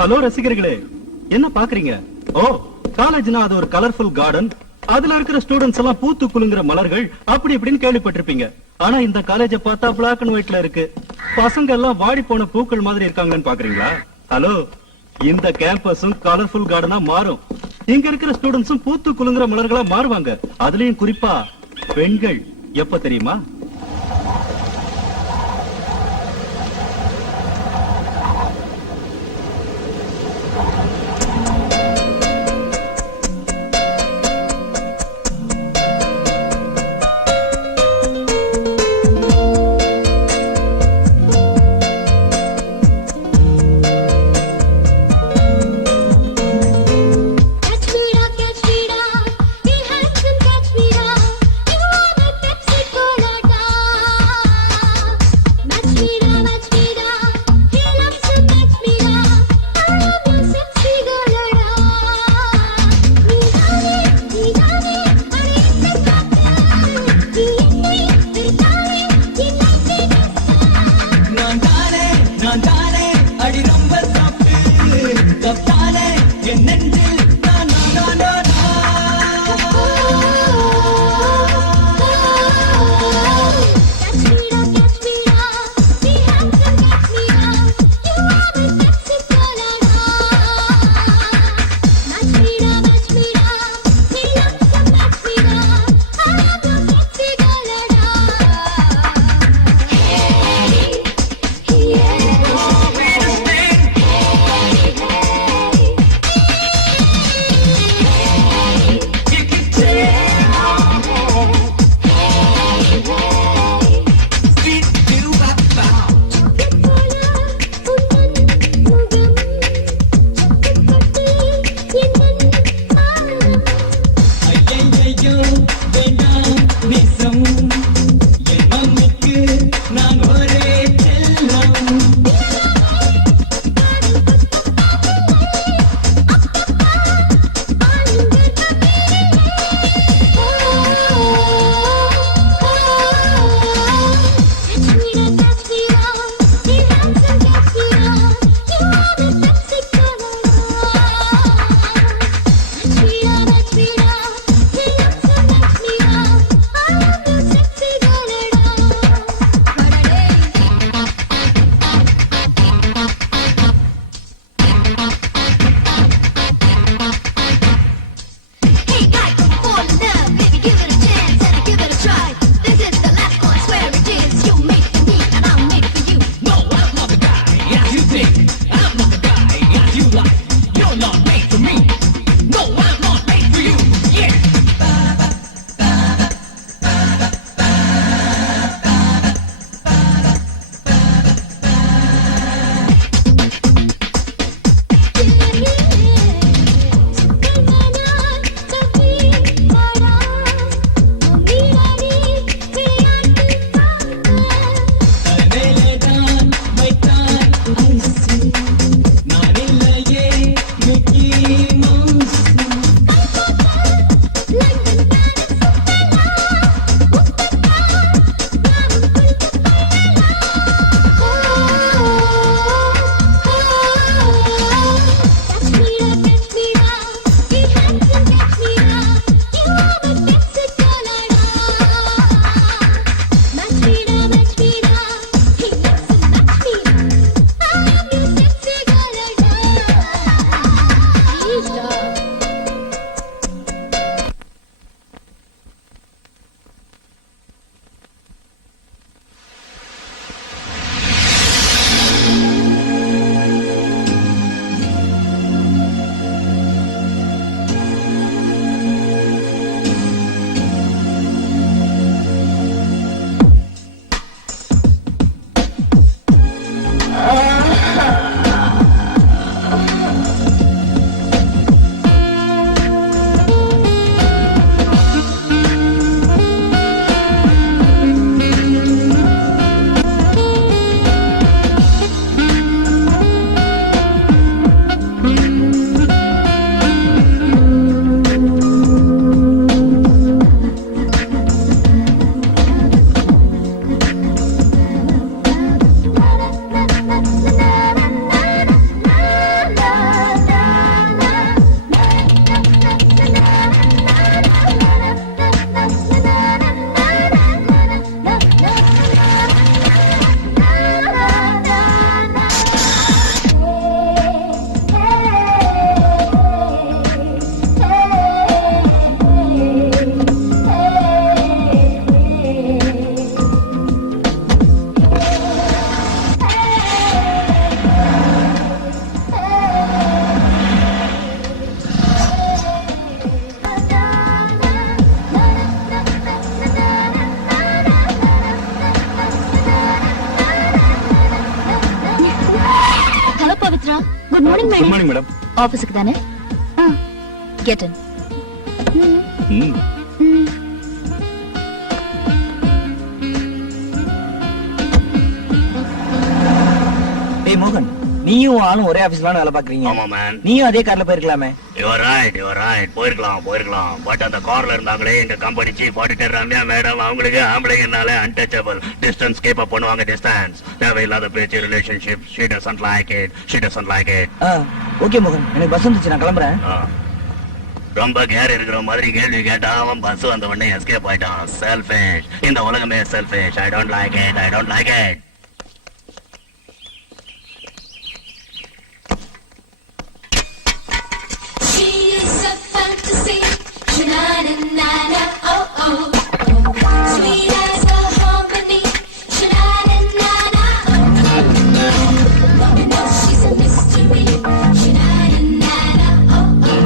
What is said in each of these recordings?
Hello ரசிகர்களே, என்ன பாக்குறீங்க? ஓ, காலேஜ்னா அது ஒரு கலர்ஃபுல் கார்டன். அதுல இருக்கிற ஸ்டூடெண்ட்ஸ் எல்லாம் பூத்து குலுங்குற மலர்கள் அப்படி இப்படின்னு கேள்விப்பட்டிருப்பீங்க. ஆனா இந்த காலேஜ பார்த்தா பிளாக் அண்ட் ஒயிட்ல இருக்கு. பசங்க எல்லாம் வாடி போன பூக்கள் மாதிரி இருக்காங்கன்னு பாக்குறீங்களா? ஹலோ, இந்த கேம்பஸும் கலர்ஃபுல் கார்டனா மாறும். இங்க இருக்கிற ஸ்டூடெண்ட்ஸும் பூத்து குலுங்குற மலர்களா மாறுவாங்க. அதுலயும் குறிப்பா பெண்கள். எப்ப தெரியுமா? Catch me, da, you have to catch me, da. You want a Pepsi Cola, da. Morning good madam. Morning madam. ஆபீஸ்க்கு தானே? Get in. டேய் மோகன், நீயும் உன் ஆளும் ஒரே ஆபீஸ்ல வேலை பாக்குறீங்க. ஆமா மேன். நீயும் அதே கார்ல போயிருக்கலாமே. யூஆர் ரைட் போயிருக்கலாம். பட் அந்த கார்ல இருந்தாங்களே எங்க company chief auditor Ramya madam, அவங்களுக்கு ஆம்பளைங்கனால அன்டச்சபிள். டிஸ்டன்ஸ் கீப் அப் பண்ணுவாங்க, டிஸ்டன்ஸ். தேவையில்லாத பேச்சு, relationship. She doesn't like it. Okay மோகன், எனக்கு பஸ் வந்துச்சு, நான் கிளம்புறேன். ரொம்ப கேர் இருக்கிற மாதிரி கேள்வி கேட்டா அவன் பஸ் வந்த உடனே எஸ்கேப் ஆயிட்டான். செல்ஃபிஷ். இந்த உலகமே selfish. I don't like it. She is a fantasy, sha-na-na-na-na, oh oh. Sweet as a harmony, sha-na-na-na-na, oh. You know she's a mystery, sha-na-na-na-na, oh oh.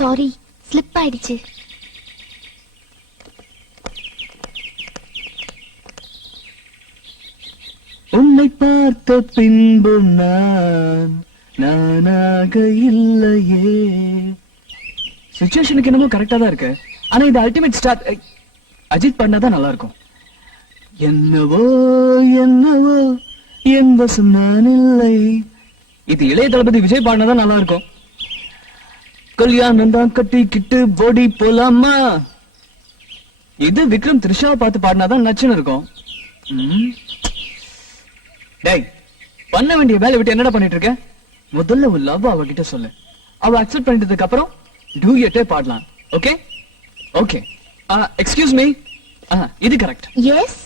Sorry, slip ஆயிடுச்சு. உன்னை பார்த்த பின்பு நானாக இல்லையே. சிச்சுவேஷனுக்கு என்னமோ கரெக்டா தான் இருக்கு. ஆனா இது அல்டிமேட் ஸ்டார் அஜித் பண்ணாதான் நல்லா இருக்கும். என்னவோ என் வசம் நான் இல்லை. இது இளைய தளபதி விஜய் பாடினாதான் நல்லா இருக்கும். கல்யாணம் தான் கட்டிக்கிட்டு போடி போலாமா. இது விக்ரம் த்ரிஷா பார்த்து பாடினாதான் நச்சுன்னு இருக்கும். டேய், பண்ண வேண்டிய வேலை விட்டு என்னடா பண்ணிட்டு இருக்க? முதல்ல ஒரு லவ் அவகிட்ட சொல்லு. அவ அக்செப்ட் பண்ணிட்டதுக்கு அப்புறம் டூயட்டே பாடலாம். Okay okay. Excuse me. இது correct. Yes,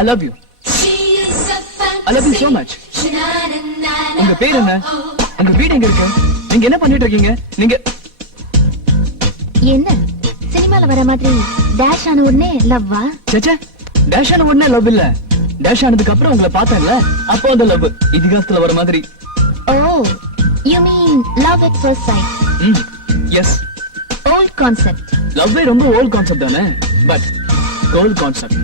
I love you. She is a I love you so fantasy, much. sha-na-na-na-na, உங்க பேர் என்ன? oh oh. உங்க வீடு எங்க இருக்கு? நீங்க என்ன பண்ணிட்டு இருக்கீங்க? நீங்க என்ன சினிமால வர மாதிரி டேஷ் ஆன உடனே லவ்வா? சேச்சே, டேஷ் ஆன உடனே லவ் இல்ல. டேஷ் ஆனதுக்கு அப்புறம் உங்களை பார்த்தேன்ல, அப்போ அந்த லவ். இதிகாசத்துல வர மாதிரி. Oh, you mean love at first sight. Yes, old concept. லவ்வே ரொம்ப ஓல்ட் கான்செப்ட் தானே, பட் கோல்ட் கான்செப்ட்.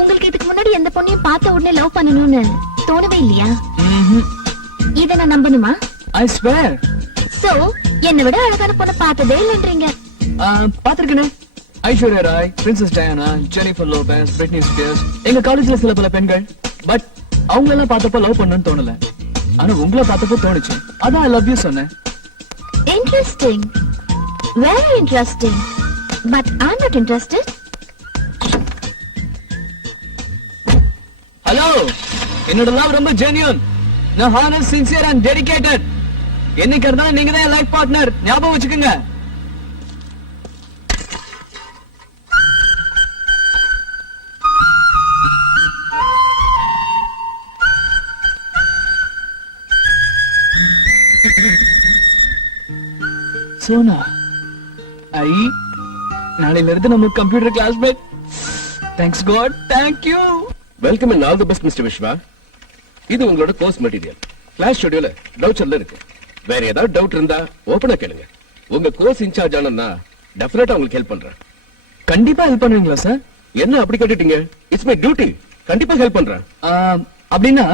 உங்களுக்கு இதுக்கு முன்னாடி எந்த பொண்ணையும் பார்த்த உடனே லவ் பண்ணணும்னு தோணவே இல்லையா? இத நான் நம்பணுமா? I swear. சோ என்னை விட அழகான பொண்ணை பார்த்ததே இல்லைன்றீங்க. பாத்திருக்கனே. Aishwarya Rai, Princess Diana, Jennifer Lopez, Britney Spears. எங்க காலேஜ்ல சில பல பெண்கள். பட் அவங்க எல்லாம் பார்த்தப்ப லவ் பண்ணணும்னு தோணல. ஆனா உங்களை பார்த்தப்ப தோணுச்சு. அதான் ஐ லவ் யூ சொன்னேன். Interesting, very interesting. But I am not interested. Hello, என்னோட லவ் ரொம்ப ஜென்யூன். நான் ஹானஸ்ட், சின்சியர் அண்ட் டெடிகேட்டட். என்னைக்கு இருந்தாலும் நீங்க தான் லைஃப் பார்ட்னர், ஞாபகம் வச்சுக்கோங்க. சோனா, நாளையில இருந்து நம்ம computer classmate. Thanks God, thank you. Welcome and all the best mister Vishwa. இது உங்களோட கோர்ஸ் மெட்டீரியல். கிளாஸ் ஷெட்யூல் டவுட்ஸ்ல இருக்கு. வேற ஏதாவது டவுட் இருந்தா ஓபனா கேளுங்க. உங்க கோர்ஸ் இன்சார்ஜ் ஆனனா டெஃபினட்டா உங்களுக்கு ஹெல்ப் பண்றேன். கண்டிப்பா ஹெல்ப் பண்ணுவீங்களா சார்? என்ன அப்படி கேட்டுட்டீங்க? It's my duty. கண்டிப்பா ஹெல்ப் பண்றேன். அப்படின்னா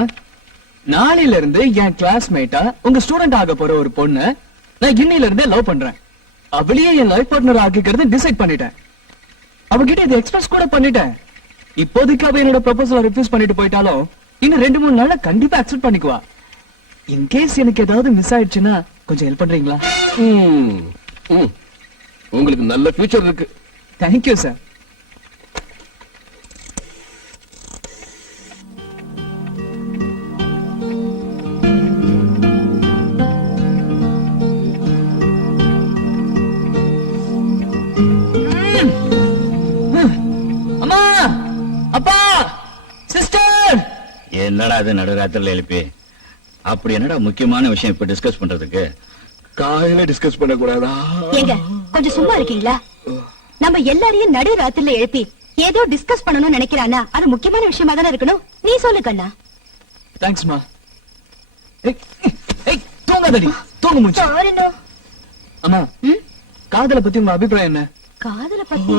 நாளையில இருந்து என் கிளாஸ்மேட்டா உங்க ஸ்டூடெண்ட் ஆக போற ஒரு பொண்ணு நான் இன்னையில இருந்தே லவ் பண்றேன். அவளையே என் லைஃப் பார்ட்னர் ஆக்கிக்கிறது டிசைட் பண்ணிட்டேன். அவகிட்ட இதை எக்ஸ்பிரஸ் கூட பண்ணிட்டேன். இப்போதைக்கு அவ என்னோட ப்ரொபோசலை ரிஃப்யூஸ் பண்ணிட்டு போயிட்டாலும் இன்னும் 2-3 நாள்ல கண்டிப்பா அக்செப்ட் பண்ணிக்குவா. இன்கேஸ் எனக்கு ஏதாவது மிஸ் ஆயிடுச்சுன்னா கொஞ்சம் ஹெல்ப் பண்றீங்களா? உங்களுக்கு நல்ல ஃபியூச்சர் இருக்கு. Thank you sir. அம்மா, அப்பா, சிஸ்டர். என்னடா இது நடுராத்திரில எழுப்பி? அப்படி என்னடா முக்கியமான விஷயம் இப்ப டிஸ்கஸ் பண்றதுக்கு? காலையில டிஸ்கஸ் பண்ண கூடாதா? ஏங்க கொஞ்சம் சும்மா இருக்கீங்களா? நம்ம எல்லாரையும் நடு ராத்திரில எழுப்பி ஏதோ டிஸ்கஸ் பண்ணணும்னு நினைக்கிறானா? அது முக்கியமான விஷயமா தானே இருக்கணும். நீ சொல்லு கண்ணா. தேங்க்ஸ்மா. தூங்காதடி, தூங்க மூச்சு. சாரிண்ணா. அம்மா, காதலை பத்தி உங்க அபிப்பிராயம் என்ன? காதல பத்தி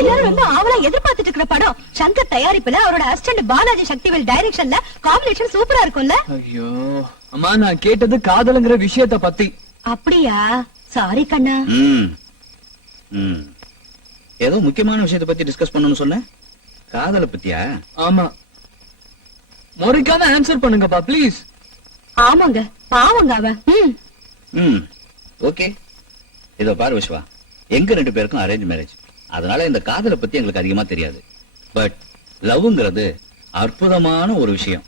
எல்லாரும் ரொம்ப ஆவலா எதிர்பார்த்துட்டு இருக்கிற படம். சங்கர் தயாரிப்புல அவரோட அசிஸ்டன்ட் பாலாஜி சக்திவேல் டைரக்ஷன்ல காம்பினேஷன் சூப்பரா இருக்கும்ல. ஐயோ அம்மா, நான் கேட்டது காதலுங்கிற விஷயத்த பத்தி. அப்படியா? சாரி கண்ணா. ஏதோ முக்கியமான விஷயத்தை பத்தி டிஸ்கஸ் பண்ணணும்னு சொன்ன, காதலை பத்தியா? ஆமா, முறைக்கான ஆன்சர் பண்ணுங்கப்பா ப்ளீஸ். ஆமாங்க, பாவங்க அவன். ஓகே, இதோ பாரு விஸ்வா, எங்க 2 பேருக்கும் அரேஞ்ச் மேரேஜ். அதனால இந்த காதலை பத்தி எங்களுக்கு அதிகமா தெரியாது. பட் லவ்ங்கிறது அற்புதமான ஒரு விஷயம்.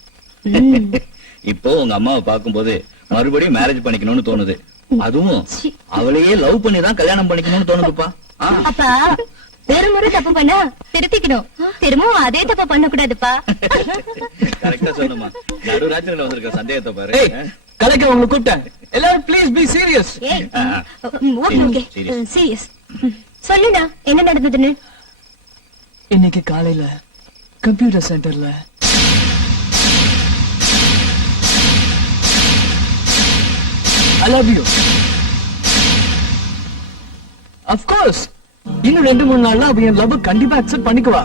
இப்போ உங்க அம்மாவை பார்க்கும்போது மறுபடியும் மேரேஜ் பண்ணிக்கணும்னு தோணுது. அதுவும் அவளையே லவ் பண்ணி தான் கல்யாணம் பண்ணிக்கணும்னு தோணுதுப்பா. அப்பா வேற முறை தப்பு பண்ணா திருத்திக்கணும், திரும்பவும் அதே தப்பு பண்ண கூடாதுப்பா. கரெக்டா சொன்னமா. நடுராத்திரில வந்திருக்க சந்தேகத்தை பாரு. ஏய், கலைக்க உங்களை கூப்பிட்டேன். எல்லாரும் please be serious. Okay serious. சொல்லுடா என்ன நடந்ததுன்னு. இன்னைக்கு காலையில கம்ப்யூட்டர் சென்டர்ல I love you. Of course. இன்னும் 2-3 நாள்ல அவ என் லவ் கண்டிப்பா அக்செப்ட் பண்ணிக்குவா.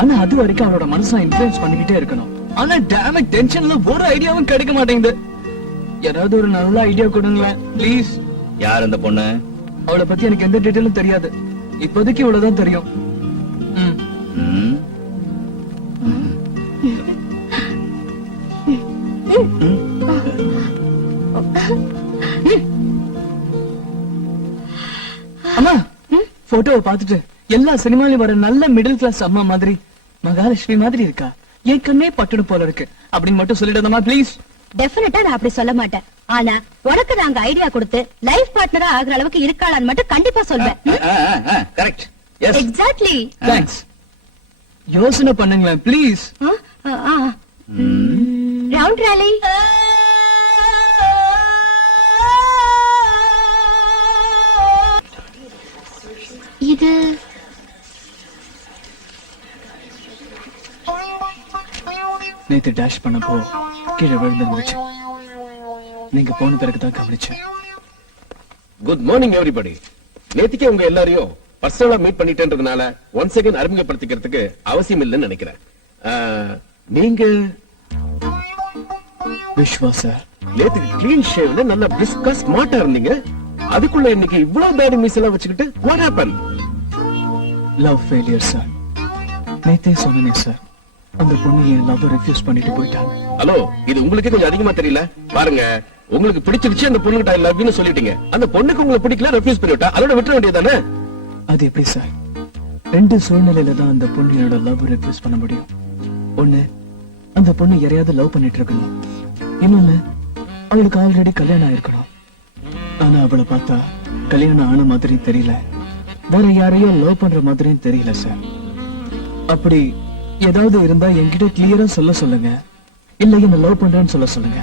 ஆனா அது வரைக்கும் அவளோட மனசை இன்ஃப்ளூயன்ஸ் பண்ணிக்கிட்டே இருக்கணும். ஆனா டேம் இட், டென்ஷன்ல ஒரு ஐடியாவும் கிடைக்க மாட்டேங்குது. யாராவது ஒரு நல்ல ஐடியா கொடுங்களேன் ப்ளீஸ். யார் அந்த பொண்ணு? அவளை பத்தி எனக்கு எந்த டீடைலும் தெரியாது. இப்போதைக்கு இவ்வளவுதான் தெரியும். ம். அம்மா, போட்டோவை பார்த்துட்டு எல்லா சினிமாலயும் வர நல்ல மிடில் கிளாஸ் அம்மா மாதிரி மகாலட்சுமி மாதிரி இருக்கா, என் கண்ணே பட்டுடு போல இருக்கு அப்படின்னு மட்டும் சொல்லிடுதம்மா ப்ளீஸ். டெஃபினட்டா நான் அப்படி சொல்ல மாட்டேன். ஆனா உனக்கு நாங்க ஐடியா கொடுத்து லைஃப் பார்ட்னரா ஆகுற அளவுக்கு இருக்காளான்னு மட்டும் கண்டிப்பா சொல்வேன். கரெக்ட். எஸ். எக்ஸாக்ட்லி. தேங்க்ஸ். யோசனை பண்ணுங்களேன் ப்ளீஸ். ரவுண்ட் ராலி. இது நேத்து டேஷ் பண்ணப்போ கீழே விழுந்துருந்துச்சு. நீங்க போன பிறகுதான் கவனிச்சேன். Good morning everybody. நேத்திக்கே உங்க எல்லாரையும் பர்சனலா மீட் பண்ணிட்டேன்றதுனால ஒன்ஸ் அகைன் அறிமுகப்படுத்திக்கிறதுக்கு அவசியம் இல்லைன்னு நினைக்கிறேன். நீங்க விஸ்வா சார். நேத்து கிளீன் ஷேவ்ல நல்ல பிரிஸ்கா ஸ்மார்ட்டா இருந்தீங்க. அதுக்குள்ள இன்னைக்கு இவ்வளவு பேட் மிஸ் எல்லாம் வச்சுக்கிட்டு what happen? Love failure sir. நேத்தே சொன்னேனே சார், அந்த பொண்ணு என் லவ் ரெஃப்யூஸ் பண்ணிட்டு போயிட்டாங்க. ஹலோ, இது உங்களுக்கு கொஞ்சம் அதிகமா தெரியல பாருங்க. உங்களுக்கு பிடிச்சிருச்சு அந்த பொண்ணுகிட்ட ஐ லவ் யூன்னு சொல்லிட்டீங்க. அந்த பொண்ணுக்கு உங்களுக்கு பிடிக்கல, ரெஃப்யூஸ் பண்ணிவிட்டா, அதோட விட்டுற வேண்டியதானே? அது எப்படி சார்? 2 சூழ்நிலையில தான் அந்த பொண்ணு என்னோட லவ் ரெஃப்யூஸ் பண்ண முடியும். ஒண்ணு, அந்த பொண்ணு யாரையாவது லவ் பண்ணிட்டு இருக்கணும். இன்னொன்னு, அவளுக்கு ஆல்ரெடி கல்யாணம் ஆயிருக்கணும். ஆனா அவளை பார்த்தா கல்யாணம் ஆன மாதிரி தெரியல, வேற யாரையோ லவ் பண்ற மாதிரியும் தெரியல சார். அப்படி ஏதாவது இருந்தா என்கிட்ட கிளியரா சொல்ல சொல்லுங்க, இல்ல என்ன லவ் பண்றேன்னு சொல்ல சொல்லுங்க.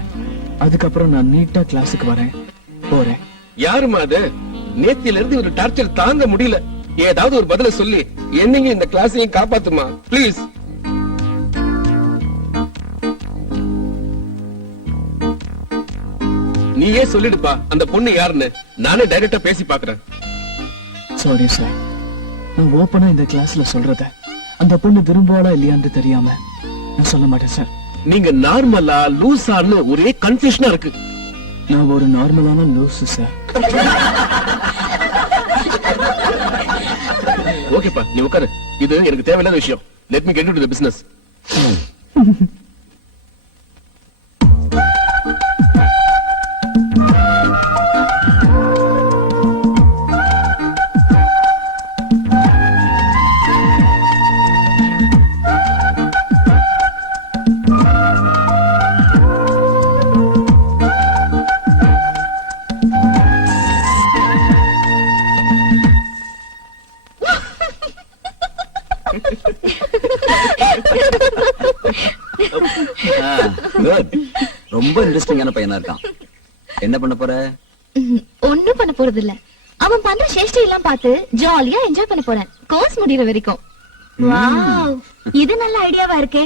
அதுக்கப்புறம் நான் நீட்டா கிளாஸுக்கு வரேன், போறேன். யாருமா அது? நேத்தில இருந்து ஒரு டார்ச்சர் தாங்க முடியல. ஏதாவது ஒரு பதில சொல்லி என்னையும் இந்த கிளாஸையும் காப்பாத்துமா ப்ளீஸ். நீயே சொல்லிடுப்பா அந்த பொண்ணு யாருன்னு. நானே டைரக்டா பேசி பாக்குறேன். சாரி சார், நான் ஓப்பனா இந்த கிளாஸ்ல சொல்றத அந்த பொண்ணு விரும்புவாளா இல்லையான்னு தெரியாம நான் சொல்ல மாட்டேன் சார். நீங்க நார்மலா லூசான்னு ஒரே கன்ஃபியூஷனா இருக்கு. நான் ஒரு நார்மலான லூசு சார். ஓகேப்பா, நீ உட்காரு. இது எனக்கு தேவையில்லாத விஷயம். Let me get into the business. ரொம்ப இன்ட்ரெஸ்டிங்கான பையனா இருக்கான். என்ன பண்ண போற? ஒண்ணும் பண்ண போறது இல்ல. அவன் பண்ற சேஷ்டை எல்லாம் பார்த்து ஜாலியா என்ஜாய் பண்ண போறேன், கோர்ஸ் முடியற வரைக்கும். வாவ், இது நல்ல ஐடியாவா இருக்கே.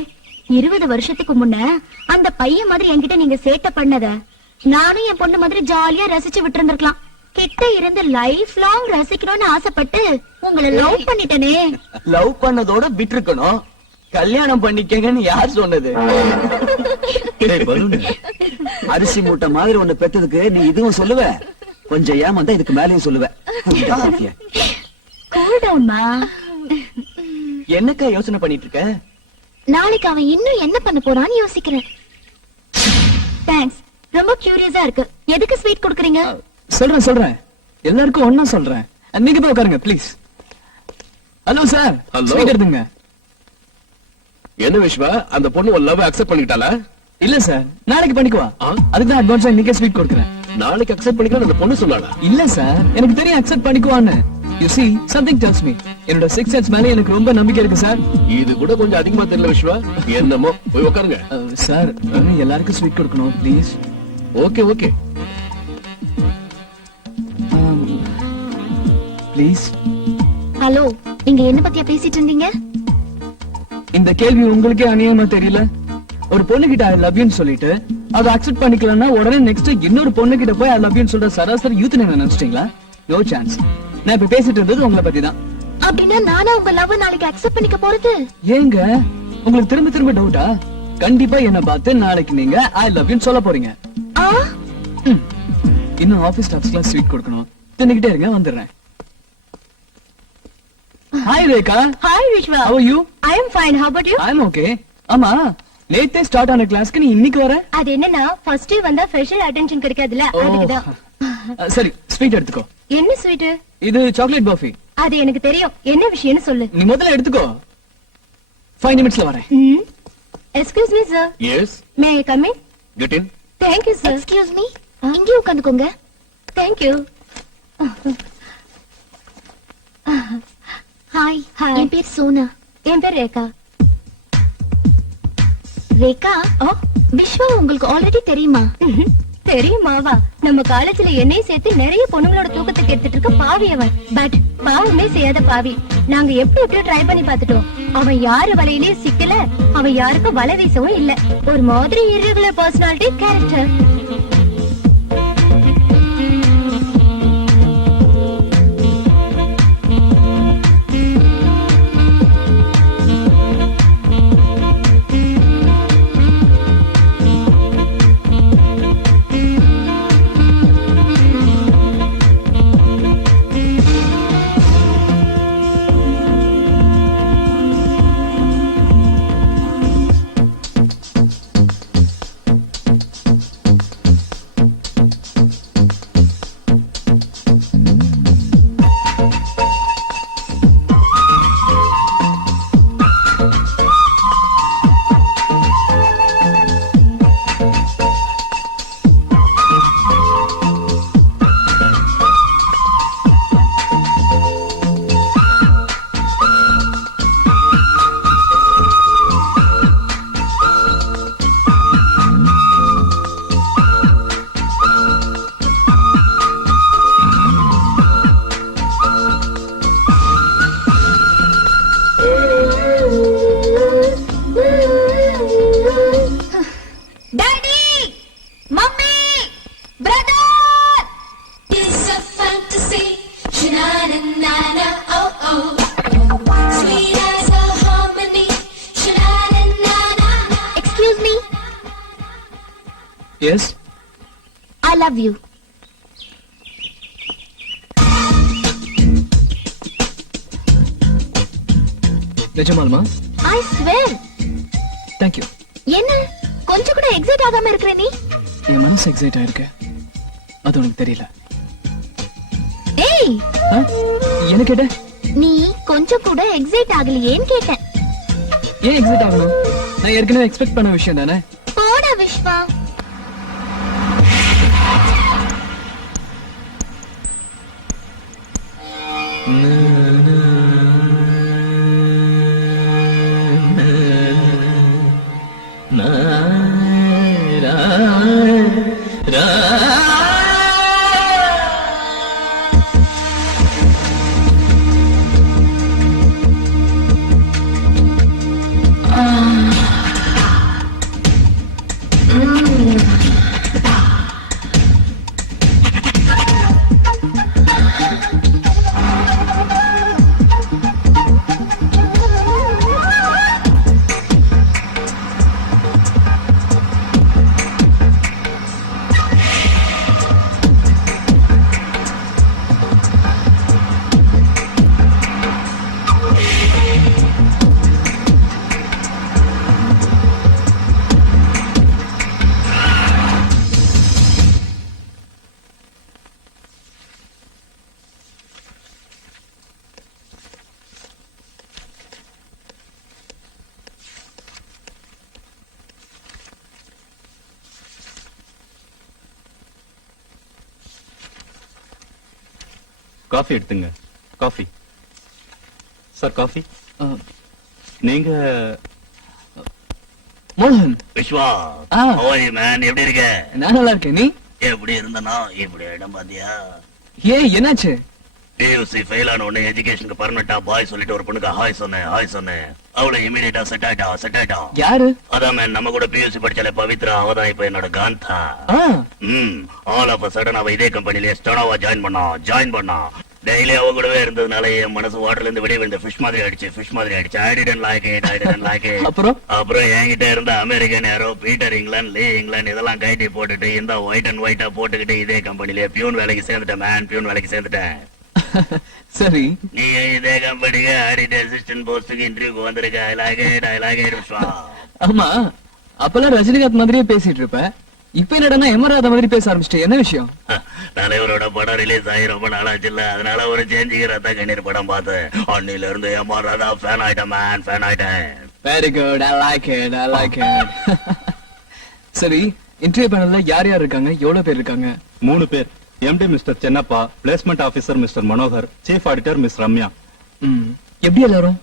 20 வருஷத்துக்கு முன்ன அந்த பையன் மாதிரி என்கிட்ட நீங்க சேட்டை பண்ணத நானும் என் பொண்ணு மாதிரி ஜாலியா ரசிச்சு விட்டு இருந்திருக்கலாம். கிட்ட இருந்து லைஃப் லாங் ரசிக்கணும்னு ஆசைப்பட்டு உங்களை லவ் பண்ணிட்டனே. லவ் பண்ணதோட விட்டுருக்கணும். கல்யாணம் பண்ணிக்கங்கன்னு யார் சொன்னது? டேய் பலூன், அரிசி மூட்டை மாதிரி ஒண்ணு பெத்ததுக்கு நீ இதுவும் சொல்லுவ, கொஞ்சம் ஏமாந்தா இதுக்கு மேலயும் சொல்லுவ. கூல் டவுன்மா. என்னக்கா யோசனை பண்ணிட்டு இருக்க? நாளைக்கு அவன் இன்னும் என்ன பண்ண போறான்னு யோசிக்கிறேன். தேங்க்ஸ், ரொம்ப கியூரியஸா இருக்கு. எதுக்கு ஸ்வீட் கொடுக்குறீங்க? சொல்றேன் எல்லாருக்கும் ஒண்ணா சொல்றேன். நீங்க போய் உட்காருங்க please. Hello sir, Hello. Sweet எடுத்துங்க. என்ன விஸ்வா, அந்த பொண்ணு ஒரு லவ் அக்செப்ட் பண்ணிட்டாளா? இல்ல சார், நாளைக்கு பண்ணிக்குவா. ஆ? அதுக்கு தான் அட்வான்ஸா இன்னைக்கே ஸ்வீட் கொடுக்குறேன். நாளைக்கு அக்செப்ட் பண்ணிக்கலாம் அந்த பொண்ணு சொன்னாளா? இல்ல சார், எனக்கு தெரியும் accept பண்ணிக்குவான்னு. You see, something tells me. என்னோட 6 சென்ஸ் மேல எனக்கு ரொம்ப நம்பிக்கை இருக்கு சார். இது கூட கொஞ்சம் அதிகமா தெரியல விஸ்வா. என்னமோ போய் உட்காருங்க. சார், எல்லாருக்கும் ஸ்வீட் கொடுக்கணும் please. Okay okay. Please. Hello, நீங்க என்ன பத்தியா பேசிட்டு இருந்தீங்க? இந்த கேள்வி உங்களுக்கே அநியாயமா தெரியல? ஒரு பொண்ணு கிட்ட ஐ லவ் யூன்னு சொல்லிட்டு அதை அக்செப்ட் பண்ணிக்கலன்னா உடனே நெக்ஸ்ட் இன்னொரு பொண்ணு கிட்ட போய் ஐ லவ் யூன்னு சொல்ற சராசரி யூத் என்ன நினைச்சிட்டீங்களா? No chance. நான் இப்ப பேசிட்டு இருந்தது உங்களை பத்தி தான். அப்படின்னா நானா உங்க லவ் நாளைக்கு அக்செப்ட் பண்ணிக்க போறது? ஏங்க உங்களுக்கு திரும்ப திரும்ப டவுட்டா? கண்டிப்பா என்ன பார்த்து நாளைக்கு நீங்க ஐ லவ் யூன்னு சொல்ல போறீங்க. ஆ, இன்னும் ஆபீஸ் ஸ்டாஃப்ஸ்லாம் ஸ்வீட் கொடுக்கணும். தின்னுக்கிட்டே இருங்க, வந்துடுறேன். Hi Rekha. Hi Vishwa. How are you? I am fine. How about you? I'm okay. ஆமா, நேத்தே ஸ்டார்ட் ஆன கிளாஸ்க்கு நீ இன்னைக்கு வர? அது என்னன்னா ஃபர்ஸ்ட் டே வந்தா ஸ்பெஷல் அட்டென்ஷன் கிடைக்காதுல, அதுக்குதான். சரி, ஸ்வீட் எடுத்துக்கோ. என்ன ஸ்வீட்? இது சாக்லேட் பர்ஃபி. அது எனக்கு தெரியும். என்ன விஷயம்னு சொல்லு. நீ முதல்ல எடுத்துக்கோ. 5 நிமிட்ஸ்ல வரேன். Excuse me sir. Yes, may I come in? Get in. Thank you sir. Excuse me, இங்கே உட்காந்துக்கோங்க. Thank you. ஹாய். Hi. என் பேர் சோனா. என் பேர் ரேகா. ரேகா, விஸ்வா உங்களுக்கு ஆல்ரெடி தெரியுமா? தெரியுமாவா? நம்ம காலேஜ்ல என்னையும் சேர்த்து நிறைய பொண்ணுங்களோட தூக்கத்தை கெடுத்துட்டு இருக்க பாவி அவன். பட் பாவமே செய்யாத பாவி. நாங்க எப்படி எப்படியோ ட்ரை பண்ணி பார்த்துட்டோம். அவன் யாரு வலையிலயும் சிக்கல, அவன் யாருக்கும் வலை வீசவும் இல்ல. ஒரு மாதிரி irregular personality character. It's a fantasy. Sha-na-na-na-na, oh oh. Sweet as a harmony. Sha-na-na-na-na. Excuse me, yes. I love you. நிஜமாலுமா? I swear. Thank you. என்ன கொஞ்சம் கூட எக்ஸைட் ஆகாம இருக்கிற நீ? என் மனசு எக்ஸைட் ஆயிருக்கு. அது உனக்கு தெரியல. ஏய், ஆ? என்ன கேட்ட? நீ கொஞ்சம் கூட எக்ஸைட் ஆகலையேன்னு கேட்டேன். ஏன் எக்ஸைட் ஆகணும்? நான் ஏற்கனவே எக்ஸ்பெக்ட் பண்ண விஷயம் தானே. போடா விஸ்வா. காஃபி எடுத்துங்க. காஃபி. Sir coffee. நீங்க மோகன். விஸ்வா ஆ. ஓய் மேன், எப்படி இருக்க? நான் நல்லா இருக்கேன். நீ எப்படி இருந்தனா இப்படி இடம் பாத்தியா? ஏன் என்னாச்சு? PUC ஃபெயில் ஆன உடனே எஜுகேஷனுக்கு பர்மனண்டா பாய் சொல்லிட்டு ஒரு பொண்ணுக்கு ஹாய் சொன்னேன். அவளை இமீடியட்டா செட் ஆயிட்டா. யாரு? அதான் மேன், நம்ம கூட PUC படிச்சாலே பவித்ரா, அவதான் இப்ப என்னோட காந்தா. ஆல் ஆஃப் சடன் அவ இதே கம்பெனிலே ஸ்டோனோவா ஜாயின் பண்ணா. டெய்லி அவ கூடவே இருந்ததுனால என் மனசு வாட்டர்ல இருந்து வெளியே விழுந்த ஃபிஷ் மாதிரி ஆயிடுச்சு. I didn't like it. அப்புறம் என்கிட்ட இருந்த அமெரிக்கன் யாரோ பீட்டர் இங்கிலாந்து, லீ இங்கிலாந்து இதெல்லாம் கைட்டி போட்டுட்டு இந்த ஒயிட் அண்ட் ஒயிட்டா போட்டுக்கிட்டு இதே கம்பெனிலே பியூன் வேலைக்கு சேர்ந்துட்டேன். சரி, நீ இதே கம்பெனிக்கு ஆடிட் அசிஸ்டன்ட் போஸ்டுக்கு இன்டர்வியூக்கு வந்திருக்க. I like it, Vishwa. ஆமா, அப்பெல்லாம் ரஜினிகாந்த் மாதிரியே பேசிட்டு இருப்ப. இப்ப என்னடா எமராத மாதிரி பேச ஆரம்பிச்சிட்டு, என்ன விஷயம்? தலைவரோட படம் ரிலீஸ் ஆகி ரொம்ப நாளாச்சு இல்ல, அதனால ஒரு சேஞ்சுக்கு ரத்த கண்ணீர் படம் பார்த்தேன். அன்னில இருந்து எமராதா ஃபேன் ஆயிட்டேன். Very good, I like it. சரி, இன்டர்வியூ பேனல்ல யார் இருக்காங்க? எவ்வளவு பேர் இருக்காங்க? 3 பேர். MD mister Chennappa, placement officer mister Manohar, chief auditor miss Ramya. எப்படி எல்லாரும்?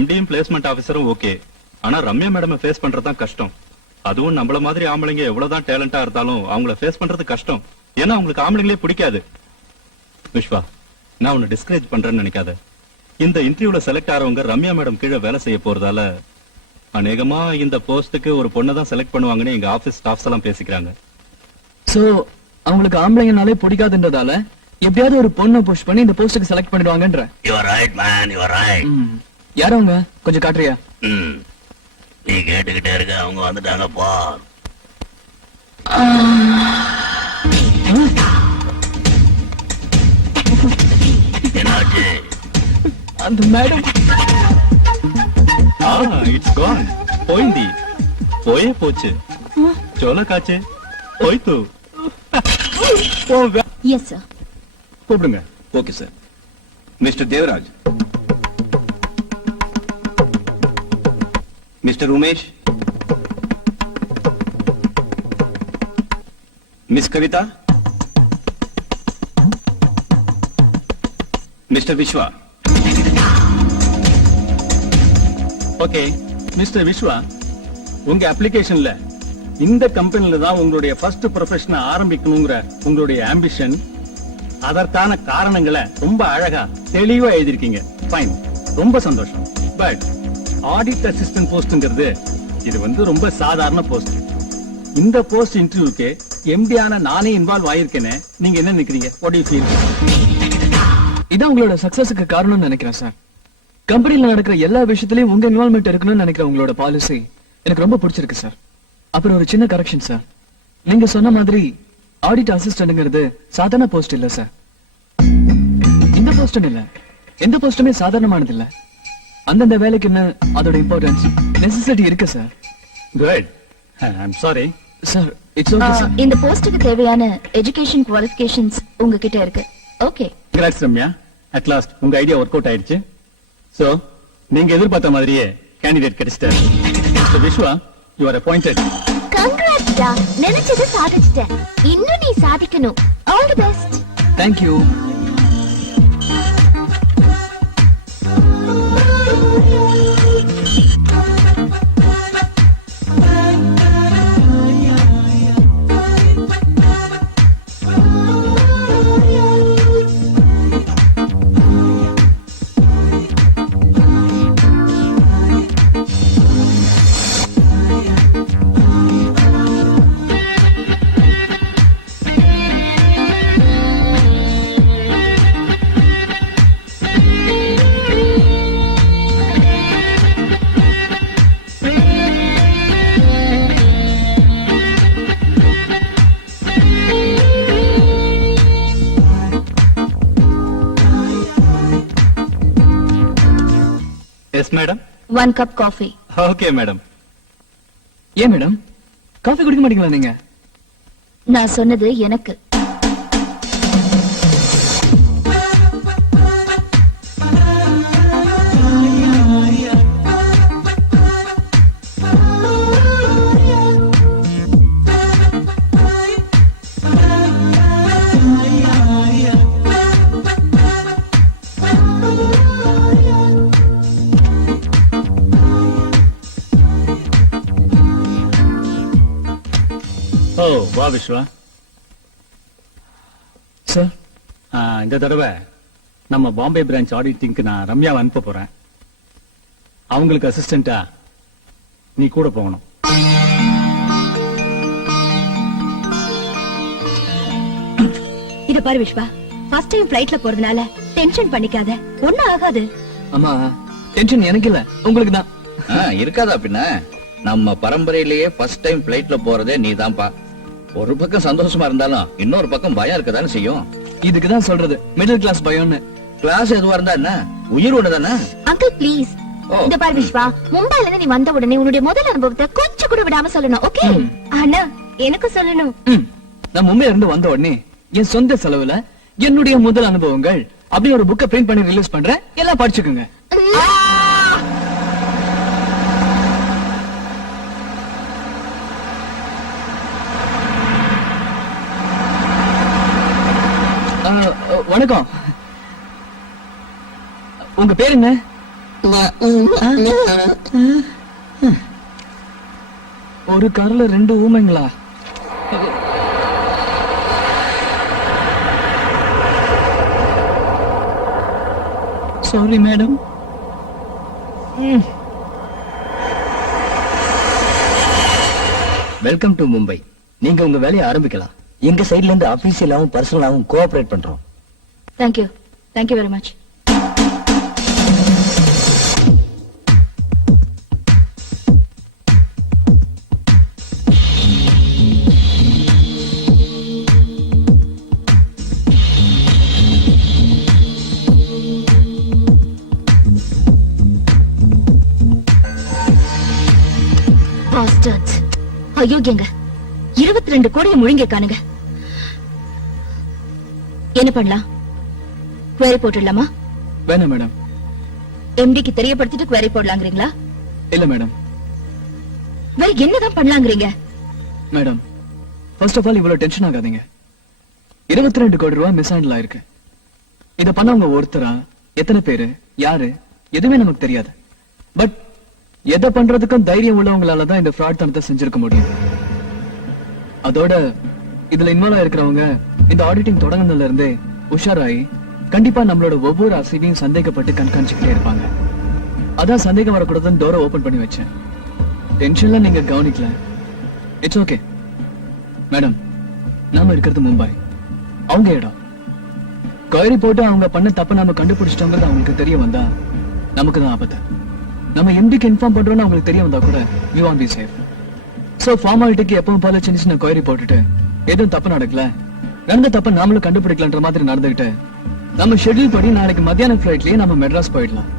MDயும் பிளேஸ்மெண்ட் ஆபீசரும் ஓகே. ஆனா ரம்யா மேடம் ஃபேஸ் பண்றதுதான் கஷ்டம். அதுவும் நம்மள மாதிரி ஆம்பளைங்க எவ்வளவுதான் டேலண்டா இருந்தாலும் அவங்கள ஃபேஸ் பண்றது கஷ்டம். ஏன்னா அவங்களுக்கு ஆம்பளைங்களே பிடிக்காது. விஸ்வா, நான் உன்னை டிஸ்கரேஜ் பண்றேன்னு நினைக்காத. இந்த இன்டர்வியூல செலக்ட் ஆறவங்க ரம்யா மேடம் கீழே வேலை செய்ய போறதால அநேகமா இந்த போஸ்டுக்கு ஒரு பொண்ணை தான் செலக்ட் பண்ணுவாங்கன்னு எங்க ஆபீஸ் ஸ்டாஃப்ஸ் எல்லாம் பேசிக்கிறாங்க. சோ அவங்களுக்கு ஆம்பளைங்கனாலே பிடிக்காதுன்றதால எப்படியாவது ஒரு பொண்ணை புஷ் பண்ணி இந்த போஸ்டுக்கு select பண்ணிடுவாங்கன்ற. You are right, man, you are right. யார் அவங்க? கொஞ்சம் காட்டுறியா? நீ கேட்டுக்கிட்டே இருக்க, அவங்க வந்துட்டாங்க பார். என்னாச்சு? அந்த மேடம் இட்ஸ் கான். போயிந்தி போயே போச்சு. சோல காச்சு போய்த்து. Yes sir. கூப்பிடுங்க. Okay sir. Mister Devaraj, mister Umesh, miss Kavitha, mister Viswa. Okay mister Viswa, உங்க அப்ளிகேஷன்ல இந்த கம்பெனில தான் உங்களுடைய ஃபர்ஸ்ட் ப்ரொஃபஷனை ஆரம்பிக்கணுங்கிற உங்களுடைய ஆம்பிஷன், அதற்கான காரணங்களை ரொம்ப அழகா தெளிவா எழுதிருக்கீங்க. ஃபைன், ரொம்ப சந்தோஷம். பட் ஆடிட் அசிஸ்டன்ட் போஸ்ட்ங்கிறது இது ரொம்ப சாதாரண போஸ்ட். இந்த போஸ்ட் இன்டர்வியூக்கு எம்டியான நானே இன்வால்வ் ஆயிருக்கேன்னு நீங்க என்ன நினைக்கிறீங்க? What to you feel? இதான் உங்களோட சக்சஸுக்கு காரணம்னு நினைக்கிறேன் சார். கம்பெனில நடக்கிற எல்லா விஷயத்திலயும் உங்க இன்வால்வ்மெண்ட் இருக்கணும்னு நினைக்கிற உங்களோட பாலிசி எனக்கு ரொம்ப பிடிச்சிருக்கு சார். அப்புறம் ஒரு சின்ன கரெக்ஷன் சார். நீங்க சொன்ன மாதிரி ஆடிட் அசிஸ்டன்ட்ங்கிறது சாதாரண போஸ்ட் இல்ல சார். இந்த போஸ்ட் இல்ல, எந்த போஸ்டுமே சாதாரணமானது இல்ல. அந்தந்த வேலைக்குன்னு அதோட இம்பார்ட்டன்ஸ், நெசசிட்டி இருக்கு sir. Good. I am sorry sir. It's okay sir. இந்த போஸ்டுக்கு தேவையான எஜுகேஷன் குவாலிஃபிகேஷன்ஸ் உங்ககிட்ட இருக்கு. Okay. Grats Ramya, at last உங்க ஐடியா ஒர்க் அவுட் ஆயிடுச்சு. சோ நீங்க எதிர்பார்த்த மாதிரியே கேண்டிடேட் கிடைச்சிட்டாரு. Mister Viswa, you are appointed. Congrats டா, நினைச்சதை சாதிச்சிட்டேன். இன்னும் நீ சாதிக்கணும். All the best. Thank you. Yes madam. 1 cup coffee. Okay madam. ஏன் மேடம் காஃபி குடிக்க மாட்டீங்களா நீங்க? நான் சொன்னது எனக்கு. ஓ வா விஸ்வா. சார் இந்த தடவை நம்ம பாம்பே பிரான்ச் ஆடிட்டிங்க்கு நான் ரம்யாவை அனுப்ப போறேன். அவங்களுக்கு அசிஸ்டண்டா நீ கூட போகணும். இத பாரு விஸ்வா, ஃபர்ஸ்ட் டைம் ஃளைட்ல போறதுனால டென்ஷன் பண்ணிக்காத, ஒண்ணும் ஆகாது. அம்மா டென்ஷன் எனக்கு இல்ல, உங்களுக்கு தான். இருக்காதா பின்ன? நம்ம பரம்பரையிலேயே ஃபர்ஸ்ட் டைம் பிளைட்ல போறதே நீதான்ப்பா. ஒரு பக்கம் சந்தோஷமா இருந்தாலும் இன்னொரு பக்கம் பயம் இருக்கதானே செய்யும். இதுக்கு தான் சொல்றது மிடில் கிளாஸ் பயம்னு. கிளாஸ் எதுவா இருந்தா என்ன, உயிர் ஒண்ணுதானே. Uncle please. இந்த பாரு விஸ்வா, மும்பைல இருந்து நீ வந்த உடனே உன்னுடைய முதல் அனுபவத்தை கொஞ்சம் கூட விடாம சொல்லணும், ஓகே? அண்ணா எனக்கு சொல்லணும். நான் மும்பைல இருந்து வந்த உடனே என் சொந்த செலவுல என்னுடைய முதல் அனுபவங்கள் அப்படி ஒரு புக்கை பிரிண்ட் பண்ணி ரிலீஸ் பண்றேன், எல்லாம் படிச்சுக்குங்க. வணக்கம், உங்க பேர் என்ன? ஒரு கார்ல 2 ஊமைங்களா? Sorry madam. Welcome to Mumbai. நீங்க உங்க வேலையை ஆரம்பிக்கலாம். எங்க சைடுல இருந்து ஆபீசியலாவும் பர்சனலாவும் கோஆபரேட் பண்றோம். Thank you, thank you very much. அயோக்கியங்க 22 கோடியை முழுங்கி காணுங்க. என்ன பண்ணலாம்? குவேரி போட்டுடலாமா? வேணாம் மேடம். எம்டிக்கு தெரியப்படுத்திட்டு குவேரி போடலாங்கிறீங்களா? இல்ல மேடம். வேற என்னதான் பண்ணலாங்கிறீங்க? மேடம், ஃபர்ஸ்ட் ஆஃப் ஆல் இவ்வளவு டென்ஷன் ஆகாதீங்க. 22 கோடி ரூபாய் மிஸ் ஹேண்டில் ஆயிருக்கு. இத பண்ணவங்க ஒருத்தரா, எத்தனை பேரு, யாரு, எதுவுமே நமக்கு தெரியாது. பட் எதை பண்றதுக்கும் தைரியம் உள்ளவங்களால தான் இந்த ஃப்ராட் தனத்தை செஞ்சிருக்க முடியும். அதோட இதுல இன்வால்வ் ஆயிருக்கிறவங்க இந்த ஆடிட்டிங் தொடங்கினதுல இருந்தே உஷாராயி கண்டிப்பா நம்மளோட ஒவ்வொரு அசைவையும் சந்தேகப்பட்டு கண்காணிச்சுக்கிட்டே இருப்பாங்க. அதான் சந்தேகம் வரக்கூடாதுன்னு டோரை ஓபன் பண்ணி வச்சேன். டென்ஷன்ல நீங்க கவனிக்கல. It's okay madam. நாம இருக்கிறது மும்பை, அவங்க இடம். கொயரி போட்டு அவங்க பண்ண தப்பு நாம கண்டுபிடிச்சிட்டோங்கிறது அவங்களுக்கு தெரிய வந்தா நமக்கு தான் ஆபத்து. நம்ம எம்டிக்கு இன்ஃபார்ம் பண்றோம்னு அவங்களுக்கு தெரிய வந்தா கூட we won't be safe. So ஃபார்மாலிட்டிக்கு எப்பவும் போல சின்ன சின்ன கொயரி போட்டுட்டு எதுவும் தப்பு நடக்கல, நடந்த தப்ப நாமளும் கண்டுபிடிக்கலன்ற மாதிரி நடந்துகிட்டு நம்ம ஷெட்யூல் படி நாளைக்கு மத்தியான ஃபிளைட்லயே நம்ம மெட்ராஸ் போயிடலாம்.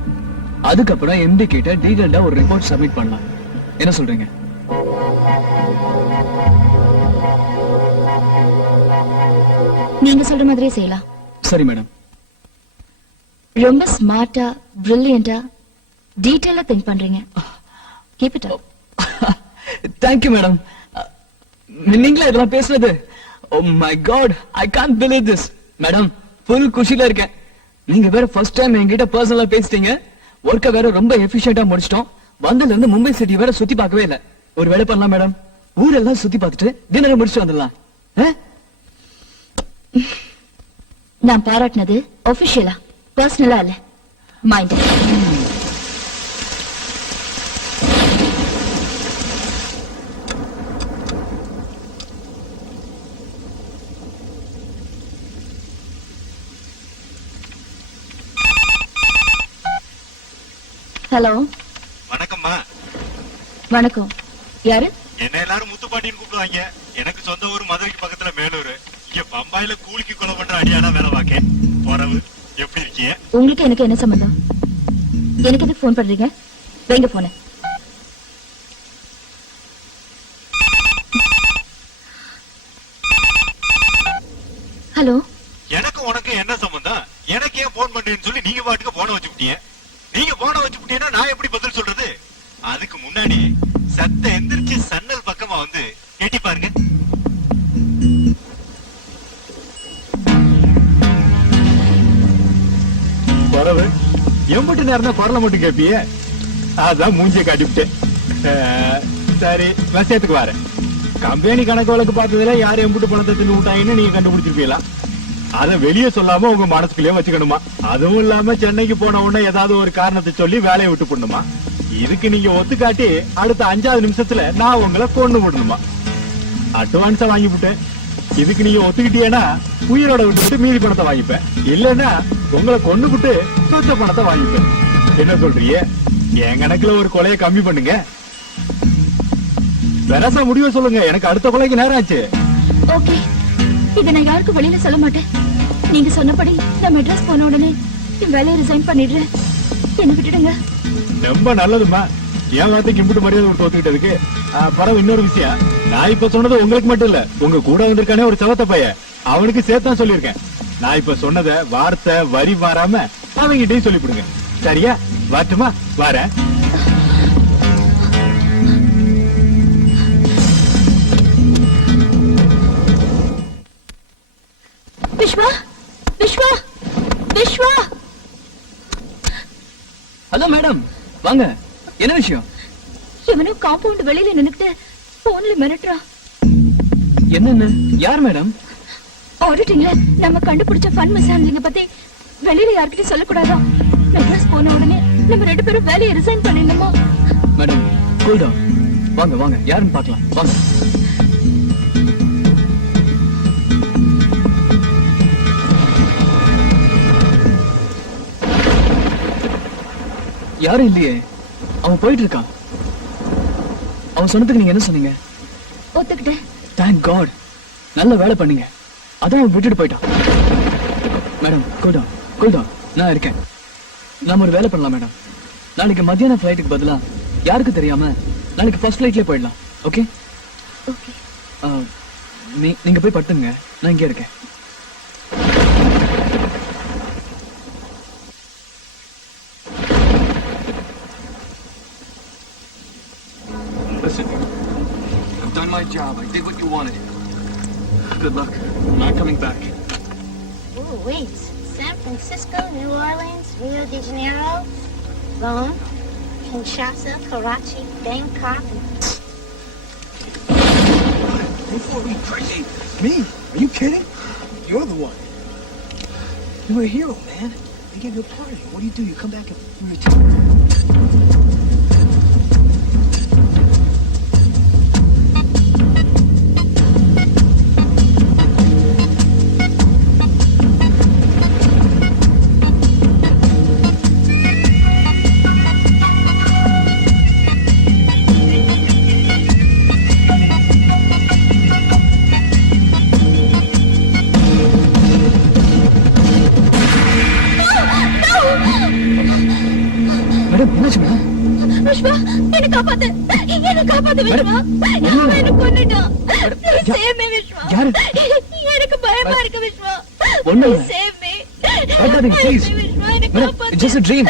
அதுக்கப்புறம் எம்டி கிட்ட டீடைல்டா ஒரு ரிப்போர்ட் சப்மிட் பண்ணலாம். என்ன சொல்றீங்க? நீங்க சொல்ற மாதிரியே செய்யலாம். சரி மேடம். ரொம்ப ஸ்மார்ட்டா, பிரில்லியண்டா, டீடைலா திங்க் பண்றீங்க. Keep it up. Thank you madam. நீங்களே இதெல்லாம் பேசுறது, oh my god, I can't believe this. Madam, full குஷில இருக்கேன். நீங்க வேற ஃபர்ஸ்ட் டைம் என்கிட்ட பர்சனலா பேசிட்டீங்க. ஒர்க்க வேற ரொம்ப எஃபிஷியன்ட்டா முடிச்சிட்டோம். வந்ததுல இருந்து மும்பை சிட்டி வேற சுத்தி பார்க்கவே இல்ல. ஒரு வேலை பண்ணலாம் மேடம், ஊரெல்லாம் சுத்தி பார்த்துட்டு டின்னர் முடிச்சுட்டு வந்துடலாம். நான் பாராட்டினது ஆபீஷியலா, பர்சனலா இல்ல. மைண்ட். ஹலோ. வணக்கம்மா. வணக்கம். யாரு? என்ன எல்லாரும் முத்துப்பாண்டின்னு கூப்பிடுவாங்க. எனக்கு சொந்த ஊர் மதுரைக்கு பக்கத்துல மேலூர். இங்க பம்பாயில கூலிக்கு கொலை பண்ற அடியானா வேலை பார்க்கேன். போறவு எப்படி இருக்கீங்க? உங்களுக்கு எனக்கு என்ன சம்பந்தம்? எனக்கு எதுக்கு போன் பண்றீங்க? வைங்க போன. ஹலோ. எனக்கு உனக்கு என்ன சம்பந்தம்? எனக்கு ஏன் போன் பண்றேன்னு சொல்லி நீங்க பாட்டுக்கு போன வச்சுக்கிட்டீங்க. நீங்க போன வச்சுக்கிட்டீங்கன்னா நான் எப்படி பதில் சொல்றது? அதுக்கு முன்னாடி சத்த எந்திரிச்சு சன்னல் பக்கமா வந்து எட்டி பாருங்க. பரவு எம்பிட்டு நேரம் தான் குரலை மட்டும் கேட்பிய, அதான் மூஞ்சிய காட்டிவிட்டேன். சரி, விஷயத்துக்கு வரேன். கம்பெனி கணக்கு வழக்கு பார்த்ததுல யார் எம்புட்டு பணத்தை தின்னு விட்டாங்கன்னு நீங்க கண்டுபிடிச்சிருப்பீங்களா? அத வெளியே சொல்லாம உங்க மனசுக்குள்ளேயே வச்சுக்கணுமா? அதுவும் இல்லாம சென்னைக்கு போன உடனே ஏதாவது ஒரு காரணத்தை சொல்லி வேலையை விட்டு போடணுமா? இதுக்கு நீங்க ஒத்துக்காட்டி அடுத்த 5வது நிமிஷத்துல நான் உங்களை கொண்டு விடணுமா? அட்வான்ஸா வாங்கி விட்டேன். இதுக்கு நீங்க ஒத்துக்கிட்டீங்கன்னா உயிரோட விட்டு மீதி பணத்தை வாங்கிப்பேன். இல்லன்னா உங்களை கொண்டு விட்டு சொத்த பணத்தை வாங்கிப்பேன். என்ன சொல்றீங்க? என் கணக்குல ஒரு கொலையை கம்மி பண்ணுங்க. வெரசா முடிவை சொல்லுங்க. எனக்கு அடுத்த கொலைக்கு நேரம் ஆச்சு. ஓகே, இத நான் யாருக்கும் வெளியில சொல்ல மாட்டேன். நீங்க சொன்னபடி நான் மெட்ராஸ் போன உடனே என் வேலையை ரிசைன் பண்ணிடுறேன். என்ன விட்டுடுங்க. ரொம்ப நல்லதுமா. என் வார்த்தைக்கு இம்புட்டு மரியாதை கொடுத்து ஒத்துக்கிட்டதுக்கு. பரவ இன்னொரு விஷயம், நான் இப்ப சொன்னது உங்களுக்கு மட்டும் இல்ல, உங்க கூட வந்திருக்கானே ஒரு செவத்த பையன், அவனுக்கு சேர்த்தான் சொல்லியிருக்கேன். நான் இப்ப சொன்னத வார்த்தை வரி மாறாம அவங்கிட்டையும் சொல்லிவிடுங்க. சரியா? வாட்டுமா? வாரேன். விஸ்வா, விஸ்வா, விஸ்வா. ஹலோ மேடம், வாங்க. என்ன விஷயம்? இவனோ காம்பவுண்ட் வெளியில நின்னுட்டு போன்ல மிரட்டுறான். என்னன்னு? யார் மேடம்? ஆடிட்டிங்ல நம்ம கண்டுபிடிச்ச ஃபண்ட் மிஸ்ஹேண்ட்லிங்க பத்தி வெளியில யார்கிட்டயும் சொல்லக்கூடாதா? மெட்ராஸ் போன உடனே நம்ம 2 பேரும் வேலையை ரிசைன் பண்ணிடணுமா? Madam, cool down. வாங்க வாங்க, யாருன்னு பார்க்கலாம். வாங்க. யாரும் இல்லையே, அவன் போயிட்டு இருக்கான். அவன் சொன்னதுக்கு நீங்க என்ன சொன்னீங்க? ஒத்துக்கிட்டேன். தேங்க் காட், நல்ல வேலை பண்ணீங்க. அதான் அவன் விட்டுட்டு போயிட்டான். Madam, cool down, cool down. நான் இருக்கேன். நாம ஒரு வேலை பண்ணலாம் மேடம். நாளைக்கு மத்தியான ஃபிளைட்டுக்கு பதிலா யாருக்கு தெரியாம நாளைக்கு ஃபர்ஸ்ட் ஃபிளைட்லயே போயிடலாம். ஓகே? நீங்க போய் படுத்துங்க, நான் இங்கே இருக்கேன். Listen, I've done my job. I did what you wanted. Good luck. I'm not coming back. Oh, wait. San Francisco, New Orleans, Rio de Janeiro, Rome, Kinshasa, Karachi, Bangkok. Don't be crazy. Me? Are you kidding? You're the one. You were a hero, man. They gave you a party. What do? You come back and you retire. Madam, என்னாச்சு madam? Vishwa, என்ன காப்பாத்து. என்ன காப்பாத்து விஸ்வா. அவன் என்ன கொன்னுட்டான். Please save me Vishwa. யாரு? எனக்கு பயமா இருக்கு விஸ்வா. ஒண்ணும் இல்ல. Please save me. பயப்படாதீங்க, please. விஸ்வா, என்ன மேடம், காப்பாத்து. it's just a dream.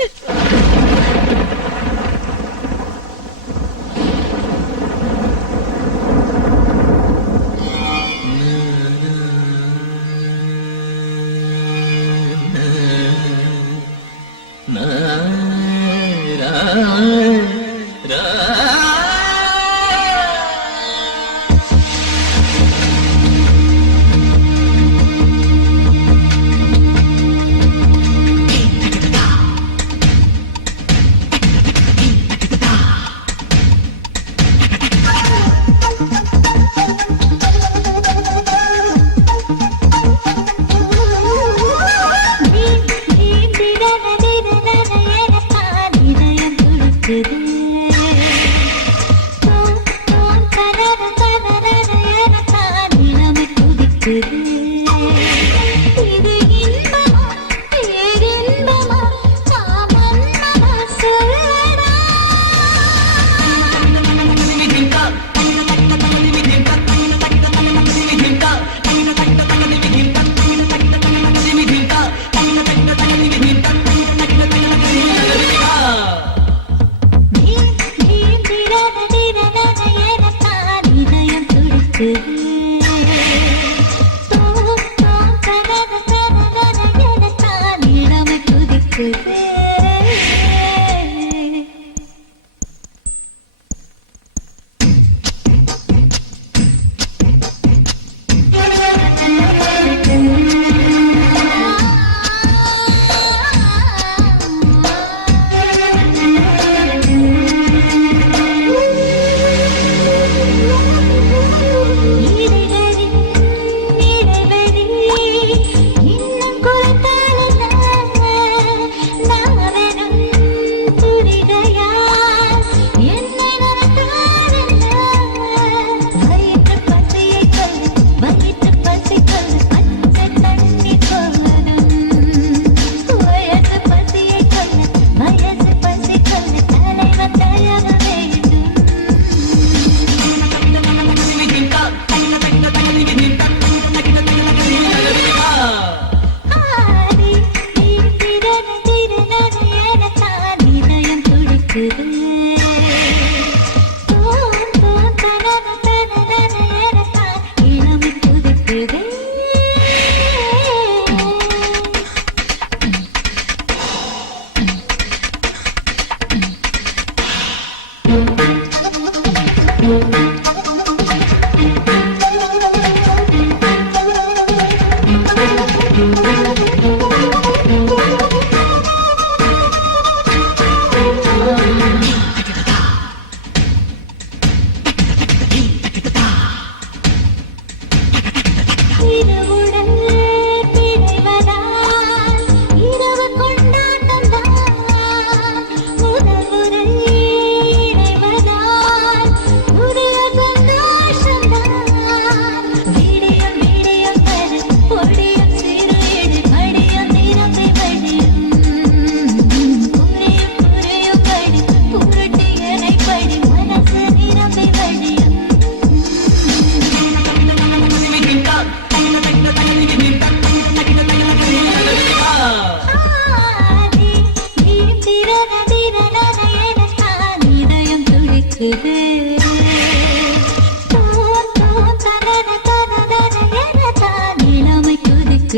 Vishwa.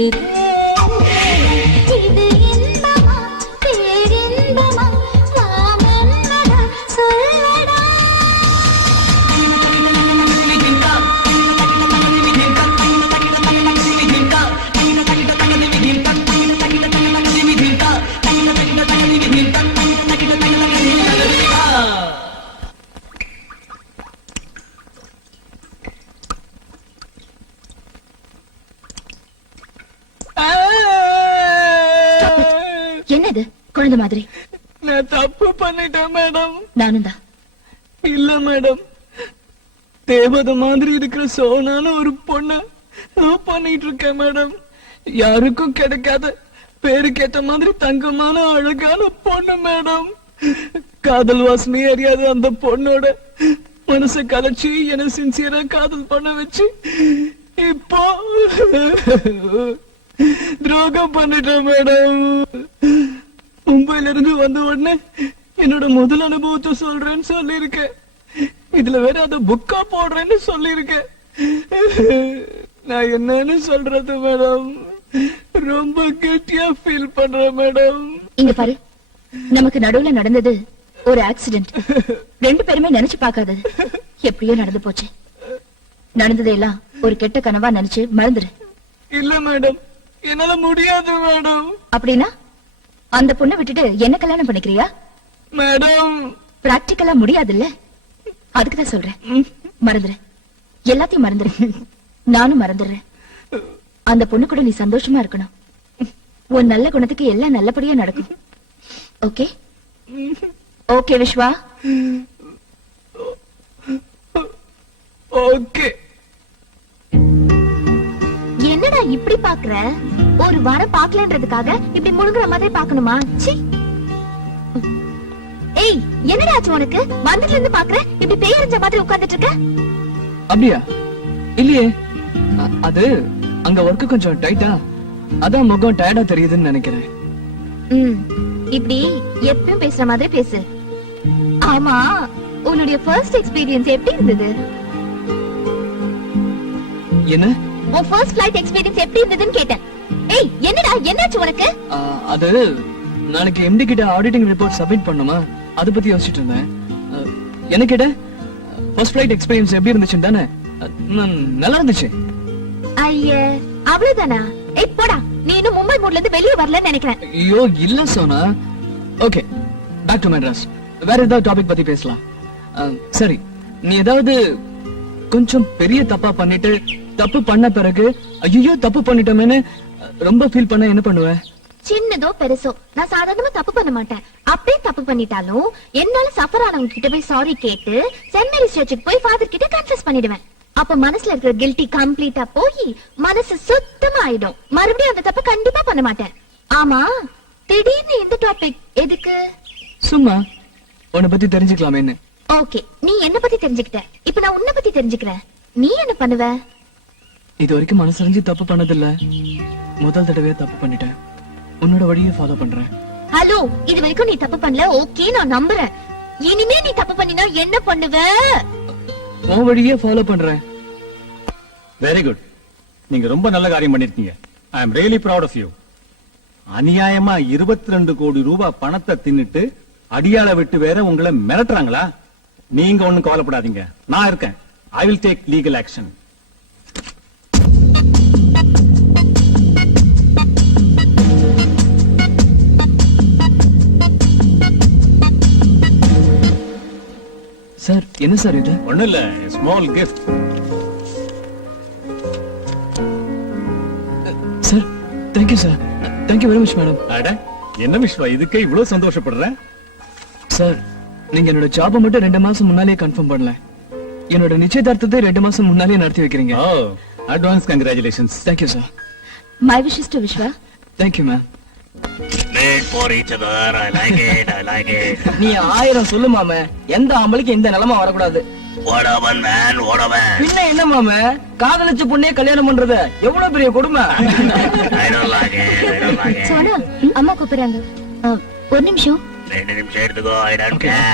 இது இன்பமா பேரின்பமா மாமன்னடா சொல்வடா என்னது குழந்தை மாதிரி? நான் தப்பு பண்ணிட்டேன் மேடம். நானும் தான். இல்ல மேடம், தேவதை மாதிரி இருக்கிற சோனான ஒரு பொண்ண லவ் பண்ணிட்டு இருக்கேன் மேடம். யாருக்கும் கிடைக்காத பேருக்கேத்த மாதிரி தங்கமான அழகான பொண்ணு மேடம். காதல் வாசனை அறியாத அந்த பொண்ணோட மனசை கலைச்சு என்ன சின்சியரா காதல் பண்ண வச்சு இப்போ துரோகம் பண்ணிட்டேன் மேடம். மும்பைல இருந்து வந்த உடனே என்னோட முதல் அனுபவத்தை சொல்றேன்னு சொல்லியிருக்கேன். இதுல வேற அத புக்கா போடுறேன்னு சொல்லியிருக்கேன். நான் என்னன்னு சொல்றது மேடம்? ரொம்ப கெட்டியா ஃபீல் பண்றேன் மேடம். இங்க பாரு, நமக்கு நடுவுல நடந்தது ஒரு ஆக்சிடென்ட். ரெண்டு பேருமே நினைச்சு பார்க்காதது எப்படியோ நடந்து போச்சு. நடந்ததெல்லாம் ஒரு கெட்ட கனவா நினைச்சு மறந்துரு. இல்ல மேடம், என்னால முடியாது மேடம். அப்படின்னா அந்த பொண்ணை விட்டுட்டு என்ன கல்யாணம் பண்ணிக்கிறியா? மேடம், பிராக்டிக்கலா முடியாதுல்ல, அதுக்குதான் சொல்றேன். மறந்துரு, எல்லாத்தையும் மறந்துரு. நானும் மறந்துடுறேன். அந்த பொண்ணு கூட நீ சந்தோஷமா இருக்கணும். உன் நல்ல குணத்துக்கு எல்லாம் நல்லபடியா நடக்கும். Okay okay Vishwa? ஓகே. என்னடா இப்படி பாக்குற? ஒரு வாரம் பாக்கலன்றதுக்காக இப்படி முழுங்குற மாதிரி பாக்கணுமா? சீ. ஏய், என்னடா ஆச்சு உனக்கு? வந்துட்டு இருந்து பாக்குற இப்படி பேயறிஞ்ச மாதிரி உட்கார்ந்துட்டு இருக்க. அப்படியா? இல்லையே, அது அங்க ஒர்க் கொஞ்சம் டைட்டா, அதான் முகம் டயர்டா தெரியுதுன்னு நினைக்கிறேன். இப்படி எப்பவும் பேசுற மாதிரி பேசு. ஆமா, உன்னுடைய ஃபர்ஸ்ட் எக்ஸ்பீரியன்ஸ் எப்படி இருந்தது? என்ன? உன் ஃபர்ஸ்ட் ஃளைட் எக்ஸ்பீரியன்ஸ் எப்படி இருந்ததுன்னு கேட்டேன். ஏய், என்னடா என்னாச்சு உனக்கு? அது நாளைக்கு எம்டி கிட்ட ஆடிட்டிங் ரிப்போர்ட் சப்மிட் பண்ணுமா, அத பத்தி யோசிச்சுட்டு இருந்தேன். என்ன கேட்ட? ஃபர்ஸ்ட் ஃளைட் எக்ஸ்பீரியன்ஸ் எப்படி இருந்துச்சு தானே? நல்லா இருந்துச்சு. ஐயே, அவ்வளவுதானா? ஏய் போடா, நீ இன்னும் மும்பை மூட்ல இருந்து வெளியே வரலன்னு நினைக்கிறேன். ஐயோ இல்ல Sona. Okay, back to Madras. வேற ஏதாவது டாபிக் பத்தி பேசலாம். சரி, நீ ஏதாவது கொஞ்சம் பெரிய தப்பா பண்ணிட்டு தப்பு பண்ண பிறகு ஐயோ தப்பு பண்ணிட்டோமேன்னு ரொம்ப ஃபீல் பண்ண என்ன பண்ணுவ? சின்னதோ பெருசோ நான் சாதாரணமா தப்பு பண்ண மாட்டேன். அப்படியே தப்பு பண்ணிட்டாலும் என்னால சஃபர் ஆனவங்க கிட்ட போய் சாரி கேட்டு சென்ட் மேரிஸ் சர்ச்சுக்கு போய் ஃபாதர் கிட்ட கன்ஃபஸ் பண்ணிடுவேன். அப்ப மனசுல இருக்கிற கில்ட்டி கம்ப்ளீட்டா போய் மனசு சுத்தமா ஆயிடும். மறுபடியும் அந்த தப்பு கண்டிப்பா பண்ண மாட்டேன். ஆமா, திடீர்னு இந்த டாபிக் எதுக்கு? சும்மா உன்னை பத்தி தெரிஞ்சுக்கலாமேன்னு. ஓகே, நீ என்ன பத்தி தெரிஞ்சுக்கிட்ட, இப்ப நான் உன்னை பத்தி தெரிஞ்சுக்கிறேன். நீ என்ன பண்ணுவ? இது வரைக்கும் மனசறிஞ்சு தப்பு பண்ணதில்ல, முதல் தடவையா தப்பு பண்ணிட்டேன். உன்னோட வழியை ஃபாலோ பண்றேன். ஹலோ, இது வரைக்கும் நீ தப்பு பண்ணல, ஓகே நான் நம்புறேன். இனிமே நீ தப்பு பண்ணினா என்ன பண்ணுவ? உன் வழியே ஃபாலோ பண்றேன். Very good. நீங்க ரொம்ப நல்ல காரியம் பண்ணிருக்கீங்க. I am really proud of you. அநியாயமா 22 கோடி ரூபாய் பணத்தை தின்னுட்டு அடியாள விட்டு வேற உங்களை மிரட்டுறாங்களா? நீங்க ஒண்ணும் கவலைப்படாதீங்க, நான் இருக்கேன். I will take legal action. Sir, என்ன சார் இது? ஒண்ணும் இல்ல, small gift. Sir, thank you sir. Thank you very much madam. அட, என்ன விஸ்வா இதுக்கே இவ்வளவு சந்தோஷப்படுற? சார், நீங்க என்னோட ஜாப மட்டும் 2 மாசம் முன்னாலே கன்ஃபார்ம் பண்ணல, என்னோட நிச்சயதார்த்தத்தை 2 மாசம் முன்னாலே நடத்தி வைக்கிறீங்க. Oh, advance congratulations. Thank you sir. My wishes to Viswa. Thank you ma'am. Made for each other. I like it. I like it. நீ 1000 சொல்லு மாமே, எந்த ஆம்பளைக்கு இந்த நிலைமை வரக்கூடாது. What a one man. What a man. பின்ன என்ன மாமே, காதலிச்ச பொண்ணே கல்யாணம் பண்றது எவ்வளவு பெரிய கொடுமை. I don't like it. I don't like it. Sona, அம்மா கூப்பிடுறாங்க. ஒரு நிமிஷம். 2 நிமிஷம் எடுத்துக்கோ. I don't care.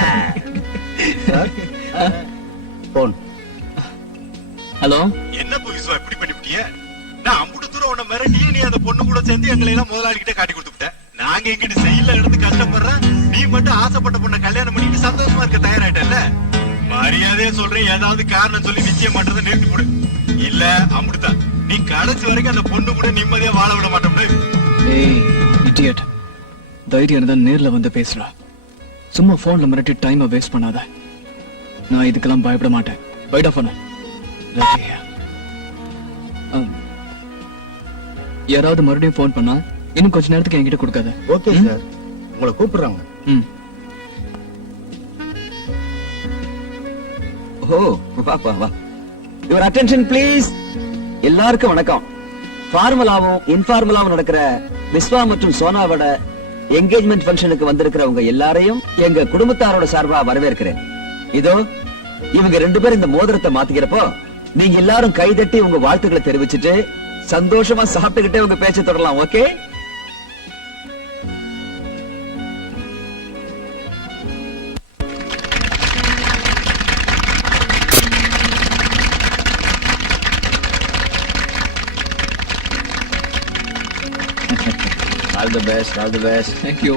ஹலோ. என்ன புதுசா இப்படி பண்ணிவிட்டிய? நான் அம்புட்டு தூரம் உன்னை மிரட்டி நீ அந்த பொண்ணு கூட சேர்ந்து எங்களை எல்லாம் முதலாளிகிட்ட காட்டி கொடுத்துட்ட. நாங்க எங்கிட்ட செய்யல இருந்து கஷ்டப்படுறேன், நீ மட்டும் ஆசைப்பட்ட பொண்ணை கல்யாணம் பண்ணிட்டு சந்தோஷமா இருக்க தயாராயிட்டல. மரியாதையா சொல்றேன், ஏதாவது காரணம் சொல்லி நிச்சயம் பண்றதை நிறுத்தி கொடு. இல்ல அமுடுதான் நீ கடைசி வரைக்கும் அந்த பொண்ணு கூட நிம்மதியா வாழ விட மாட்டோம்னு. ஏய் இடியட், தைரியம் இருந்தா நேர்ல வந்து பேசுறா. சும்மா போன்ல மிரட்டி டைமை வேஸ்ட் பண்ணாத. நான் இதுக்கெல்லாம் பயப்பட மாட்டேன். பைட் ஆஃப் யாராவது மறுபடியும் போன் பண்ணா இன்னும் கொஞ்ச நேரத்துக்கு என்கிட்ட கொடுக்காத. ஓகே சார், உங்களை கூப்பிடுறாங்க. ம். ஓ வா வா வா. Your attention please. எல்லாருக்கும் வணக்கம். ஃபார்மலாவும் இன்ஃபார்மலாவும் நடக்கிற விஸ்வா மற்றும் சோனாவோட என்கேஜ்மெண்ட் ஃபங்க்ஷனுக்கு வந்திருக்கிறவங்க எல்லாரையும் எங்க குடும்பத்தாரோட சார்பா வரவேற்கிறேன். இதோ இவங்க 2 பேரும் இந்த மோதிரத்தை மாத்திக்கிறப்போ நீங்க எல்லாரும் கைதட்டி உங்க வாழ்த்துக்களை தெரிவிச்சுட்டு சந்தோஷமா சாப்பிட்டுக்கிட்டே உங்க பேச்சை தொடரலாம். Okay? All the best, all the best. Thank you.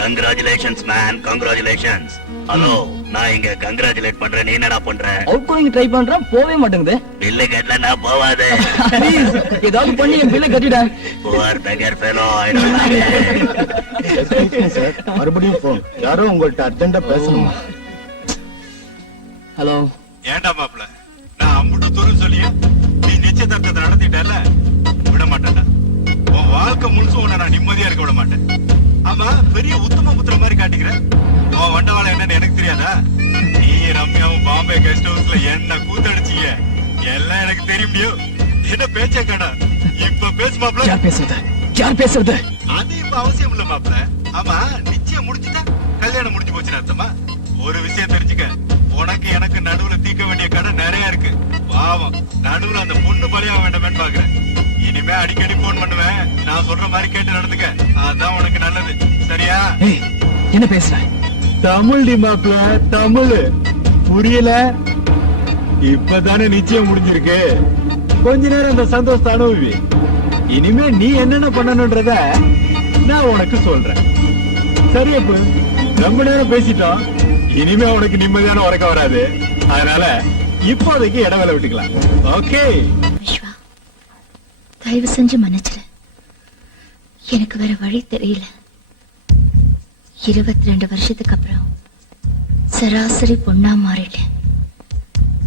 Congratulations man, congratulations. Hello, நான் இங்க கங்க்ராச்சுலேட் பண்றேன், நீ என்னடா பண்ற? அவுட் கோயிங் ட்ரை பண்றேன், போவே மாட்டேங்குது. பில்லு கட்டல நான் போவாதே. ப்ளீஸ் ஏதாவது பண்ணி என் பில்லை கட்டிட. Poor beggar fellow, I don't like it. Sir மறுபடியும் போன், யாரோ உங்கள்ட்ட அர்ஜென்ட்டா பேசணுமா? ஹலோ. ஏண்டா மாப்ள, நான் அம்புட்டு தூரம் சொல்லியா நீ நிச்சயதார்த்தத்தை நடத்திட்டல, விட மாட்டேன்டா. உன் வாழ்க்கை முழுசும் உன்னை நான் நிம்மதியா இருக்க விட மாட்டேன். ஆமா, பெரிய உத்தம புத்திர மாதிரி காட்டிக்கிறேன். உன் வண்டவாளம் என்னன்னு எனக்கு தெரியாதா? நீ ரம்யாவும் பாம்பே கெஸ்ட் ஹவுஸ்ல என்ன கூத்தடிச்சீங்க எல்லாம் எனக்கு தெரியும். என்ன பேச்சே கடா, இப்ப பேசு மாப்ள. யார் பேசுறது? யார் பேசுறது? அது இப்ப அவசியம் இல்ல மாப்ள. ஆமா, நிச்சயம் முடிச்சுட்டா கல்யாணம் முடிஞ்சு போச்சுன்னு அர்த்தமா? ஒரு விஷயம் தெரிஞ்சுக்க, உனக்கு எனக்கு நடுவுல தீர்க்க வேண்டிய கடை நிறைய இருக்கு. பாவம், நடுவுல அந்த பொண்ணு பலியாக வேண்டாமேன்னு பாக்குறேன். இனிமே அடிக்கடி போன் பண்ணுவேன், நான் சொல்ற மாதிரி கேட்டு நடந்துக்க, அதான் உனக்கு நல்லது. சரியா? ஏய் என்ன பேசுற? தமிழ் டி மாப்ள, தமிழ் புரியல? இப்பதானே நிச்சயம் முடிஞ்சிருக்கு, கொஞ்ச நேரம் அந்த சந்தோஷத்தை அனுபவி. இனிமே நீ என்னென்ன பண்ணணும்ன்றத நான் உனக்கு சொல்றேன். சரியா? ரொம்ப நேரம் பேசிட்டோம், இனிமே உனக்கு நிம்மதியான உறக்கம் வராது. அதனால இப்போதைக்கு இடவேளை விட்டுக்கலாம். ஓகே? விஸ்வா, தயவு செஞ்சு மன்னிச்சிரு. எனக்கு வேற வழி தெரியல. 22 வருஷத்துக்கு அப்புறம் சராசரி பொண்ணா மாறிட்டேன்.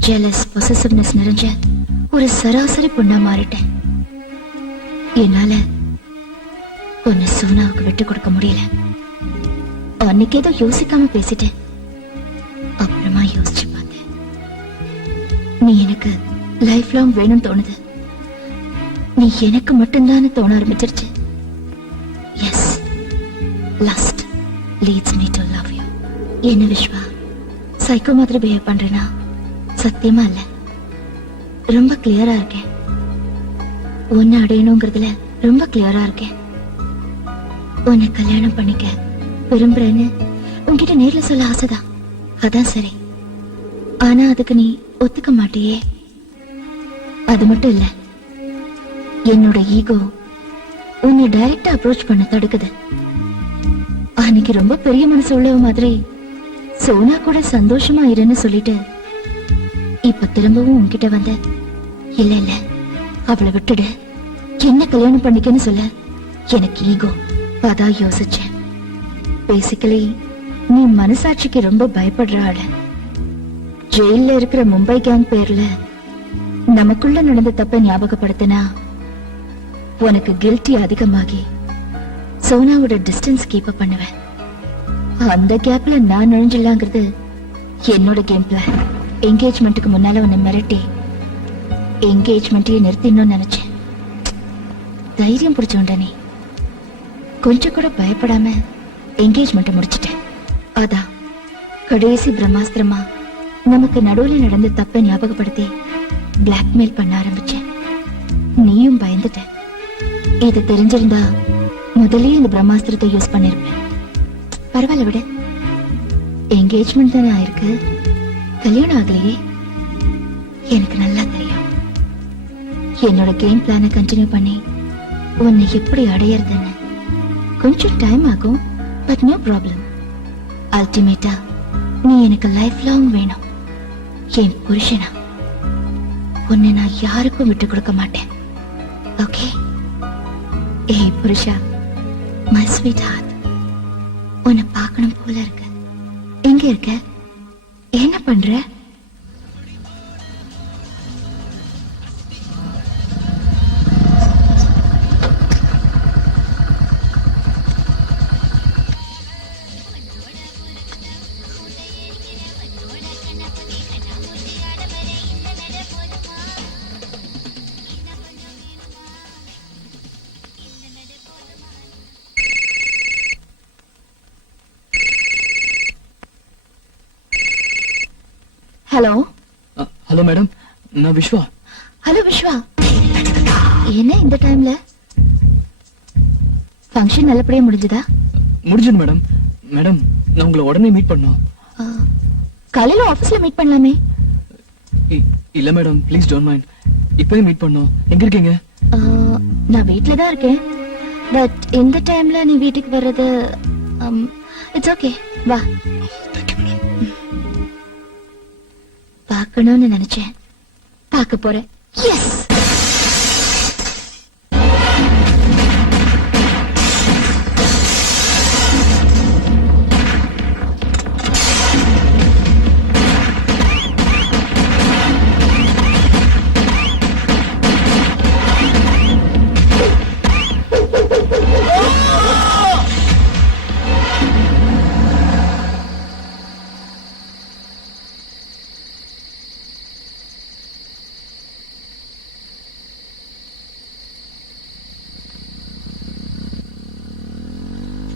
ஜெலஸ் பொசசிவ்னஸ் நிறைஞ்ச ஒரு சராசரி பொண்ணா மாறிட்டேன். என்னால உன்னை சோனாவுக்கு விட்டு கொடுக்க முடியல. அன்னைக்கு ஏதோ யோசிக்காம பேசிட்டேன். அப்புறமா யோசிச்சு பார்த்தேன், நீ எனக்கு லைஃப் லாங் வேணும்னு தோணுது. நீ எனக்கு மட்டும்தான் தோண ஆரம்பிச்சிருச்சு. Yes, lust leads me to love you. என்ன விஸ்வா, சைக்கோ மாதிரி பிஹேவ் பண்றேனா? சத்தியமா இல்ல, ரொம்ப கிளியரா இருக்கேன். உன்னை அடையணுங்கிறதுல ரொம்ப கிளியரா இருக்கேன். உன்னை கல்யாணம் பண்ணிக்க விரும்புறேன்னு உன்கிட்ட நேர்ல சொல்ல ஆசைதான். அதான் சரி. ஆனா அதுக்கு நீ ஒத்துக்க மாட்டியே. அது மட்டும் இல்ல, என்னோட ஈகோ உன்னை டைரக்டா அப்ரோச் பண்ண தடுக்குது. அன்னைக்கு ரொம்ப பெரிய மனசு உள்ளவ மாதிரி சோனா கூட சந்தோஷமா இருன்னு சொல்லிட்டு இப்ப திரும்பவும் உன்கிட்ட வந்த, இல்ல இல்ல அவளை விட்டுடு, என்ன கல்யாணம் பண்ணிக்கன்னு சொல்ல எனக்கு ஈகோ. அதான் யோசிச்சேன். பேசிக்கலி நீ மனசாட்சிக்கு ரொம்ப பயப்படுற ஆள. ஜெயில இருக்கிற மும்பை கேங் பேர்ல நமக்குள்ள நடந்த தப்ப ஞாபகப்படுத்தினா உனக்கு கில்ட்டி அதிகமாகி சோனாவோட டிஸ்டன்ஸ் கீப் அப் பண்ணுவேன். அந்த கேப்ல நான் நுழைஞ்சிடலாங்கிறது என்னோட கேம் பிளான். என்கேஜ்மெண்ட்டுக்கு முன்னால உன்னை மிரட்டி என்கேஜ்மெண்ட்டையே நிறுத்திடணும்னு நினைச்சேன். தைரியம் பிடிச்சோண்ட நீ கொஞ்சம் கூட பயப்படாம என்கேஜ்மெண்ட் முடிச்சிட்டேன். அதான் கடைசி பிரம்மாஸ்திரமா நமக்கு நடுவுல நடந்த தப்பை ஞாபகப்படுத்தி பிளாக்மெயில் பண்ண ஆரம்பிச்சேன். நீயும் பயந்துட்ட. இது தெரிஞ்சிருந்தா முதலே இந்த பிரம்மாஸ்திரத்தை யூஸ் பண்ணிருப்பேன். பரவாயில்ல விட, என்கேஜ்மெண்ட் தானே ஆயிருக்கு, கல்யாணம் ஆகலையே. எனக்கு நல்லா தெரியும் என்னோட கேம் பிளானை கண்டினியூ பண்ணி உன்னை எப்படி அடையறதுன்னு கொஞ்சம் டைம் ஆகும், பட் நோ ப்ராப்ளம். அல்டிமேட்டா நீ எனக்கு லைஃப் லாங் வேணும், என் புருஷனா. உன்னை நான் யாருக்கும் விட்டு கொடுக்க மாட்டேன். ஓகே? ஏய் புருஷா, மை ஸ்வீட் ஹார்ட், உன்னை பார்க்கணும் போல இருக்கு. எங்க இருக்க? என்ன பண்ற? ஹலோ ஹலோ மேடம், நான் விஸ்வா. ஹலோ விஸ்வா, என்ன இந்த டைம்ல? ஃபங்க்ஷன் நல்லபடியா முடிஞ்சதா? முடிஞ்சது மேடம். மேடம், நான் உங்களை உடனே மீட் பண்ணோம். காலையில ஆபீஸ்ல மீட் பண்ணலாமே. இல்ல மேடம், ப்ளீஸ் டோன்ட் மைண்ட். இப்பவே மீட் பண்ணோம். எங்க இருக்கீங்க? நான் வீட்ல தான் இருக்கேன். பட் இந்த டைம்ல நீ வீட்டுக்கு வர்றது இட்ஸ் ஓகே. வா. பார்க்கணும்னு நினைச்சேன், பார்க்க போறேன். எஸ்.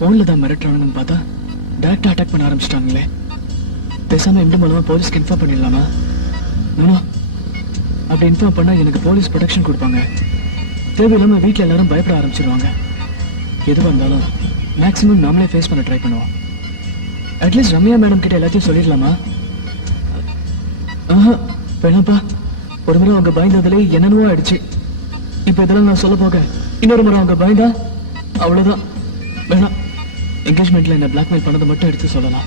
போன்ல தான் மிரட்டுறாங்கன்னு பார்த்தா டைரக்டா அட்டாக் பண்ண ஆரம்பிச்சிட்டாங்களே. பேசாம எந்த மூலமா போலீஸ்க்கு இன்ஃபார்ம் பண்ணிடலாமா? அப்படி இன்ஃபார்ம் பண்ணா எனக்கு போலீஸ் ப்ரொடெக்ஷன் கொடுப்பாங்க. தேவையில்லாம வீட்டுல எல்லாரும் பயப்பட ஆரம்பிச்சிருவாங்க. எதுவா இருந்தாலும் மேக்ஸிமம் நாமளே ஃபேஸ் பண்ண ட்ரை பண்ணுவோம். அட்லீஸ்ட் ரம்யா மேடம் கிட்ட எல்லாத்தையும் சொல்லிடலாமா? வேணாப்பா, ஒரு முறை அவங்க பயந்ததுல என்னென்னவோ ஆயிடுச்சு. இப்ப இதெல்லாம் நான் சொல்ல போக இன்னொரு முறை அவங்க பயந்தா அவ்வளவுதான். வேணாம், என்கேஜ்மெண்ட்ல என்ன பிளாக்மெயில் பண்ணதை மட்டும் எடுத்து சொல்லலாம்.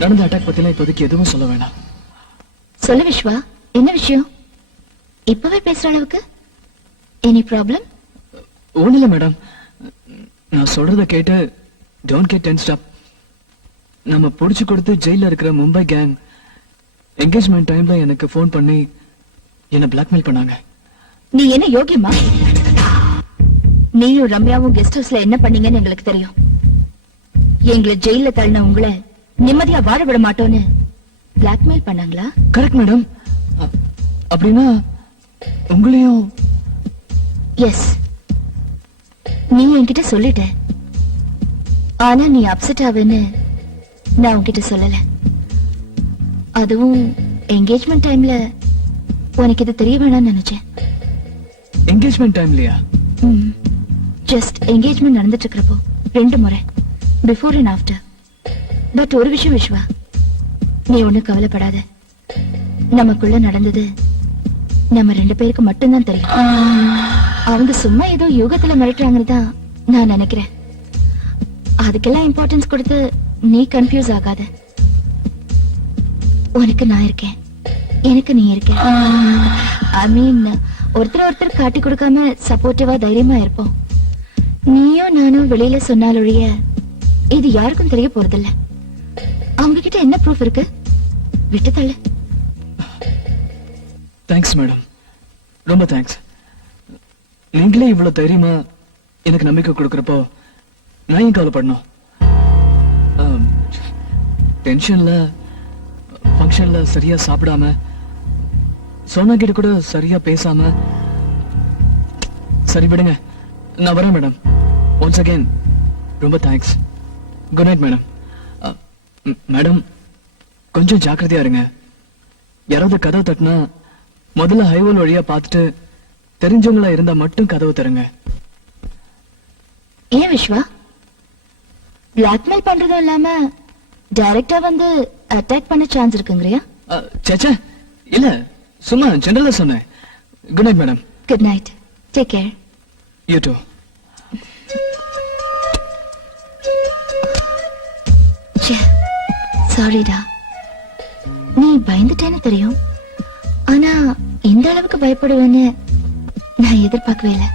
நடந்த அட்டாக் பத்திலாம் இப்போதைக்கு எதுவும் சொல்ல வேணாம். சொல்லு விஸ்வா, என்ன விஷயம்? இப்பவே பேசுற அளவுக்கு எனி ப்ராப்ளம்? ஒண்ணு இல்ல மேடம், நான் சொல்றத கேட்டு டோன்ட் கெட் டென்ஸ்ட் அப். நம்ம புடிச்சு கொடுத்து ஜெயில இருக்கிற மும்பை கேங் என்கேஜ்மெண்ட் டைம்ல எனக்கு ஃபோன் பண்ணி என்ன பிளாக்மெயில் பண்ணாங்க. நீ என்ன யோகியமா? நீயும் ரம்யாவும் கெஸ்ட் ஹவுஸ்ல என்ன பண்ணீங்கன்னு எங்களுக்கு தெரியும். எங்களை ஜெயில தள்ளின உங்களை நிம்மதியா வாழ விட மாட்டோன்னு பிளாக்மெயில் பண்ணாங்களா? Correct madam. அப்படின்னா உங்களையும்? எஸ், நீ என்கிட்ட சொல்லிட்ட. ஆனா நீ அப்செட் ஆவேன்னு நான் உன்கிட்ட சொல்லல. அதுவும் என்கேஜ்மெண்ட் டைம்ல உனக்கு இது தெரிய வேணாம்னு நினைச்சேன். என்கேஜ்மெண்ட் டைம்லயா? ஜஸ்ட் என்கேஜ்மெண்ட் நடந்துட்டு இருக்கிறப்போ 2 முறை, பிஃபோர் அண்ட் ஆஃப்டர். பட் ஒரு விஷயம் விஸ்வா, நீ ஒண்ணு கவலைப்படாத. நமக்குள்ள நடந்தது நம்ம 2 பேருக்கு மட்டும்தான் தெரியும். அவங்க சும்மா ஏதோ யோகத்துல மிரட்டுறாங்கன்னு தான் நான் நினைக்கிறேன். அதுக்கெல்லாம் இம்பார்ட்டன்ஸ் கொடுத்து நீ கன்ஃபியூஸ் ஆகாத. உனக்கு நான் இருக்கேன், எனக்கு நீ இருக்க. ஐ மீன், ஒருத்தர் காட்டி கொடுக்காம சப்போர்ட்டிவா தைரியமா இருப்போம். நீயும் நானும் வெளியில சொன்னாலொழிய இது யாருக்கும் தெரிய போறதில்ல. அவங்க கிட்ட என்ன ப்ரூஃப் இருக்கு? விட்டு தள்ளு. தேங்க்ஸ் மேடம், ரொம்ப தேங்க்ஸ். நீங்களே இவ்வளவு தைரியமா எனக்கு நம்பிக்கை கொடுக்கறப்போ நான் ஏன் கவலைப்படணும்? டென்ஷன்ல ஃபங்க்ஷன்ல சரியா சாப்பிடாம, சோனா கிட்ட கூட சரியா பேசாம. சரி விடுங்க, நான் வரேன் மேடம். ஒன்ஸ் அகைன் ரொம்ப thanks. Good night madam. Madam, கொஞ்சம் ஜாக்கிரதையா இருங்க. யாராவது கதவு தட்டினா முதல்ல ஹைவேல் வழியா பார்த்துட்டு தெரிஞ்சவங்களா இருந்தா மட்டும் கதவு தருங்க. ஏன் விஸ்வா, பிளாக்மெயில் பண்றதும் இல்லாம டைரக்டா வந்து அட்டாக் பண்ண சான்ஸ் இருக்குங்கறியா? சேச்சே, இல்ல, சும்மா ஜெனரலா சொன்னேன். Good night madam, good night, take care. You too. சாரிடா, நீ பயந்துட்டேன்னு தெரியும், ஆனா இந்த அளவுக்கு பயப்படுவேன்னு நான் எதிர்பார்க்கவே இல்லை.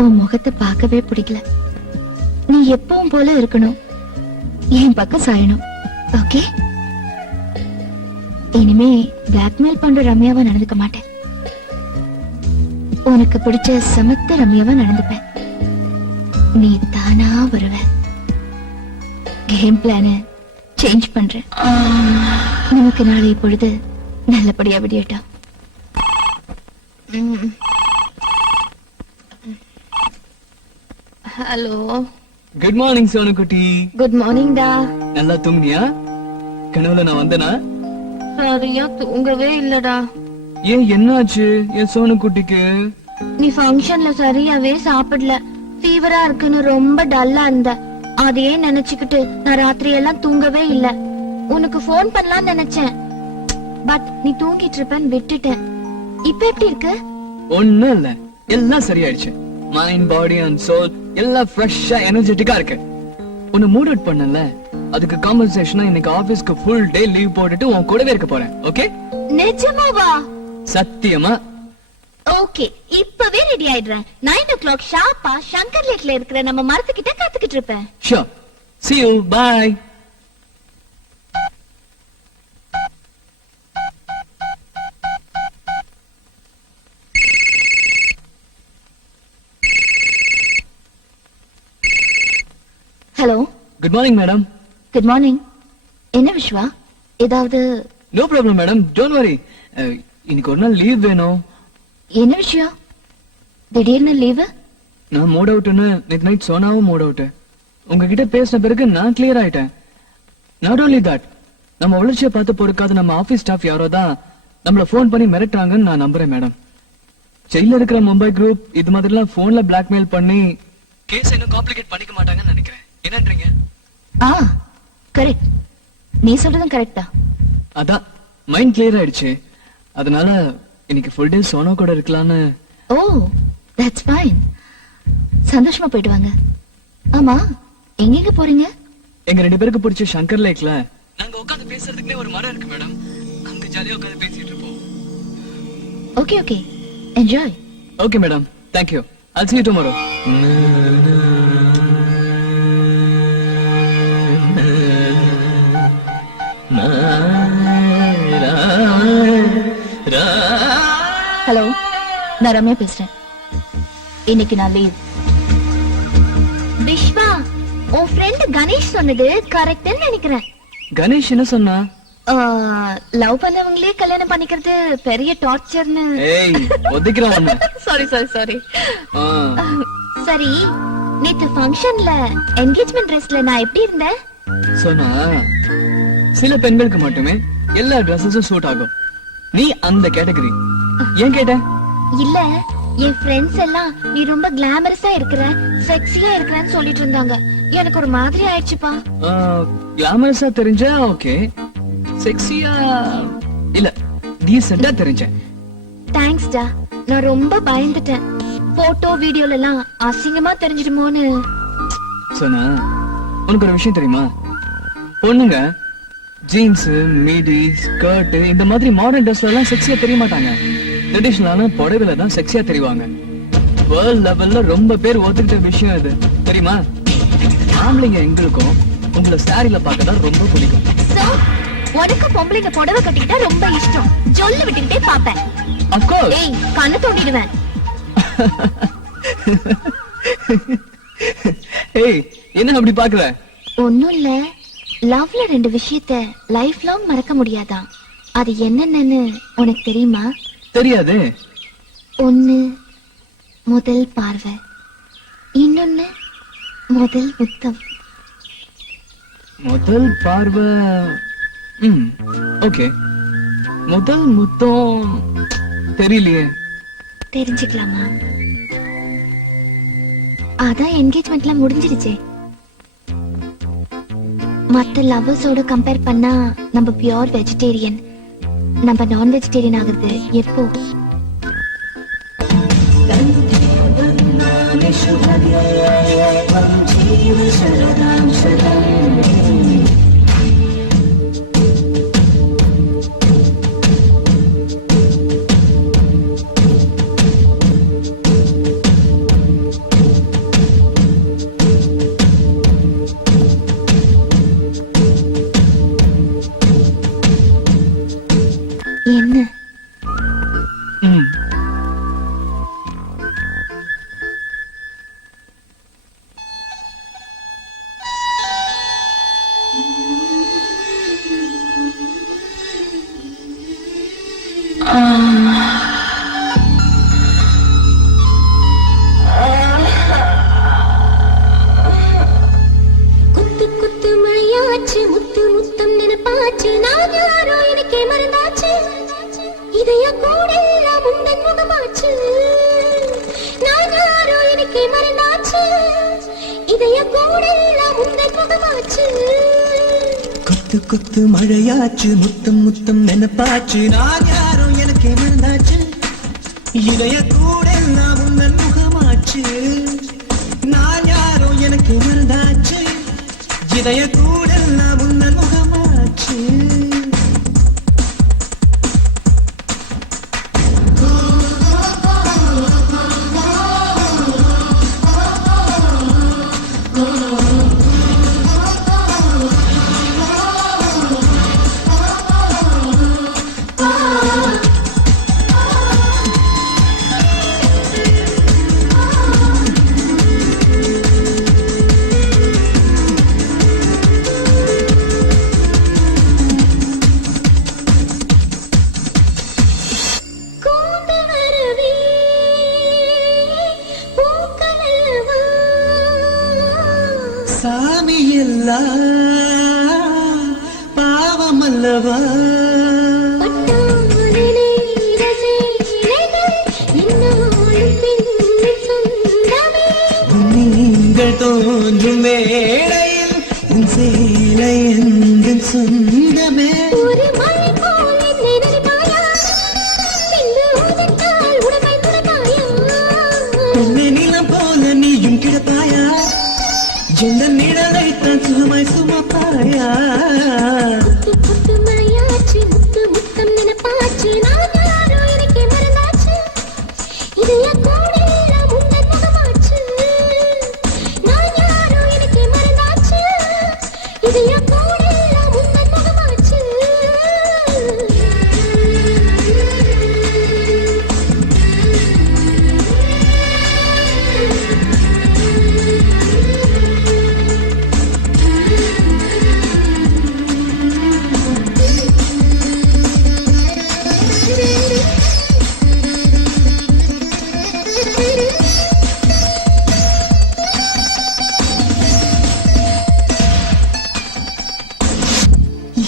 உன் முகத்தை பார்க்கவே பிடிக்கல. நீ எப்பவும் போல இருக்கணும், என் பக்கம் சாயணும். ஓகே, இனிமே பிளாக்மெயில் பண்ற ரம்யாவா நடந்துக்க மாட்டேன். உனக்கு பிடிச்ச சமத்த ரம்யாவா நடந்துப்பேன். நீ தானா வருவ. கேம் பிளான சேஞ்ச் பண்றேன். நமக்கு நாளை பொழுது நல்லபடியா விடியட்டும். ஹலோ, குட் மார்னிங் சோனுக்குட்டி. குட் மார்னிங் டா. நல்லா தூங்குனியா? கனவுல நான் வந்தனா? சரியா தூங்கவே இல்லடா. ஏன் என்னாச்சு என் சோனுக்குட்டிக்கு? நீ ஃபங்க்ஷன்ல சரியாவே சாப்பிடல. ஃபீவரா இருக்குன்னு ரொம்ப டல்லா இருந்த. அதையே நினைச்சுக்கிட்டு நான் ராத்திரி எல்லாம் தூங்கவே இல்ல. உனக்கு போன் பண்ணலாம்னு நினைச்சேன், பட் நீ தூங்கிட்டு இருப்பேன்னு விட்டுட்டேன். இப்ப எப்படி இருக்கு? ஒண்ணும் இல்ல, எல்லாம் சரியாயிடுச்சு. மைண்ட், பாடி அண்ட் சோல் எல்லாம் ஃப்ரெஷ்ஷா எனர்ஜெட்டிக்கா இருக்கு. உன்னை மூட் அவுட் பண்ணல, அதுக்கு காம்பன்சேஷனா இன்னைக்கு ஆபீஸ்க்கு ஃபுல் டே லீவ் போட்டுட்டு உன் கூடவே இருக்க போறேன். ஓகே? நிஜமாவா? சத்தியமா. ஓகே, இப்பவே ரெடி ஆயிடுறேன். 9 o'clock ஷார்ப்பா சங்கர் லேக்ல இருக்கிற நம்ம மரத்துக்கிட்ட காத்துக்கிட்டு இருப்பேன். Sure. See you. Bye. Hello. Good morning madam. Good morning. என்ன விஸ்வா, ஏதாவது? No problem madam, don't worry. இன்னைக்கு ஒரு நாள் லீவ் வேணும். என்ன விஷயம்? திடீர்னு லீவு? நான் மூட் அவுட்னு நேத்து நைட் சோனாவும் மூட் அவுட். உங்ககிட்ட பேசின பிறகு நான் கிளியர் ஆயிட்டேன். நாட் ஓன்லி தட், நம்ம வளர்ச்சியை பார்த்து பொறுக்காத நம்ம ஆபீஸ் ஸ்டாஃப் யாரோ தான் நம்மள போன் பண்ணி மிரட்டுறாங்கன்னு நான் நம்புறேன் மேடம். ஜெயில இருக்கிற மும்பை குரூப் இது மாதிரிலாம் போன்ல பிளாக்மெயில் பண்ணி கேஸ் இன்னும் காம்ப்ளிகேட் பண்ணிக்க மாட்டாங்கன்னு நினைக்கிறேன். என்னன்றீங்க? கரெக்ட், நீ சொல்றதும் கரெக்ட் தான். அதான் மைண்ட் கிளியர் ஆயிடுச்சு. அதனால இன்னைக்கு ஃபுல் டே சோனோ கூட இருக்கலாம்னு. ஓ, தட்ஸ் ஃபைன். சந்தோஷமா போயிட்டு வாங்க. ஆமா, எங்க போறீங்க? எங்க 2 பேருக்கு பிடிச்ச சங்கர் லேக்ல நாங்க உட்கார்ந்து பேசுறதுக்குனே ஒரு மரம் இருக்கு மேடம். அங்க ஜாலியா உட்கார்ந்து பேசிட்டு இருப்போம். Okay okay, enjoy. Okay madam, thank you. I'll see you tomorrow. Hello, நான் ரம்யா பேசுறேன். இன்னைக்கு நான் லீவ். விஸ்வா, உன் ஃப்ரெண்ட் கணேஷ் சொன்னது கரெக்ட்னு நினைக்கிறேன். கணேஷ் என்ன சொன்னா? லவ் பண்ணவங்களே கல்யாணம் பண்ணிக்கிறது பெரிய டார்ச்சர்னு. ஏய், ஒதுக்குறேன் உன்னை. Sorry sorry sorry. சரி, நேத்து ஃபங்க்ஷன்ல என்கேஜ்மெண்ட் ட்ரெஸ்ல நான் எப்படி இருந்தேன்? சொன்னா சில பெண்களுக்கு மட்டுமே எல்லா ட்ரெஸ்ஸஸும் சூட் ஆகும். நீ அந்த கேட்டகரி. ஏன் கேட்ட? இல்ல, என் ஃப்ரெண்ட்ஸ் எல்லாம் நீ ரொம்ப கிளாமரஸா இருக்கிற, செக்ஸியா இருக்கிறன்னு சொல்லிட்டு இருந்தாங்க. எனக்கு ஒரு மாதிரி ஆயிடுச்சுப்பா. கிளாமரஸா தெரிஞ்சா ஓகே, செக்ஸியா இல்ல, டீசென்ட்டா தெரிஞ்சேன். தேங்க்ஸ் டா, நான் ரொம்ப பயந்துட்டேன். போட்டோ வீடியோல எல்லாம் அசிங்கமா தெரிஞ்சிடுமோன்னு. சொன்னா உனக்கு ஒரு விஷயம் தெரியுமா? பொண்ணுங்க ஜீன்ஸ், மீடி, ஸ்கர்ட் இந்த மாதிரி மாடர்ன் ட்ரெஸ்ல எல்லாம் செக்ஸியா தெரிய மாட்டாங்க. ட்ரெடிஷனலான புடவைல தான் செக்ஸியா தெரிவாங்க. வேர்ல்ட் லெவல்ல ரொம்ப பேர் ஒத்துக்கிட்ட விஷயம் இது தெரியுமா? ஆம்பளைங்க எங்களுக்கும் உங்களை சாரில பார்க்கதான் ரொம்ப பிடிக்கும். So, உனக்கு பொம்பளைங்க புடவை கட்டிக்கிட்டா ரொம்ப இஷ்டம். ஜொல்லு விட்டுக்கிட்டே பாப்பேன். Of course. ஏய், கண்ணு தோண்டிடுவேன். ஏய், என்ன அப்படி பாக்குற? ஒண்ணும் இல்ல, லவ்ல 2 விஷயத்த லைஃப் லாங் மறக்க முடியாதான். அது என்னென்னு உனக்கு தெரியுமா? தெரியாது. ஒண்ணு முதல் பார்வை, இன்னொன்னு முதல் முத்தம். முதல் பார்வை. ஓகே, முதல் முத்தம் தெரியலையே. தெரிஞ்சுக்கலாமா? அதான் என்கேஜ்மெண்ட்லாம் முடிஞ்சிருச்சே. மத்த லவ்வர்ஸோட கம்பேர் பண்ணா நம்ம பியூர் வெஜிடேரியன். நம்ம நான் வெஜிடேரியன் ஆகுறது எப்போ? என்ன குத்து குத்து மழையாச்சு முத்து முத்தம் நினைப்பாச்சு நான் யாரோ எனக்கே மறந்தாச்சு இதைய கூட எல்லாம் உந்தன் முகமாச்சு நான் யாரோ எனக்கே மறந்தாச்சு இதைய கூட எல்லாம் உந்தன் முகமாச்சு குத்து குத்து மழையாச்சு முத்தம் முத்தம் நினைப்பாச்சு நான் யாரோ எனக்கு மறந்தாச்சு இதய கூட எல்லாம் உந்தன் முகமாச்சு நான் யாரோ எனக்கு மறந்தாச்சு இதய கூட எல்லாம் உந்தன் முகமாச்சு கூந்தல் வரவே பூக்கள் அல்லவா சாமி எல்லாம் பாவம் அல்லவா பட்டாளனே ரசிகர்கள் என்னாலும் பின்னின் சொந்தமே நீங்கள் தோன்றும் வேளையில் உன் சேலை எங்கள் சொந்தமே ஒரு மழை போல் என்னை நினைப்பாயா பின்பு உதட்டால் உடம்பை துடைப்பாயா என்னை நிலம் போல நீயும் கிடப்பாயா எந்த நிழலைத்தான் சுகமாய் சுமப்பாயா குத்து குத்து மழையாச்சு முத்து முத்தம் நினைப்பாச்சு நான் யாரோ எனக்கே மறந்தாச்சு இதைய கூட எல்லாம் உந்தன் முகமாச்சு நான் யாரோ எனக்கே மறந்தாச்சு இதைய கூட எல்லாம் உந்தன் முகமாச்சு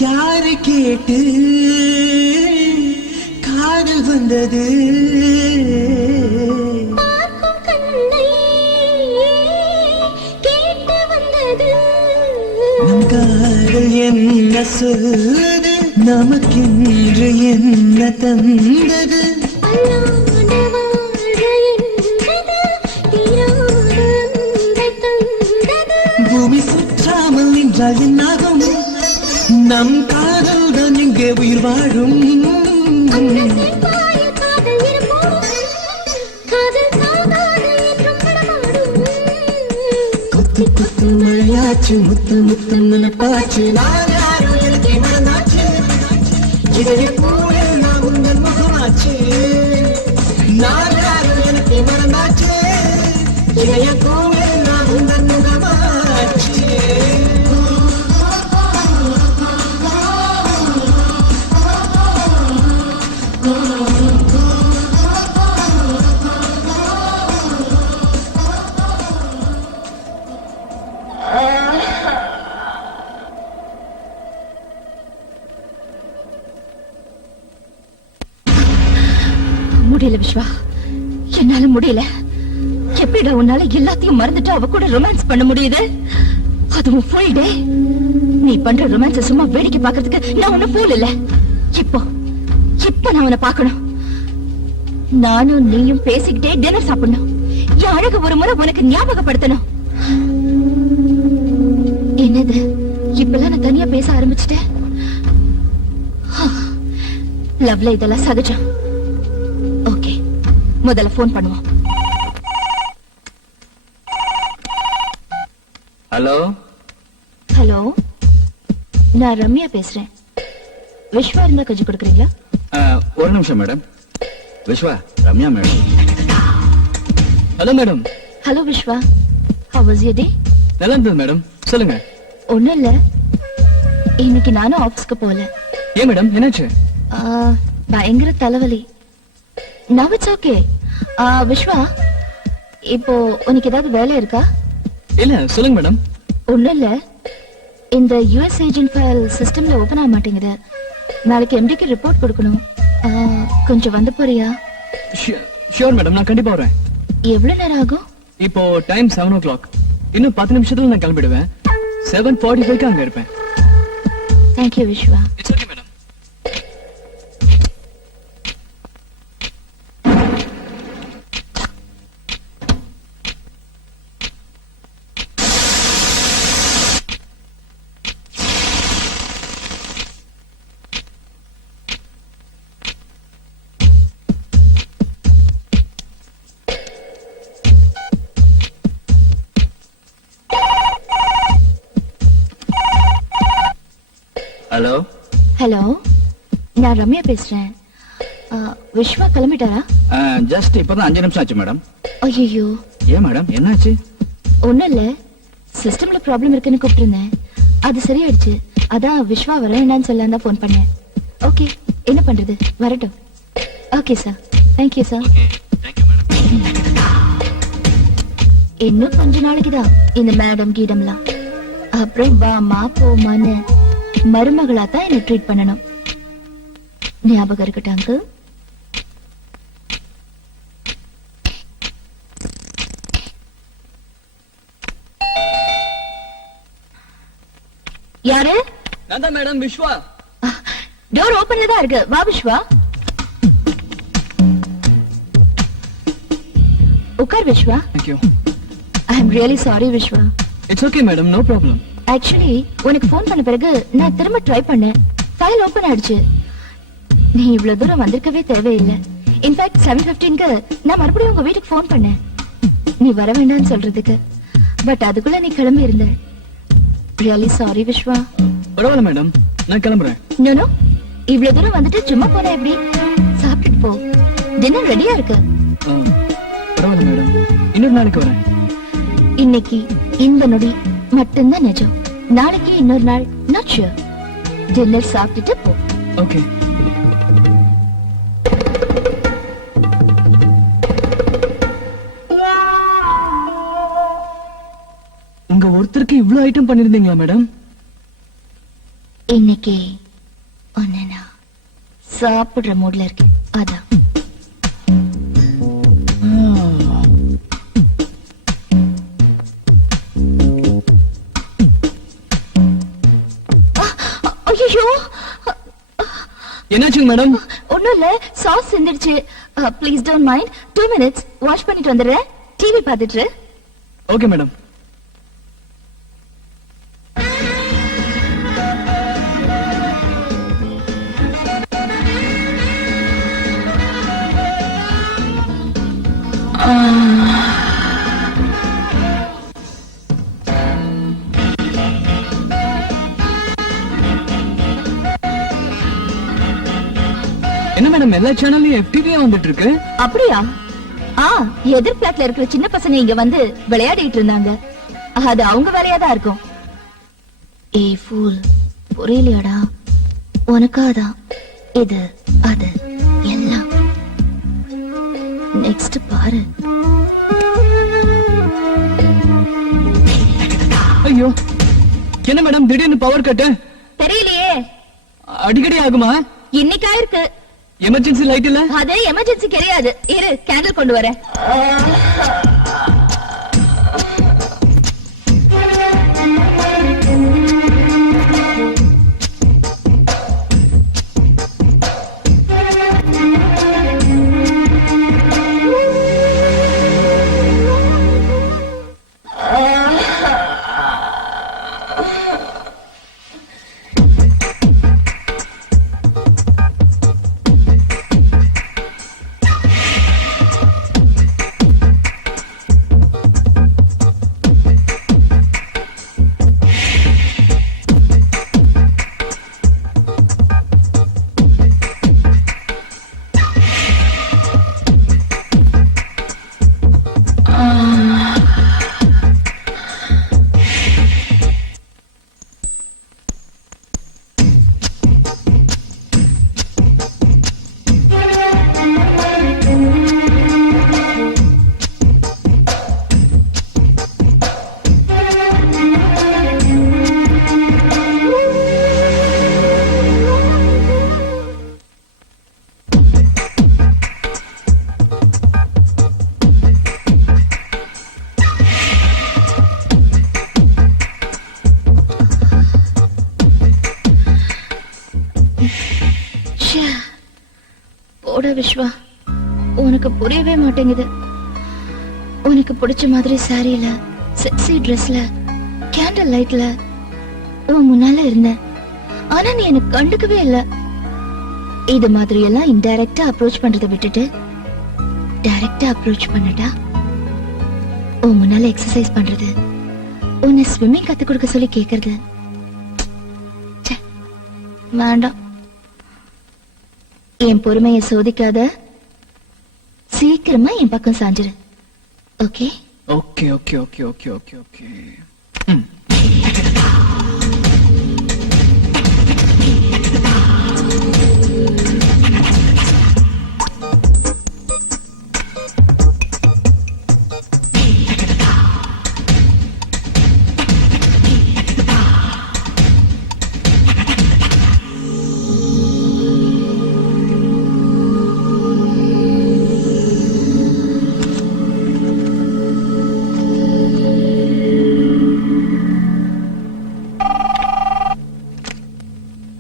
யாரை கேட்டு காதல் வந்தது பார்க்கும் கண்ணை கேட்டு வந்தது நம் காதல் என்ன சொல்லுது நமக்கென்று என்ன தந்தது அல்லாத வாழ்க என்பது தீராத அன்பை தந்தது பூமி சுற்றாமல் நின்றால் என்னாகும் நம் காதல் தான் எங்கே உயிர் வாழும் அந்த செவ்வாய காதல் இருப்போம் காதல் சாகாது என்றும் நடமாடும் குத்து குத்து மழையாச்சு முத்து முத்தம் நினைப்பாச்சு நான் யாரோ எனக்கு மறந்தாச்சு இதய கூட நான் உங்கள் முகமாச்சு நான் யாரோ எனக்கு மறந்தாச்சு இதய கூட நான் உங்கள் முகமாச்சு முடியல விஸ்வா, என்னால முடியல. எப்படிடா உன்னால எல்லாத்தையும் மறந்துட்டு அவ கூட ரொமான்ஸ் பண்ண முடியுது? அதுவும் ஃபுல் டே. நீ பண்ற ரொமான்ஸ் சும்மா வேடிக்கை பார்க்கிறதுக்கு நான் ஒன்னும் ஃபூல் இல்ல. இப்போ நான் அவனை பார்க்கணும். நானும் நீயும் பேசிக்கிட்டே டின்னர் சாப்பிடணும். என் அழகு ஒரு முறை உனக்கு ஞாபகப்படுத்தணும். என்னது இப்பெல்லாம் நான் தனியா பேச ஆரம்பிச்சிட்டேன். லவ்ல இதெல்லாம் சகஜம். ஓகே, முதல்ல போன் பண்ணுவோம். ஹலோ ஹலோ, நான் ரம்யா பேசுறேன். விஸ்வா இருந்தா கொஞ்சம் கொடுக்குறீங்களா? ஒரு நிமிஷம் madam. Vishwa, Ramya madam. Hello madam. Hello Vishwa, how was your day? நல்லா இருந்தது மேடம், சொல்லுங்க. ஒண்ணும் இல்ல, இன்னைக்கு நானும் ஆபீஸ்க்கு போகல. ஏன் மேடம், என்னாச்சு? பயங்கர தலைவலி. now it's okay. விஸ்வா, இப்போ உனக்கு ஏதாவது வேலை இருக்கா? இல்ல, சொல்லுங்க மேடம். ஒண்ணும் இல்ல, இந்த யுஎஸ் ஏஜென்ட் ஃபைல் சிஸ்டம்ல ஓபன் ஆக மாட்டேங்குது. நாளைக்கு எம்டிக்கு ரிப்போர்ட் கொடுக்கணும். கொஞ்சம் வந்து போறியா? ஷியோர் மேடம், நான் கண்டிப்பா வரேன். எவ்வளவு நேரம் ஆகும்? இப்போ டைம் 7 o'clock. இன்னும் 10 நிமிஷத்துல நான் கிளம்பிடுவேன். 7:45 அங்க இருப்பேன். Thank you Vishwa. It's okay madam. Hello hello, நான் ரம்யா பேசுறேன். விஸ்வா கிளம்பிட்டாரா? ஜஸ்ட் இப்பதான் 5 நிமிஷம் ஆச்சு மேடம். ஐயோ, ஏன் மேடம், என்னாச்சு? ஒண்ணும் இல்ல, சிஸ்டம்ல ப்ராப்ளம் இருக்குன்னு கூப்பிட்டிருந்தேன். அது சரியாயிடுச்சு. அதான் விஸ்வா வர என்னன்னு சொல்லலாம் தான் போன் பண்ணேன். ஓகே, என்ன பண்றது, வரட்டும். Okay sir, thank you sir. இன்னும் கொஞ்ச நாளைக்கு தான் இந்த மேடம் கீடம்லாம். அப்புறம் வாமா போமான்னு மருமகளா தான் என்ன ட்ரீட் பண்ணணும். ஞாபகம் இருக்கட்டாங்க. யாரு? நான் தான் மேடம், விஸ்வா. டோர் ஓபன்ல தான் இருக்கு. வா விஸ்வா, உட்கார் Vishwa. Thank you. I am really sorry Vishwa. It's okay madam, no problem. Actually உனக்கு ஃபோன் பண்ண பிறகு நான் திரும்ப ட்ரை பண்ணேன். ஃபைல் ஓபன் ஆயிடுச்சு. நீ இவ்வளவு தூரம் வந்திருக்கவே தேவையில்லை. இன்ஃபேக்ட் 7:15க்கு நான் மறுபடியும் உங்க வீட்டுக்கு ஃபோன் பண்ணேன், நீ வர வேண்டாம்னு சொல்றதுக்கு. பட் அதுக்குள்ள நீ கிளம்பி இருந்த. Really sorry Vishwa. பரவாயில்ல மேடம், நான் கிளம்புறேன். நோ, இவ்வளவு தூரம் வந்துட்டு சும்மா போன எப்படி? சாப்பிட்டுட்டு போ, டின்னர் ரெடியா இருக்கு. பரவாயில்ல மேடம், இன்னொரு நாளைக்கு வரேன். இன்னைக்கு இந்த நொடி மட்டும்தான் நிஜம். நாளைக்கு இன்னொரு நாள் நாட் ஷூர். டின்னர் சாப்பிட்டுட்டு போ. ஓகே. உங்க ஒருத்தருக்கு இவ்ளோ ஐட்டம் பண்ணிருந்தீங்களா மேடம்? இன்னைக்கு ஒன்னு நான் சாப்பிடுற மூட்ல இருக்கேன், அதான். ஐயோ, என்னாச்சுங்க மேடம்? ஒண்ணும் இல்ல, சாஸ் சிந்திடுச்சு. Please don't mind. 2 minutes wash பண்ணிட்டு வந்துடுறேன். டிவி பார்த்துட்டு. Okay madam. என்ன மேடம், எல்லா சேனல்லையும் FTV வந்துட்டு இருக்கு? அப்படியா? எதிர் பிளாட்ல இருக்கிற சின்ன பசங்க இங்க வந்து விளையாடிட்டு இருந்தாங்க. அது அவங்க வேலையா தான் இருக்கும். ஏய் ஃபூல், புரியலையாடா? உனக்காதான் இது அது எல்லாம். நெக்ஸ்ட் பாரு. ஐயோ, என்ன மேடம் திடீர்னு பவர் கட்டு? தெரியலையே. அடிக்கடி ஆகுமா? இன்னைக்கா இருக்கு. எமர்ஜென்சி லைட் இல்ல? அது எமர்ஜென்சி கிடையாது. இரு, கேண்டில் கொண்டு வரேன். விஸ்வா, உனக்கு புரியவே மாட்டேங்குது. உனக்கு பிடிச்ச மாதிரி சாரியில, செக்ஸி ட்ரெஸ்ல, கேண்டில் லைட்ல உன் முன்னால இருந்தேன். ஆனா நீ எனக்கு கண்டுக்கவே இல்ல. இது மாதிரி எல்லாம் இன்டைரக்டா அப்ரோச் பண்றதை விட்டுட்டு டைரக்டா அப்ரோச் பண்ணடா. உன் முன்னால எக்ஸசைஸ் பண்றது, உன்னை ஸ்விம்மிங் கத்து கொடுக்க சொல்லி கேக்குறது, ச்சே, வேண்டாம். என் பொறுமையை சோதிக்காத, சீக்கிரமா என் பக்கம் சாஞ்சிரு. Okay? Okay okay okay okay okay okay.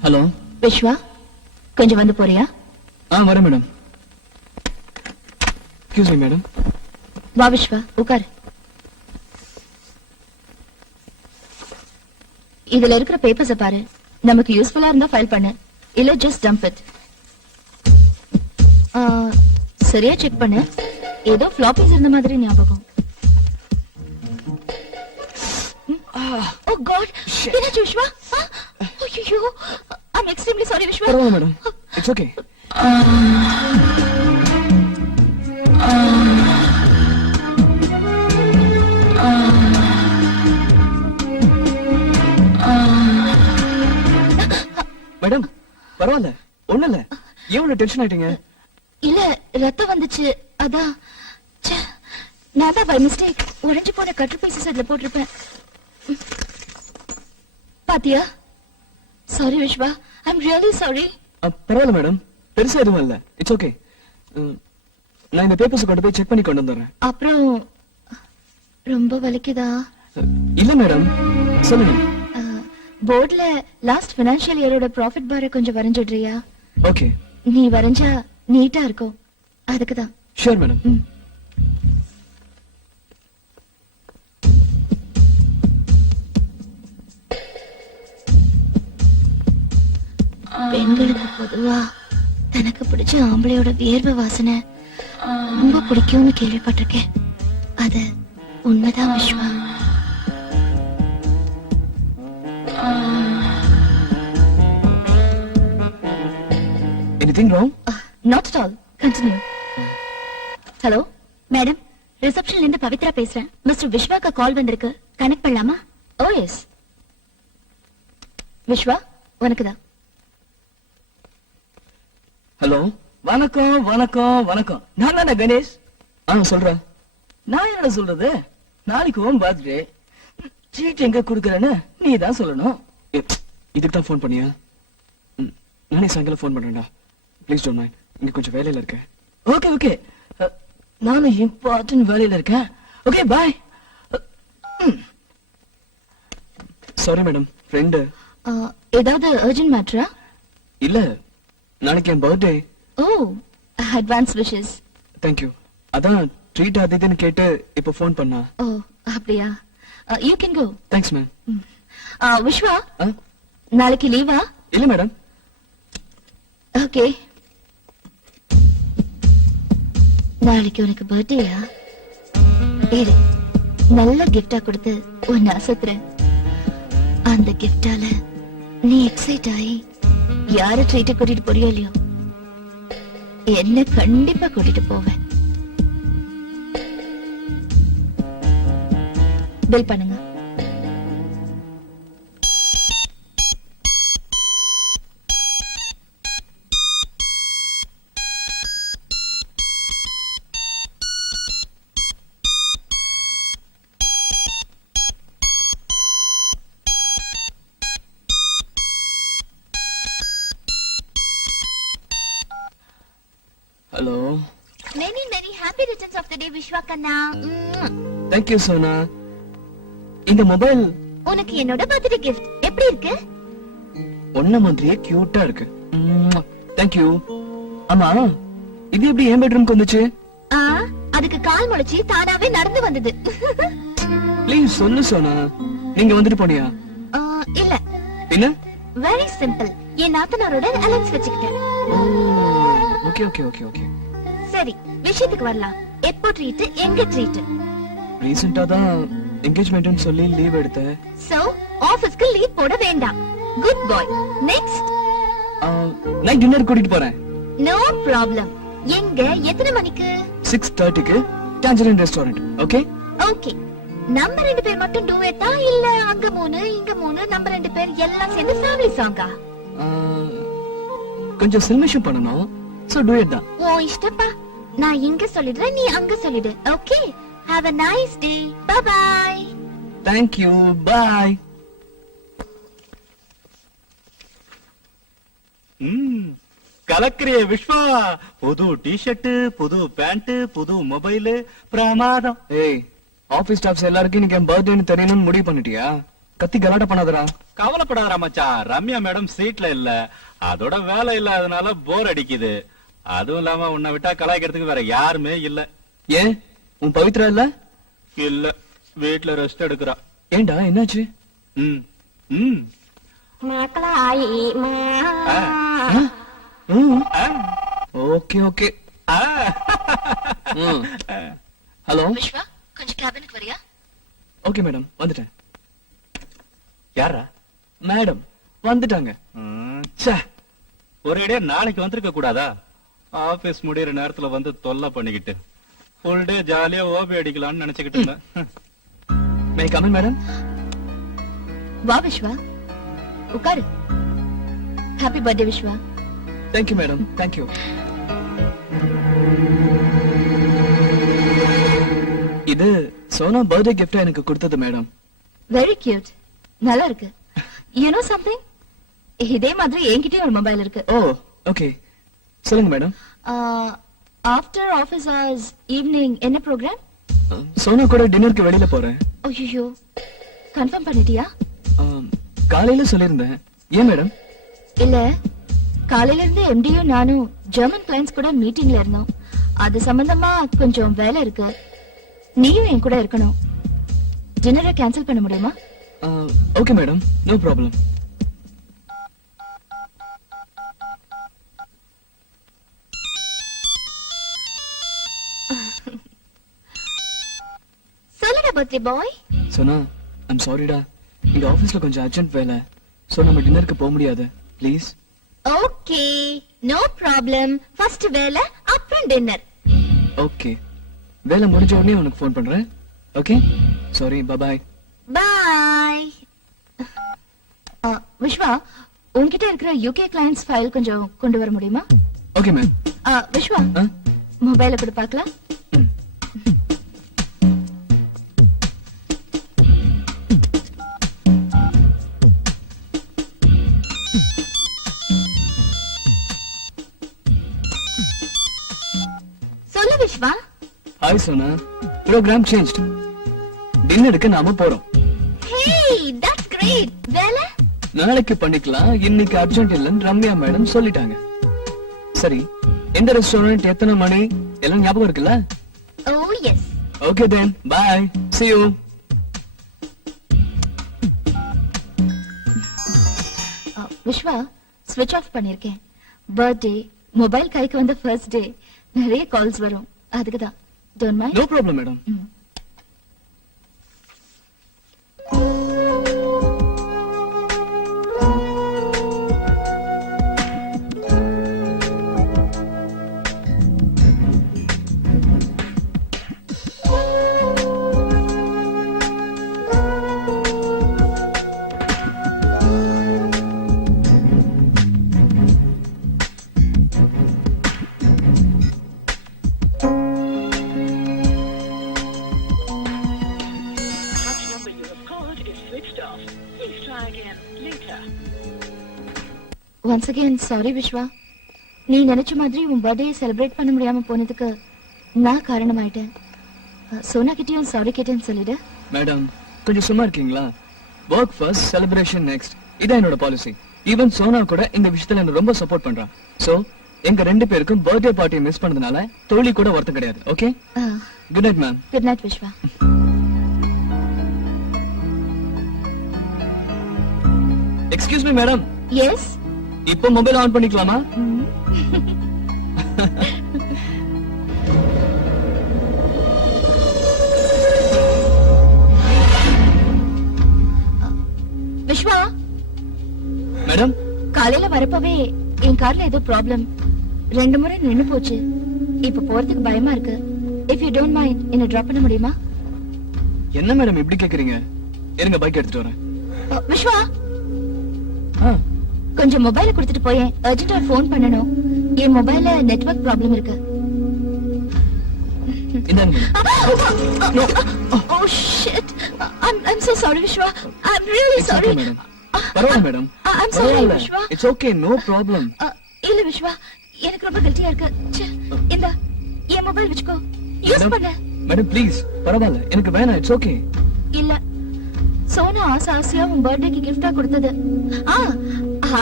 Hello Viswa, கொஞ்சம் வந்து போறியா? வரேன் மேடம். Excuse me madam. வா விஸ்வா, உட்காரு. இதுல இருக்கிற பேப்பர்ஸ பாரு. நமக்கு யூஸ்ஃபுல்லா இருந்தா ஃபைல் பண்ணு, இல்ல ஜஸ்ட் டம்ப் இட். சரியா செக் பண்ணு. ஏதோ ஃப்ளாப்பீஸ் இருந்த மாதிரி ஞாபகம். ஓ காட், என்னாச்சு விஸ்வா? ஐயோ, I'm extremely sorry விஸ்வா. பரவாயில்ல மேடம், இட்ஸ் ஓகே. மேடம் பரவாயில்ல, ஒண்ணும் இல்ல. ஏன் இவ்வளவு டென்ஷன் ஆயிட்டீங்க? இல்ல, ரத்தம் வந்துச்சு, அதான். ச்சே, நான் தான் பை மிஸ்டேக் உடைஞ்சு போன கட்டர் பீசஸ் அதுல போட்டிருப்பேன். பாத்தியா? Sorry Vishwa, I'm really sorry. பரவாயில்ல மேடம், பெருசா எதுவும் இல்ல. It's okay. நான் இந்த பேப்பர்ஸ் கொண்டு போய் செக் பண்ணி கொண்டு வந்துடுறேன். அப்புறம் ரொம்ப வலிக்குதா? இல்ல மேடம், சொல்லுங்க. போர்ட்ல லாஸ்ட் ஃபைனான்சியல் இயரோட ப்ராஃபிட் பாரை கொஞ்சம் வரைஞ்சிடுறியா? ஓகே. நீ வரைஞ்சா நீட்டா இருக்கும், அதுக்குதான். Sure madam. பெண்களுக்கு பொதுவா தனக்கு பிடிச்ச ஆம்பளையோட வியர்வை வாசனை ரொம்ப பிடிக்கும்னு கேள்விப்பட்டிருக்கேன். அது உண்மைதான் Viswa. Anything wrong? Not at all. Continue. Hello madam, ரிசப்ஷன்ல இருந்து பவித்ரா பேசுறேன். மிஸ்டர் விஸ்வாக்கு கால் வந்திருக்கு, கனெக்ட் பண்ணலாமா? Oh yes. விஸ்வா, உனக்குதான். ஹலோ. வணக்கம் வணக்கம் வணக்கம். நான் தானே கணேஷ். சொல்றேன். நான் என்ன சொல்றது, நாளைக்கு உன் பர்த்டே. சீட் எங்க குடுக்கறேன்னு நீ தான் சொல்லணும். இதுக்கு தான் ஃபோன் பண்ணியா? நானே சாயங்காலம் ஃபோன் பண்றேன்டா. ப்ளீஸ் டோன்ட் மைண்ட், இங்க கொஞ்சம் வேலையில இருக்கேன். ஓகே ஓகே, நானும் இம்பார்ட்டன்ட் வேலையில இருக்கேன். Okay bye. Sorry madam, friend. ஏதாவது அர்ஜென்ட் மேட்டரா? இல்ல, நாளைக்கு என் birthday. Oh, advance wishes. Thank you. அதான் ட்ரீட் அது இதுன்னு கேட்டு இப்ப ஃபோன் பண்ணா. ஓ அப்படியா? You can go. Thanks ma'am. Viswa, நாளைக்கு லீவா? இல்ல மேடம். ஓகே. நாளைக்கு உனக்கு பர்த்டேயா? இரு, நல்ல கிஃப்டா கொடுத்து உன்னை அசத்துறேன். அந்த கிஃப்டால நீ எக்ஸைட் ஆகி யார ட்ரீட்டை கூட்டிட்டு போறியோ இல்லையோ, என்ன கண்டிப்பா கூட்டிட்டு போவேன். பில் பண்ணுங்க. Hello. Many happy returns of the day, Vishwa Kanna. Thank you Sona. இந்த மொபைல் உனக்கு என்னோட பர்த்டே கிஃப்ட். எப்படி இருக்கு? ஒன்ன மாதிரியே கியூட்டா இருக்கு. Thank you. ஆமா, இது எப்படி என் பெட்ரூம்க்கு வந்துச்சு? ஆ, அதுக்கு கால் முளைச்சி தானாவே நடந்து வந்தது. ப்ளீஸ் சொல்லு சோனா. நீங்க வந்துட்டு போனியா? ஆ, இல்ல, என்ன? Very simple. என் நாத்தனாரோட அலைன்ஸ் வச்சுக்கிட்டேன். Okay okay okay okay. சரி, விஷயத்துக்கு வரலாம். எப்போ ட்ரீட், எங்க ட்ரீட்? ரீசெண்டா தான் என்கேஜ்மெண்ட்னு சொல்லி லீவ் எடுத்தேன். சோ ஆபீஸ்க்கு லீவ் போட வேண்டாம். Good boy. Next. Night dinner கூட்டிட்டு போறேன். No problem. எங்க, எத்தனை மணிக்கு? 6:30க்கு டான்ஜரின் ரெஸ்டாரண்ட். Okay okay. நம்ம 2 பேர் மட்டும் டூயட்டா, இல்ல அங்க 3 இங்க 3 நம்ம 2 பேர் எல்லாம் சேர்ந்து ஃபேமிலி சாங்கா? கொஞ்சம் சில்மிஷம் பண்ணனும். சோ டூயட் தான். ஓ இஷ்டப்பா. நான் இங்க சொல்லிடுறேன், நீ அங்க சொல்லிடு. Okay. Have a nice day. Bye bye. Thank you. Bye. கலக்கிறிய விஸ்வா. புது டி-ஷர்ட், புது பேண்ட், புது மொபைல், பிரமாதம். ஏய், ஆபீஸ் ஸ்டாஃப்ஸ் எல்லாருக்கும் இன்னைக்கு என் பர்த்டேன்னு தெரியணும்னு முடிவு பண்ணிட்டியா? கத்தி கலாட்ட பண்ணாதடா. கவலைப்படாத மச்சான், ரம்யா மேடம் சீட்ல இல்ல. அதோட வேலை இல்லாதனால போர் அடிக்குது. அதுவும் இல்லாம உன்னை விட்டா கலாய்க்கிறதுக்கு வேற யாருமே இல்ல. ஏன், உன் பவித்ரா இல்ல? இல்ல, வீட்ல ரெஸ்ட் எடுக்கிறா. ஏண்டா, என்னாச்சு? ம் ம் ஓகே ஓகே. ஹலோ விஸ்வா, கொஞ்சம் கேபினுக்கு வரியா? ஓகே மேடம், வந்துட்டேன். யாரா? மேடம் வந்துட்டாங்க. ச்சே, ஒரேடியா நாளைக்கு வந்திருக்க கூடாதா? ஆபீஸ் முடியற நேரத்துல வந்து தொல்லை பண்ணிக்கிட்டு ஃபுல் டே ஜாலியா ஓபி அடிக்கலாம்னு நினைச்சுக்கிட்டு இருந்தேன். May come in madam? வா விஸ்வா, உட்காரு. Happy birthday Vishwa. Thank you madam, thank you. இது சோனா பர்த்டே கிஃப்ட் எனக்கு கொடுத்தது மேடம். Very cute. நல்லா இருக்கு. யூ நோ சம்திங், இதே மாதிரி என்கிட்டயும் ஒரு மொபைல் இருக்கு. ஓ ஓகே, சொல்லுங்க madam. After office hours evening என்ன ப்ரோக்ராம்? சோனா கூட டின்னருக்கு வெளியில போறேன். ஐயோ, கன்ஃபார்ம் பண்ணிட்டியா? காலையில சொல்லிருந்தேன். ஏன் மேடம்? இல்ல, காலையில இருந்து எம்டியும் நானும் ஜெர்மன் கிளைண்ட்ஸ் கூட மீட்டிங்ல இருந்தோம். அது சம்பந்தமா கொஞ்சம் வேலை இருக்கு. நீயும் என் கூட இருக்கணும். டின்னரை கேன்சல் பண்ண முடியுமா? Okay madam, no problem. சொல்லுடா பர்த்டே பாய். சோனா, ஐம் சாரிடா. இந்த ஆபீஸ்ல கொஞ்சம் அர்ஜென்ட் வேலை. சோ நம்ம டின்னருக்கு போக முடியாது. Please. Okay, no problem. First வேலை, அப்புறம் டின்னர். ஓகே, வேலை முடிஞ்ச உடனே உனக்கு ஃபோன் பண்றேன். Okay, sorry, bye. Bye. Viswa, உன்கிட்ட இருக்கிற யூகே கிளைண்ட்ஸ் ஃபைல் கொஞ்சம் கொண்டு வர முடியுமா? Okay ma'am. விஸ்வா, மொபைல கூட பார்க்கலாம். சொல்லு Vishwa. Hi Sona, program changed. டின்னருக்கு நாம போறோம். Hey, that's great. வேலை நாளைக்கு பண்ணிக்கலாம், இன்னைக்கு அர்ஜென்ட் இல்லன்னு ரம்யா மேடம் சொல்லிட்டாங்க. சரி, எந்த ரெஸ்டாரண்ட், எத்தனை மணி எல்லாம் ஞாபகம் இருக்குல்ல? Oh yes. Okay then, bye, see you. Vishwa, ஸ்விட்ச் ஆஃப் பண்ணிருக்கேன். பர்த்டே, மொபைல் கைக்கு வந்த ஃபர்ஸ்ட் டே, நிறைய கால்ஸ் வரும். அதுக்கு தான். Don't mind. No problem madam. Once again, sorry Vishwa. நீ நினைச்ச மாதிரி உன் பர்த்டே செலிப்ரேட் பண்ண முடியாம போனதுக்கு நான் காரணமாயிட்டேன். சோனா கிட்டயும் சாரி கேட்டேன்னு சொல்லிடு. மேடம், கொஞ்சம் சும்மா இருக்கீங்களா? Work first, celebration next. இதான் என்னோட பாலிசி. ஈவன் சோனா கூட இந்த விஷயத்துல என்ன ரொம்ப சப்போர்ட் பண்றான். சோ எங்க 2 பேருக்கும் பர்த்டே பார்ட்டி மிஸ் பண்ணதுனால தோழி கூட வருத்தம் கிடையாது. Okay, good night ma'am. Good night Vishwa. Excuse me madam, yes. இப்போ மொபைல் ஆன் பண்ணிக்கலாமா? விஸ்வா, மேடம், காலையில வரப்பவே என் கார்ல ஏதோ ப்ராப்ளம். 2 முறை நின்னு போச்சு. இப்ப போறதுக்கு பயமா இருக்கு. இஃப் யூ டோன்ட் மைண்ட் என்ன டிராப் பண்ண முடியுமா? என்ன மேடம் இப்படி கேக்குறீங்க? இருங்க, பைக் எடுத்துட்டு வரேன். விஸ்வா, ஆ, கொஞ்சம் மொபைல கொடுத்துட்டு போயேன். அர்ஜென்ட்டா ஃபோன் பண்ணனும். என் மொபைல்ல நெட்வொர்க் ப்ராப்ளம் இருக்கு. இந்தாங்க madam. Oh shit. I'm so sorry Vishwa. I'm really It's sorry. okay, madam. பரவாயில்ல madam. I'm sorry Vishwa. It's okay, no problem. இல்ல விஸ்வா, எனக்கு ரொம்ப கில்ட்டியா இருக்கு. ச்சே, இந்த என் மொபைல் வெச்சுக்கோ. யூஸ் பண்ணு. மேடம் ப்ளீஸ், பரவாயில்ல, எனக்கு வேணாம். It's okay. இல்ல, சோனா ஆசையா உன் பர்த்டேக்கு கிஃப்டா கொடுத்தது.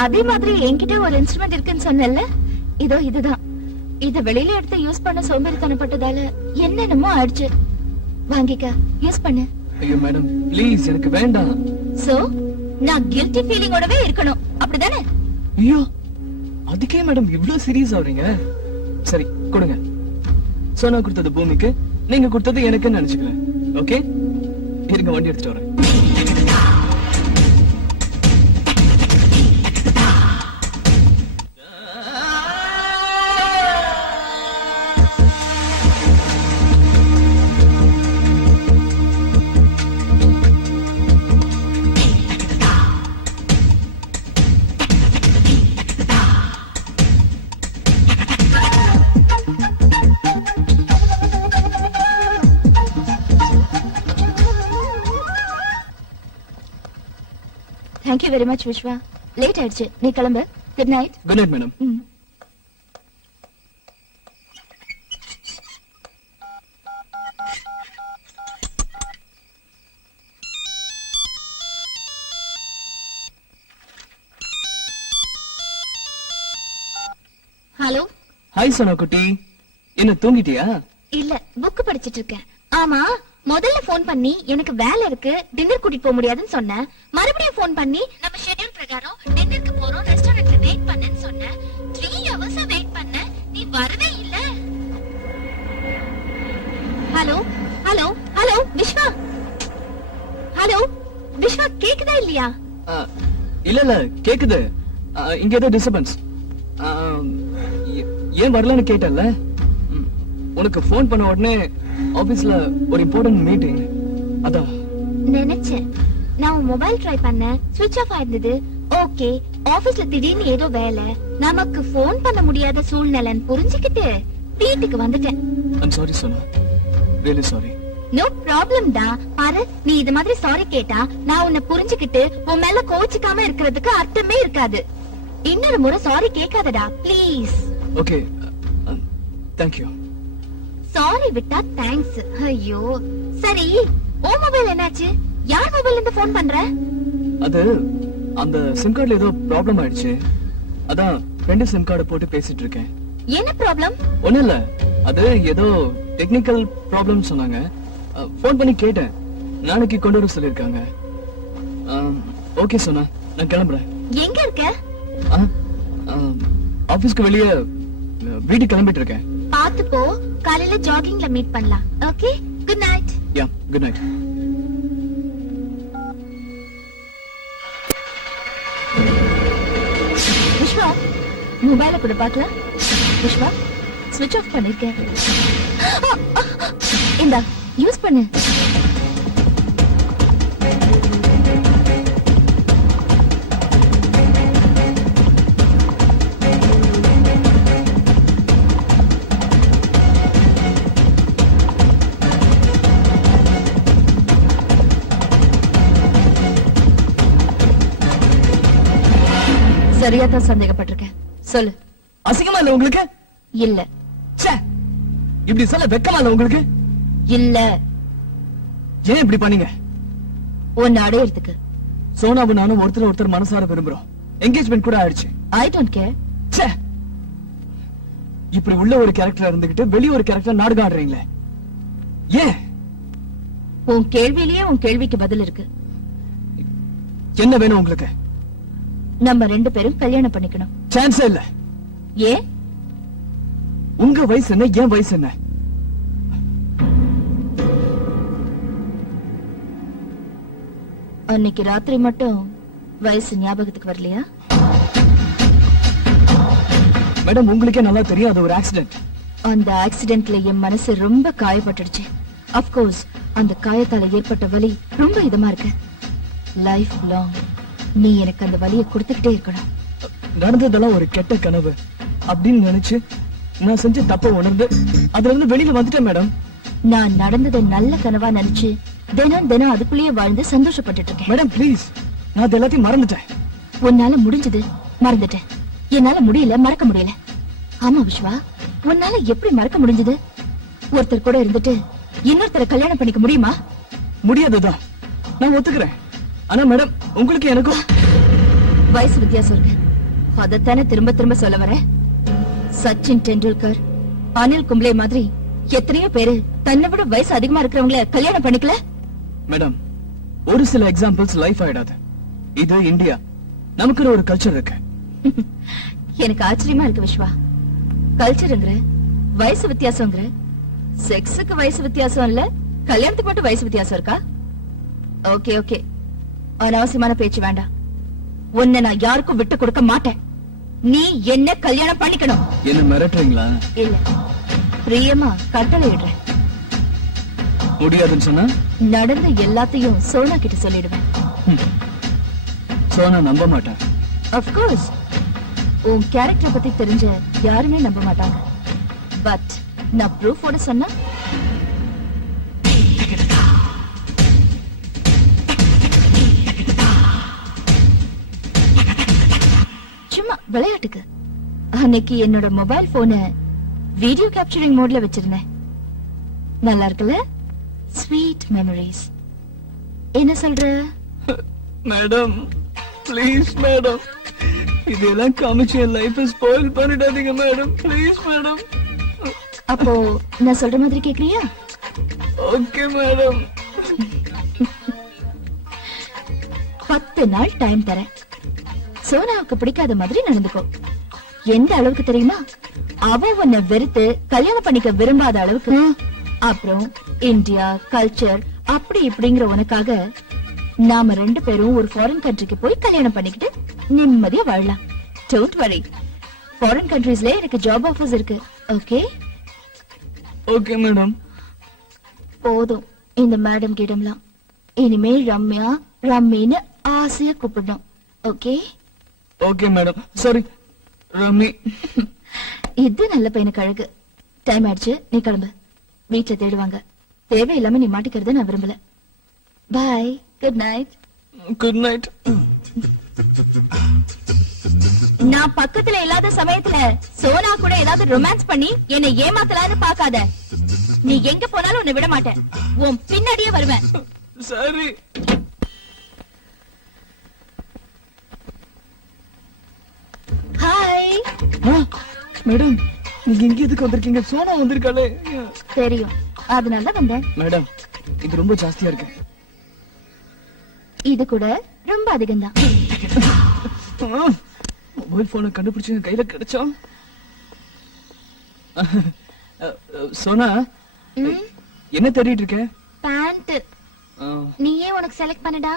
அதே மாதிரி என்கிட்ட ஒரு இன்ஸ்ட்ருமெண்ட் இருக்குன்னு சொன்னேன்ல, இதோ இதுதான். இத வெளியில எடுத்து யூஸ் பண்ண சோம்பேறித்தனப்பட்டதால என்னென்னமோ ஆயிடுச்சு. வாங்கிக்க, யூஸ் பண்ணு. ஐயோ மேடம் ப்ளீஸ், எனக்கு வேண்டாம். சோ நான் கில்ட்டி ஃபீலிங்கோடவே இருக்கணும், அப்படிதானே? ஐயோ, அதுக்கே மேடம் இவ்ளோ சீரியஸ் ஆவறீங்க? சரி கொடுங்க. சோனா கொடுத்தது பூமிக்கு, நீங்க கொடுத்தது எனக்குன்னு நினைச்சுக்கிறேன். ஓகே, இருங்க, வண்டி எடுத்துட்டு வரேன். Thank you very much Vishwa. Late ஆயிடுச்சு, நீ கிளம்பு. Good night. Good night madam. Hello. Hi Sona குட்டி, என்ன தூங்கிட்டியா? இல்ல, புக் படிச்சிட்டு இருக்கேன். ஆமா, முதல்ல போன் பண்ணி எனக்கு வேலை இருக்கு, டின்னர் கூட்டிட்டு போக முடியாதுன்னு சொன்னேன். மறுபடியும் போன் பண்ணி நம்ம ஷெட்யூல் பிரகாரம் டின்னருக்கு போறோம், ரெஸ்டாரண்ட்ல வெயிட் பண்ணுன்னு சொன்னேன். 3 hours வெயிட் பண்ண, நீ வரவே இல்ல. Hello hello hello Vishwa. Hello Vishwa, கேக்குதா இல்லையா? இல்ல இல்ல, கேக்குது. இங்க ஏதோ டிஸ்டர்பன்ஸ். ஏன் வரலன்னு கேட்டல. உனக்கு போன் பண்ண உடனே ஆபீஸ்ல ஒரு இம்பார்ட்டன்ட் மீட்டிங். அதான் நினைச்சேன். நான் உன் மொபைல் ட்ரை பண்ணேன், ஸ்விட்ச் ஆஃப் ஆயிருந்தது. ஓகே, ஆபீஸ்ல திடீர்னு ஏதோ வேலை, நமக்கு போன் பண்ண முடியாத சூழ்நிலைன்னு புரிஞ்சுக்கிட்டு வீட்டுக்கு வந்துட்டேன். I'm sorry Sona, really sorry. No problem டா. பாரு, நீ இது மாதிரி சாரி கேட்டா நான் உன்னை புரிஞ்சுக்கிட்டு உன் மேல கோச்சிக்காம இருக்கிறதுக்கு அர்த்தமே இருக்காது. இன்னொரு முறை சாரி கேட்காதடா please. Okay, thank you. Sorry விட்டா தேங்க்ஸ். ஐயோ, சரி, ஓ மொபைல் என்னாச்சு? யார் மொபைல்ல இருந்து போன் பண்ற? அது அந்த சிம் கார்டுல ஏதோ ப்ராப்ளம் ஆயிடுச்சு. அதான் 2 சிம் கார்டு போட்டு பேசிட்டு இருக்கேன். என்ன ப்ராப்ளம்? ஒண்ணும் இல்ல, அது ஏதோ டெக்னிக்கல் ப்ராப்ளம் சொன்னாங்க. போன் பண்ணி கேட்டேன், நாளைக்கு கொண்டு வர சொல்லிருக்காங்க. ஓகே சொன்னா, நான் கிளம்புறேன். எங்க இருக்க? ஆபீஸ்க்கு வெளியே வீட்டுக்கு கிளம்பிட்டு இருக்கேன். பாத்து போ, காலையில ஜாகிங்ல மீட் பண்ணலாம். Okay, good night. Yeah, good night. Viswa, மொபைல கூட பார்க்கலாம். விஸ்வா, ஸ்விட்ச் ஆஃப் பண்ணிருக்கேன். இந்தா, யூஸ் பண்ணு. சரியா தான் சந்தேகப்பட்டிருக்கேன். சொல்லு. அசிங்கமா இல்ல உங்களுக்கு? இல்ல. ச்சே, இப்படி சொல்ல வெக்கமா இல்ல உங்களுக்கு? இல்ல. ஏன் இப்படி பண்ணீங்க? உன்னை அடையறதுக்கு. சோனாவும் நானும் ஒருத்தர் மனசார விரும்புறோம். என்கேஜ்மெண்ட் கூட ஆயிடுச்சு. I don't care. ச்சே, இப்படி உள்ள ஒரு கேரக்டரா இருந்துகிட்டு வெளிய ஒரு கேரக்டர் நாடகம் ஆடுறீங்களே ஏன்? உன் கேள்வியிலேயே உன் கேள்விக்கு பதில் இருக்கு. என்ன வேணும் உங்களுக்கு? நம்ம 2 பேரும் கல்யாணம் பண்ணிக்கணும். சான்ஸே இல்ல. ஏன்? உங்க வயசு என்ன, என் வயசு என்ன? அன்னைக்கு ராத்திரி மட்டும் வயசு ஞாபகத்துக்கு வரலையா? மேடம், உங்களுக்கே நல்லா தெரியும் அது ஒரு ஆக்சிடென்ட். அந்த ஆக்சிடென்ட்ல என் மனசு ரொம்ப காயப்பட்டுடுச்சு. அப்கோர்ஸ் அந்த காயத்தால ஏற்பட்ட வலி ரொம்ப இதமா இருக்கு. லைஃப் லாங் நீ எனக்கு அந்த வலியை கொடுத்துக்கிட்டே இருக்கணும். நடந்ததெல்லாம் ஒரு கெட்ட கனவு அப்படின்னு நினைச்சு நான் செஞ்ச தப்ப உணர்ந்து அதுல இருந்து வெளியில வந்துட்டேன் மேடம். நான் நடந்ததை நல்ல கனவா நினைச்சு தினம் தினம் அதுக்குள்ளேயே வாழ்ந்து சந்தோஷப்பட்டுட்டு இருக்கேன். மேடம் ப்ளீஸ், நான் அது எல்லாத்தையும் மறந்துட்டேன். உன்னால முடிஞ்சது மறந்துட்டேன், என்னால முடியல, மறக்க முடியல. ஆமா விஸ்வா, உன்னால எப்படி மறக்க முடிஞ்சது? ஒருத்தர் கூட இருந்துட்டு இன்னொருத்தரை கல்யாணம் பண்ணிக்க முடியுமா? முடியாதுதான், நான் ஒத்துக்கிறேன். ஆனா மேடம், உங்களுக்கு எனக்கும் வயசு வித்தியாசம் இருக்கு. அதைத்தானே திரும்ப திரும்ப சொல்ல வர. சச்சின் டெண்டுல்கர், அனில் கும்ப்ளே மாதிரி எத்தனையோ பேரு தன்னை விட வயசு அதிகமா இருக்கிறவங்கள கல்யாணம் பண்ணிக்கல. மேடம், ஒரு சில எக்ஸாம்பிள்ஸ் லைஃப் ஆயிடாது. இது இந்தியா, நமக்கு ஒரு கல்ச்சர் இருக்கு. எனக்கு ஆச்சரியமா இருக்கு விஸ்வா. கல்ச்சருங்கிற, வயசு வித்தியாசங்கிற, செக்ஸுக்கு வயசு வித்தியாசம் இல்ல, கல்யாணத்துக்கு மட்டும் வயசு வித்தியாசம் இருக்கா? ஓகே ஓகே, அனாவசியமான பேச்சு வேண்டாம். உன்னை நான் யாருக்கும் விட்டு கொடுக்க மாட்டேன். நீ என்ன கல்யாணம் பண்ணிக்கணும். என்ன மிரட்டுறீங்களா? இல்ல, பிரியமா கட்டளை இடுறேன். முடியாதுன்னு சொன்னா நடந்த எல்லாத்தையும் சோனா கிட்ட சொல்லிடுவேன். சோனா நம்ப மாட்டேன். அப்கோர்ஸ் உன் கேரக்டர் பத்தி தெரிஞ்ச யாருமே நம்ப மாட்டாங்க. பட் நான் ப்ரூஃபோட சொன்னா சும்மா விளையாட்டுக்கு. அன்னைக்கு என்னோட மொபைல் போனை வீடியோ கேப்சரிங் மோட்ல வச்சிருந்தேன். நல்லா இருக்குல்ல? Sweet memories. என்ன சொல்ற? மேடம் ப்ளீஸ் மேடம், இதெல்லாம் காமிச்சு என் லைஃப் ஸ்பாயில் பண்ணிடாதீங்க மேடம், ப்ளீஸ் மேடம். அப்போ நான் சொல்ற மாதிரி கேக்குறியா? Okay madam. 10 நாள் டைம் தரேன். சோனாவுக்கு பிடிக்காத மாதிரி நடந்துக்கோ. எந்த அளவுக்கு தெரியுமா? அவ உன்னை வெறுத்து கல்யாணம் பண்ணிக்க விரும்பாத அளவுக்கு. அப்புறம் இந்தியா கல்ச்சர் அப்படி இப்படிங்கிற உனக்காக நாம 2 பேரும் ஒரு ஃபாரின் கண்ட்ரிக்கு போய் கல்யாணம் பண்ணிக்கிட்டு நிம்மதியா வாழலாம். டோன்ட் வரி, ஃபாரின் கண்ட்ரீஸ்ல எனக்கு ஜாப் ஆஃபர்ஸ் இருக்கு. Okay okay madam. போதும் இந்த மேடம் கிடம்லாம். இனிமே ரம்யா ரம்மின்னு ஆசையா கூப்பிடணும். Okay okay madam. Sorry rummy. இது நல்ல பையனுக்கு அழகு. டைம் ஆயிடுச்சு, நீ கிளம்பு. வீட்டுல தேடுவாங்க. தேவையில்லாம நீ மாட்டிக்கிறத நான் விரும்பல. பாய், குட் நைட். Good night. நான் பக்கத்துல இல்லாத சமயத்துல சோனா கூட ஏதாவது ரொமான்ஸ் பண்ணி என்னை ஏமாத்தலான்னு பாக்காத. நீ எங்க போனாலும் உன்னை விட மாட்டேன். உன் பின்னாடியே வருவேன். சரி. ஹாய். மேடம், நீங்க இங்க எதுக்கு வந்திருக்கீங்க? சோனா வந்திருக்காளே. தெரியும், அதனால வந்தேன். மேடம், இது ரொம்ப ஜாஸ்தியா இருக்கு. இது கூட ரொம்ப அதிகம்தான். மொபைல் போனை கண்டுபிடிச்சு கையில கிடைச்சா. சோனா, என்ன தேடிட்டு இருக்க? பேண்ட். நீயே உனக்கு செலக்ட் பண்ணுடா.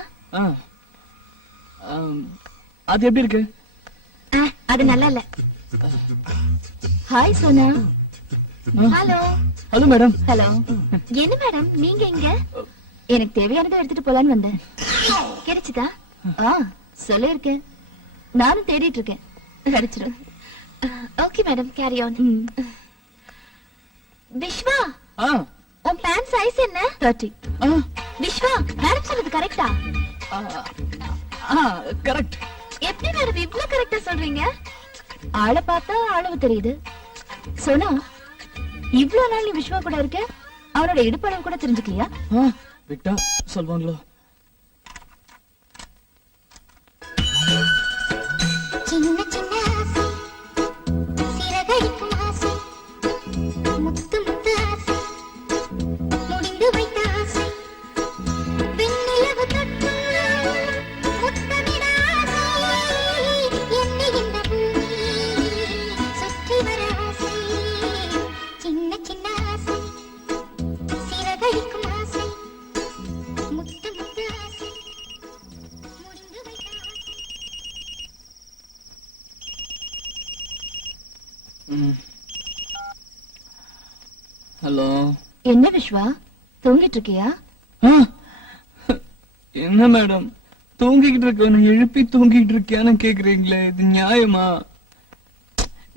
அது எப்படி இருக்கு? அது நல்லா இல்ல. Hi Sona. Hello. Hello madam. Hello. என்ன மேடம் நீங்க இங்க? எனக்கு தேவையானதை எடுத்துட்டு போலான்னு வந்தேன். கிடைச்சுதா? சொல்லிருக்கேன். நானும் தேடிட்டு இருக்கேன். கிடைச்சிடும். Okay madam, carry on. Vishwa, உன் பேண்ட் சைஸ் என்ன? 30. விஸ்வா, மேடம் சொன்னது கரெக்டா? கரெக்ட். எப்படி மேடம் இவ்ளோ கரெக்டா சொல்றீங்க? ஆளை பார்த்தா அளவு தெரியுது. சோனா, இவ்ளோ நாள் நீ விஸ்வா கூட இருக்க, அவனோட இடுப்பளவு கூட தெரிஞ்சுக்கலையா? விட்டா சொல்வாங்களோ? சின்ன சின்ன ஆசை, சிறகடிக்கும் ஆசை, ஹலோ. என்ன விஸ்வா, தூங்கிட்டு இருக்கியா? என்ன மேடம், தூங்கிக்கிட்டு இருக்கவன எழுப்பி தூங்கிட்டு இருக்கியான்னு கேக்குறீங்களே, இது நியாயமா?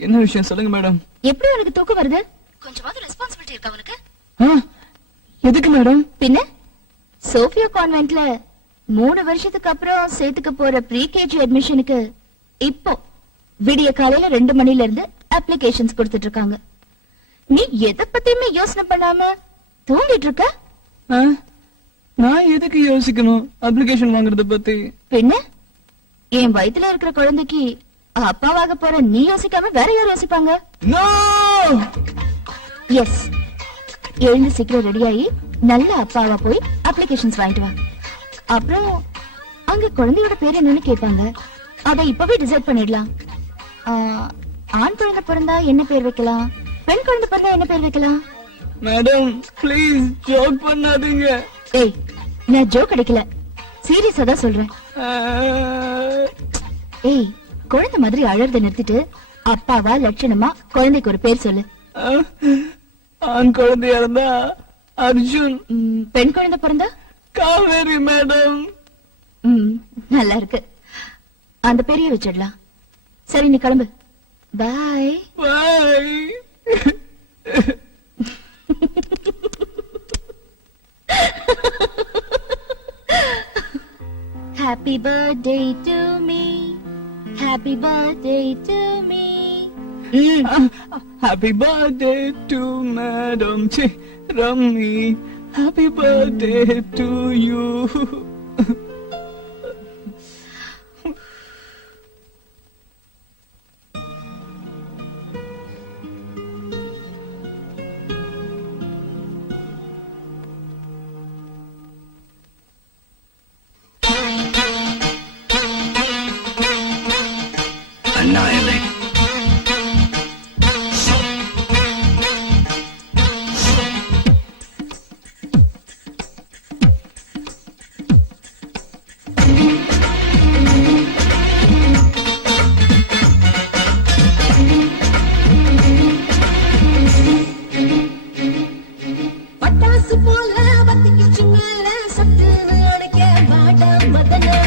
என்ன விஷயம் சொல்லுங்க மேடம். எப்படி உனக்கு தூக்கம் வருது? கொஞ்சமாவது ரெஸ்பான்சிபிலிட்டி இருக்கா உனக்கு? எதுக்கு மேடம்? பின்ன சோஃபியா கான்வென்ட்ல 3 வருஷத்துக்கு அப்புறம் சேர்த்துக்க போற ப்ரீ கேஜி அட்மிஷனுக்கு இப்போ விடிய காலையில 2 மணில இருந்து அப்ளிகேஷன்ஸ் கொடுத்துட்டு இருக்காங்க. நீ எதை பத்தியுமே யோசனை பண்ணாம தூங்கிட்டு இருக்க? நான் எதுக்கு யோசிக்கணும் அப்ளிகேஷன் வாங்குறத பத்தி? பின்ன என் வயித்துல இருக்கிற குழந்தைக்கு அப்பாவாக போற நீ யோசிக்காம வேற யார் யோசிப்பாங்க? எஸ், எழுந்து சீக்கிரம் ரெடியாகி நல்ல அப்பாவா போய் அப்ளிகேஷன்ஸ் வாங்கிட்டு வா. அப்புறம் அங்க குழந்தையோட பேர் என்னன்னு கேட்பாங்க, அதை இப்பவே டிசைட் பண்ணிடலாம். ஆண் குழந்தை பிறந்தா என்ன பேர் வைக்கலாம், பெண் குழந்தை பிறந்தா என்ன பேர் வைக்கலாம்? மேடம் ப்ளீஸ் ஜோக் பண்ணாதீங்க. ஏய், நான் ஜோக் அடிக்கல, சீரியஸா தான் சொல்றேன். ஏய், குழந்தை மாதிரி அழறத நிறுத்திட்டு அப்பாவா லட்சணமா குழந்தைக்கு ஒரு பேர் சொல்லு. ஆண் குழந்தையா இருந்தா அர்ஜுன். பெண் குழந்தை பிறந்தா காவேரி மேடம். நல்லா இருக்கு, அந்த பேரையே வச்சிடலாம். சரி, நீ கிளம்பு. பாய் பாய். Happy birthday to me, happy birthday to me. Happy birthday to Madam Rammi. Happy birthday to you. அண்ணா இல்லை. பட்டாசு போல பத்திக்கிச்சு மேல சட்டு அணைக்க மாட்டா மதனா.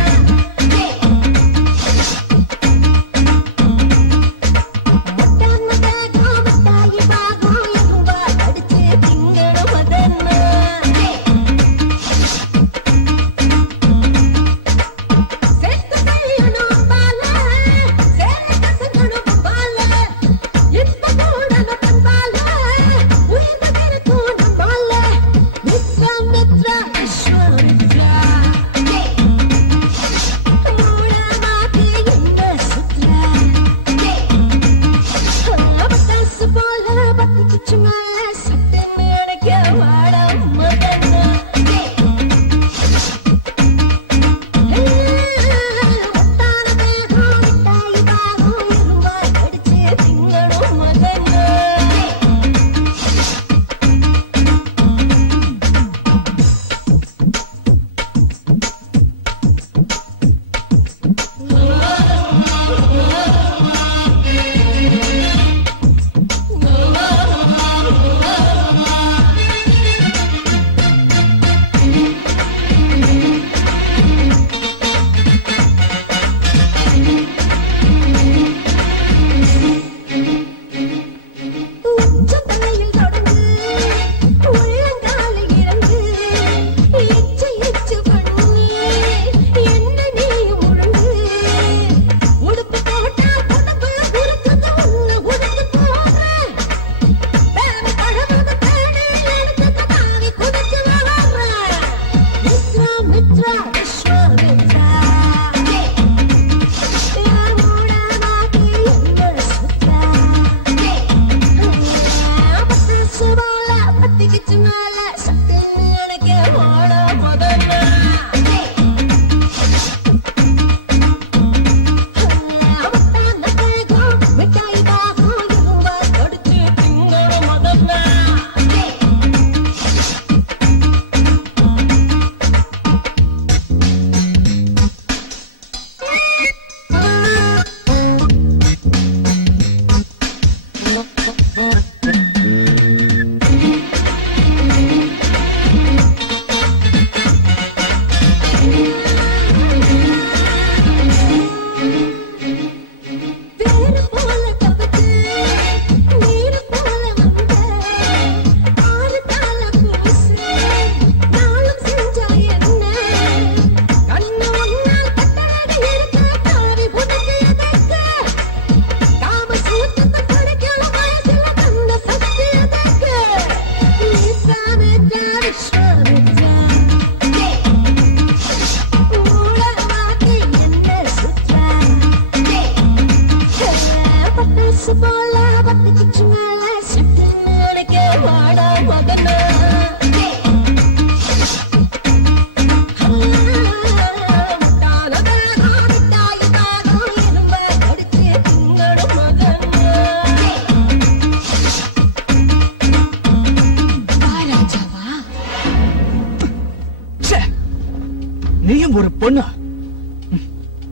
அதுவும் ஒரு பொண்ணா?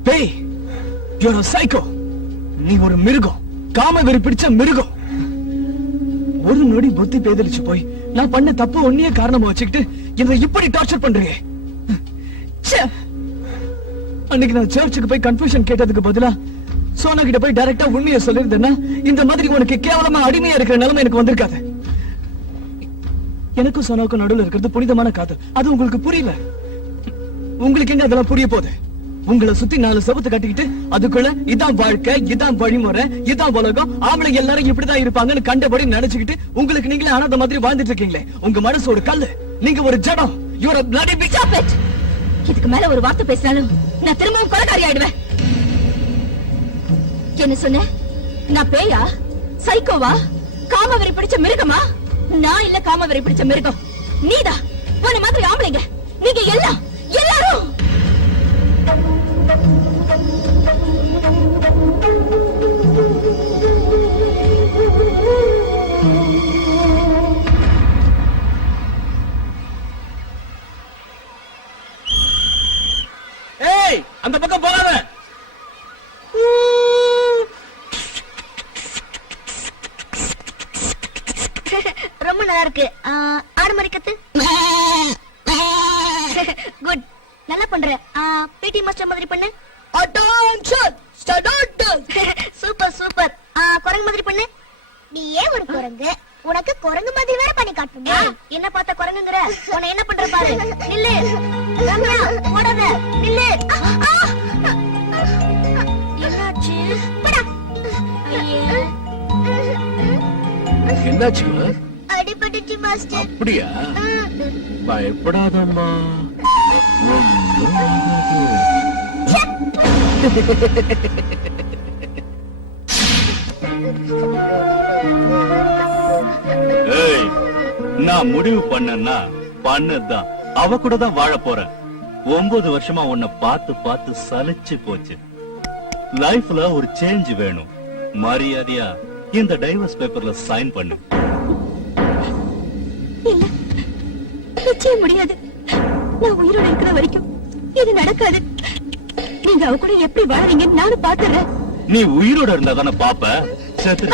பேய், you're a psycho. நீ ஒரு மிருகம், காம வெறி பிடிச்ச மிருகம். ஒரு நொடி புத்தி பேதலிச்சு போய் நான் பண்ண தப்பு ஒன்னையே காரணமா வச்சுக்கிட்டு என்னை இப்படி டார்ச்சர் பண்றீங்க. ச்சே. அன்னைக்கு நான் சர்ச்சுக்கு போய் கன்ஃபியூஷன் கேட்டதுக்கு பதிலா சோனா கிட்ட போய் டைரக்டா உண்மையை சொல்லிருந்தேன்னா இந்த மாதிரி உனக்கு கேவலமா அடிமையா இருக்கிற நிலைமை எனக்கு வந்திருக்காது. எனக்கும் சோனாவுக்கும் நடுவில் இருக்கிறது புனிதமான காதல். அது உங்களுக்கு புரியல. உங்களுக்கு எங்க அதெல்லாம் புரிய போகுது? உங்களை சுத்தி 4 செவத்து கட்டிக்கிட்டு அதுக்குள்ள இதான் வாழ்க்கை, இதான் வழிமுறை, இதான் உலகம், ஆம்பளை எல்லாரும் இப்படிதான் இருப்பாங்கன்னு கண்டபடி நினைச்சுக்கிட்டு உங்களுக்கு நீங்களே அனாதை மாதிரி வாழ்ந்துட்டு இருக்கீங்களே. உங்க மனசு ஒரு கல்லு, நீங்க ஒரு ஜடம். You're a bloody bitch. Stop it. இதுக்கு மேல ஒரு வார்த்தை பேசினாலும் நான் திரும்பவும் கொலைகாரி ஆயிடுவேன். என்ன சொன்ன? நான் பேயா, சைக்கோவா, காமவெறி பிடிச்ச மிருகமா? நான் இல்ல காமவெறி பிடிச்ச மிருகம், நீதான். உன்ன மாதிரி ஆம்பளைங்க நீங்க எல்லாரும் ஏய், அந்த பக்கம் போகாத. ரொம்ப நல்லா இருக்கு. ஆடு மாதிரி கத்து. குட், நல்லா பண்ற. பிடி மாஸ்டர் மாதிரி பண்ணு. Attention, start. Super super. குரங்கு மாதிரி பண்ணு. நீ ஏன் ஒரு குரங்கு? உனக்கு குரங்கு மாதிரி வேற பண்ணி காட்டுமா? என்ன பார்த்த குரங்குங்கற? உன்னை என்ன பண்ற பாரு. நில்லு ரம்யா, ஓடாத. நில்லு. என்னாச்சு? படா. என்னாச்சுமா? அடிபட்டுச்சு மாஸ்டர். அப்படியா? பயப்படாதம்மா. ஏய், நான் முடிவு பண்ணேன்னா பண்ணதுதான். அவ கூட தான் வாழ போறேன். 9 வருஷமா உன்னை பார்த்து பார்த்து சலிச்சு போச்சு. லைஃப்ல ஒரு சேஞ்ச் வேணும். மரியாதையா இந்த டைவர்ஸ் பேப்பர்ல சைன் பண்ணு. இல்ல, நிச்சயம் முடியாது. நான் உயிரோட இருக்கிற வரைக்கும் இது நடக்காது. நீங்க அவ கூட எப்படி வாழறீங்கன்னு நானும் பாத்துறேன். நீ உயிரோட இருந்தா தானே பாப்ப. செத்து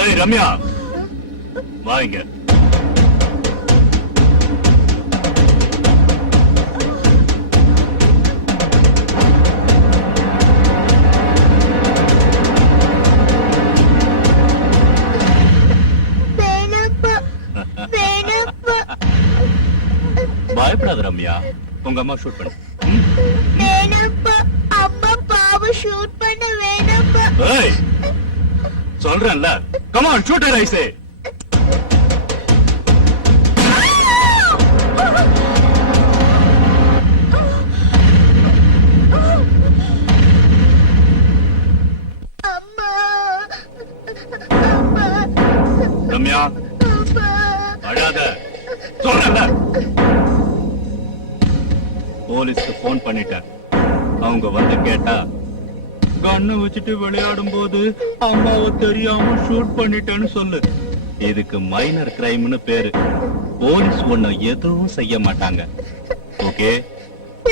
ஏய் ரம்யா, வாங்க. பயப்படாத ரம்யா, உங்க அம்மா ஷூட் பண்ணு. வேணாப்பா, அம்மா பாவு ஷூட் பண்ண வேணாப்பா. ஏய், சொல்றேன்ல, come on shoot her I say. அம்மா அம்மா ரம்யா, அம்மா. அழாத, சொல்றேன்ல. போலீஸ்க்கு போன் பண்ணிட்டேன். அவங்க வந்து கேட்டா கண்ணை வச்சுட்டு விளையாடும் போது அம்மாவை தெரியாம ஷூட் பண்ணிட்டேன்னு சொல்லு. இதுக்கு மைனர் கிரைம்னு பேரு. போலீஸ் ஒண்ணு எதுவும் செய்ய மாட்டாங்க. ஓகே?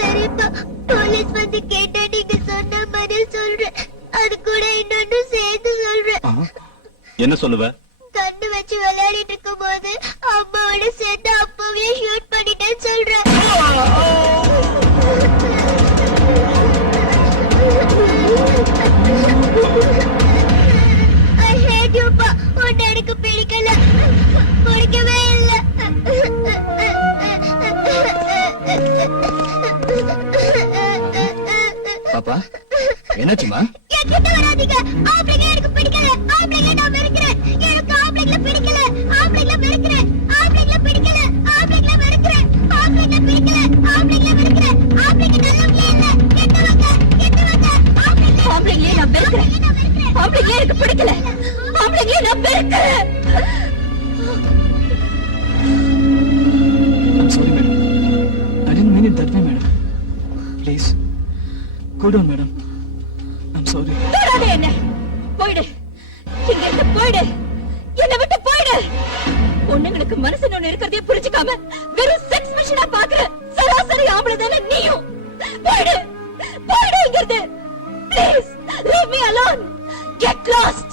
சரிப்பா, போலீஸ் வந்து கேட்டா நீங்க சொன்ன மாதிரி சொல்றேன். அது கூட இன்னொன்னு சேர்த்து சொல்றேன். என்ன சொல்லுவ? கண்ணு வச்சு விளையாடிட்டு இருக்கும் போது அம்மாவோட சேர்ந்து அப்பவே ஷூட் பண்ணிட்டேன்னு சொல்றேன். I hate you, pa. உன்னை எனக்கு பிடிக்கல, பிடிக்கவே இல்ல. பாப்பா, என்னாச்சுமா? என்கிட்ட வராதீங்க. ஆம்பளைங்க எனக்கு பிடிக்கல. ஆம்பளைங்க நான் வெறுக்கிறேன். எனக்கு ஆம்பளைங்கள பிடிக்கல. ஆம்பளைங்கள வெறுக்கிறேன். ஆம்பளைங்கள பிடிக்கல. ஆம்பளைங்கள வெறுக்கிறேன். ஆம்பளைங்கள பிடிக்கல. ஆம்பளைங்கள வெறுக்கிறேன். ஆம்பளைங்க நல்லவங்களே இல்ல. கெட்டவங்க. ஆம்பளைங்களே நான் வெறுக்கிறேன். ஆம்பளைங்களே எனக்கு பிடிக்கல. ஆம்பளைங்களே நான் வெறுக்கிறேன். I'm sorry, madam. I didn't mean it that way, madam. Please, go down, madam. I'm sorry. Get lost!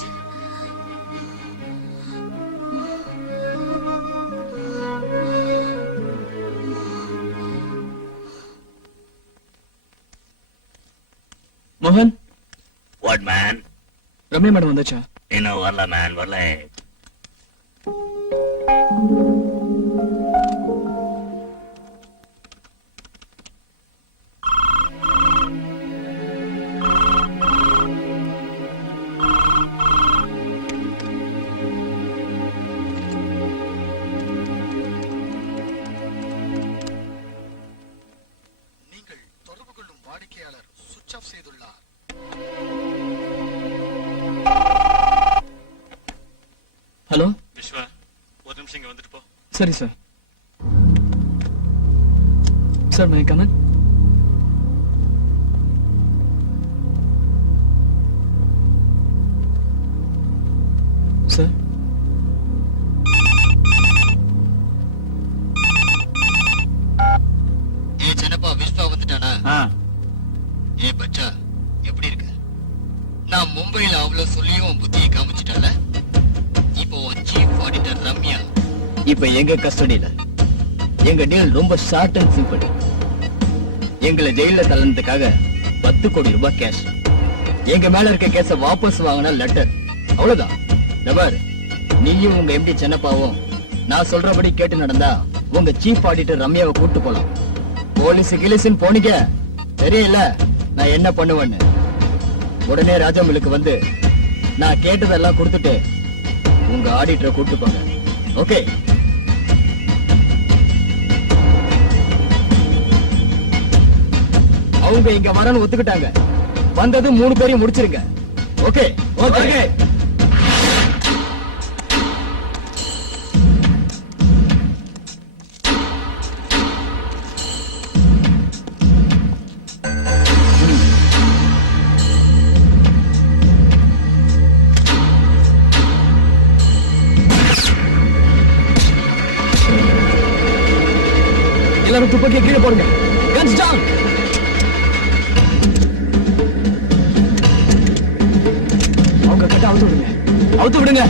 மோகன், வாட் மேன்? ரம்யா மேடம் வந்தாச்சா? இன்னும் வரல மேன், வரல. நீங்கள் தொடர்பு கொள்ளும் வாடிக்கையாளர் சுவிட்ச் ஆஃப் செய்துள்ளார். ஹலோ விஸ்வா, ஒரு நிமிஷம் இங்க வந்துட்டு போ. சரி sir. Sir my come in. Sir ஏ சின்னப்பா, விஸ்வா வந்துட்டானா? ஆ, ஏ பச்சா, எப்படி இருக்க? நான் மும்பைல அவ்வளவு சொல்லியும் உன் புத்தியை காமிச்சிட்டால. இப்போ உன் சீஃப் ஆடிட்டர் ரம்யா இப்ப எங்க கஸ்டடியில. எங்க டீல் ரொம்ப ஷார்ட் அண்ட் சிம்பிள். எங்களை ஜெயில தள்ளனதுக்காக 10 கோடி ரூபாய் கேஷ். எங்க மேல இருக்க கேஸ வாபஸ் வாங்கின லெட்டர். அவ்வளவுதான். நபர், நீயும் உங்க எம்டி சென்னப்பாவும் நான் சொல்றபடி கேட்டு நடந்தா உங்க சீஃப் ஆடிட்டர் ரம்யாவை கூட்டு போலாம். போலீஸ் கிலிசின் போனீங்க தெரியல நான் என்ன பண்ணுவேன்னு. உடனே ராஜாமிலுக்கு வந்து நான் கேட்டதெல்லாம் கொடுத்துட்டு உங்க ஆடிட்டரை கூட்டு போங்க. ஓகே? அவங்க இங்க வரன்னு ஒத்துக்கிட்டாங்க. வந்தது 3 பேரையும் முடிச்சிருங்க. ஓகே? ஓகே. எல்லாரும் துப்பாக்கியை கீழே போடுங்க. Guns down. அவங்க கிட்ட அவுத்து விடுங்க. அவுத்து விடுங்க.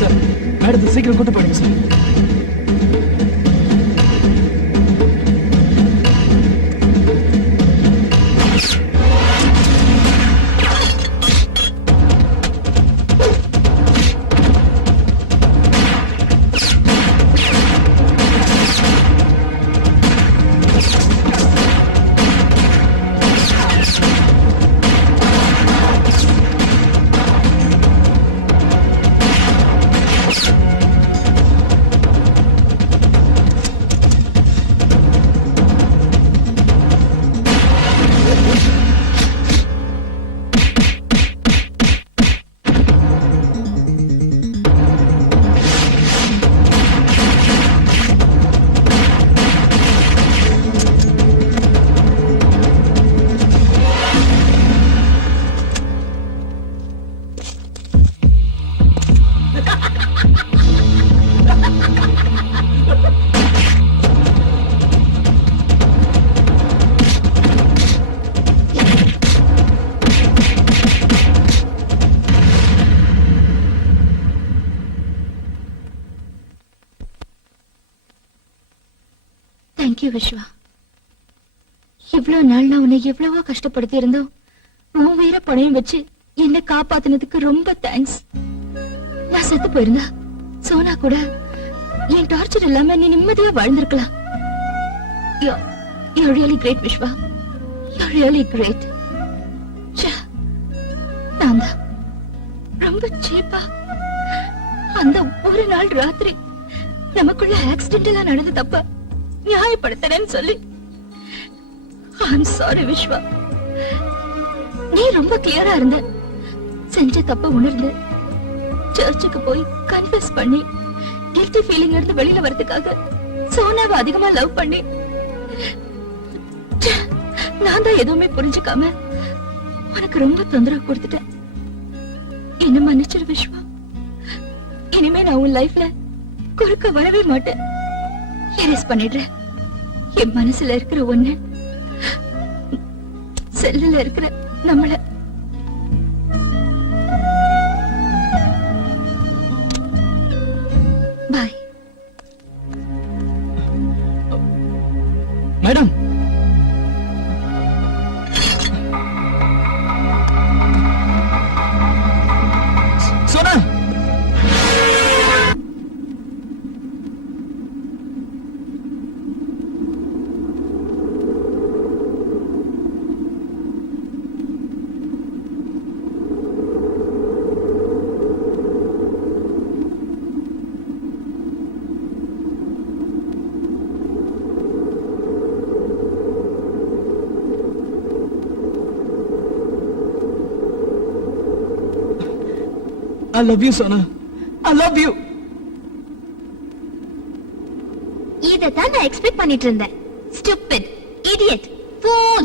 சார், மேடத்தை சீக்கிரம் கூட்டு போயிடுங்க சார். தேங்க்யூ விஸ்வா. இவ்வளவு நாள் நான் உன்னை எவ்வளவோ கஷ்டப்படுத்தி இருந்தோம். உன் உயிர பணையம் வச்சு என்னை காப்பாத்தினதுக்கு ரொம்ப தேங்க்ஸ். நான் செத்து போயிருந்தா சோனா கூட என் டார்ச்சர் இல்லாம நீ நிம்மதியா வாழ்ந்திருக்கலாம். You're really great, Vishwa. You're really great. நான் தான் ரொம்ப சீப்பா அந்த ஒரு நாள் ராத்திரி நமக்குள்ள ஆக்சிடென்டலா நடந்த தப்ப நியாயப்படுத்துறேன்னு சொல்லி I'm sorry, விஸ்வா. நீ ரொம்ப கிளியரா இருந்த. செஞ்ச தப்ப உணர்ந்து சர்ச்சுக்கு போய் கன்ஃபஸ் பண்ணி கில்ட்டி ஃபீலிங் இருந்து வெளியில வரதுக்காக சோனாவை அதிகமா லவ் பண்ணி நான் தான் எதுவுமே புரிஞ்சுக்காம உனக்கு ரொம்ப தொந்தரவு கொடுத்துட்டேன். என்ன மன்னிச்சிரு விஸ்வா. இனிமே நான் உன் லைஃப்ல குறுக்க வரவே மாட்டேன். erase பண்ணிடுறேன். என் மனசுல இருக்கிற ஒண்ணு செல்லுல இருக்கிற நம்மள பாய். Madam Sona I love you, Sona. I love you. இதத்தான் நான் எக்ஸ்பெக்ட் பண்ணிட்டு இருந்தேன். Stupid, idiot, fool.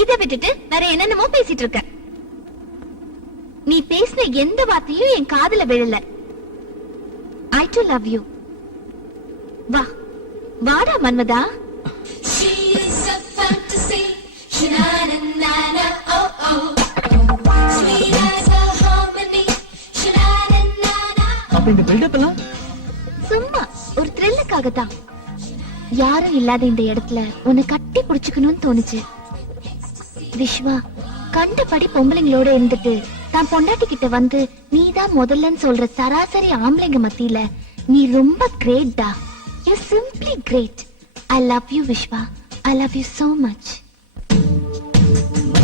இத விட்டுட்டு வேற என்னென்னமோ பேசிட்டு இருக்க. நீ பேசின எந்த வார்த்தையும் என் காதுல விழல. I too love you. வா வாடா மன்மதா. She is a fantasy. Sha-na-na-na-na, oh oh. Sweet as a harmony. Sha-na-na-na-na. அப்ப இந்த பில்டப் எல்லாம் சும்மா ஒரு த்ரில்லுக்காக தான். யாரும் இல்லாத இந்த இடத்துல உன்னை கட்டி புடிச்சுக்கணும்னு தோணுச்சு. விஸ்வா கண்டபடி பொம்பளைங்களோட இருந்துட்டு தான் பொண்டாட்டி கிட்ட வந்து நீதான் முதல்லன்னு சொல்ற சராசரி ஆம்பளைங்க மத்தியில நீ ரொம்ப கிரேட் டா. You simply great. I love you Vishwa. I love you so much.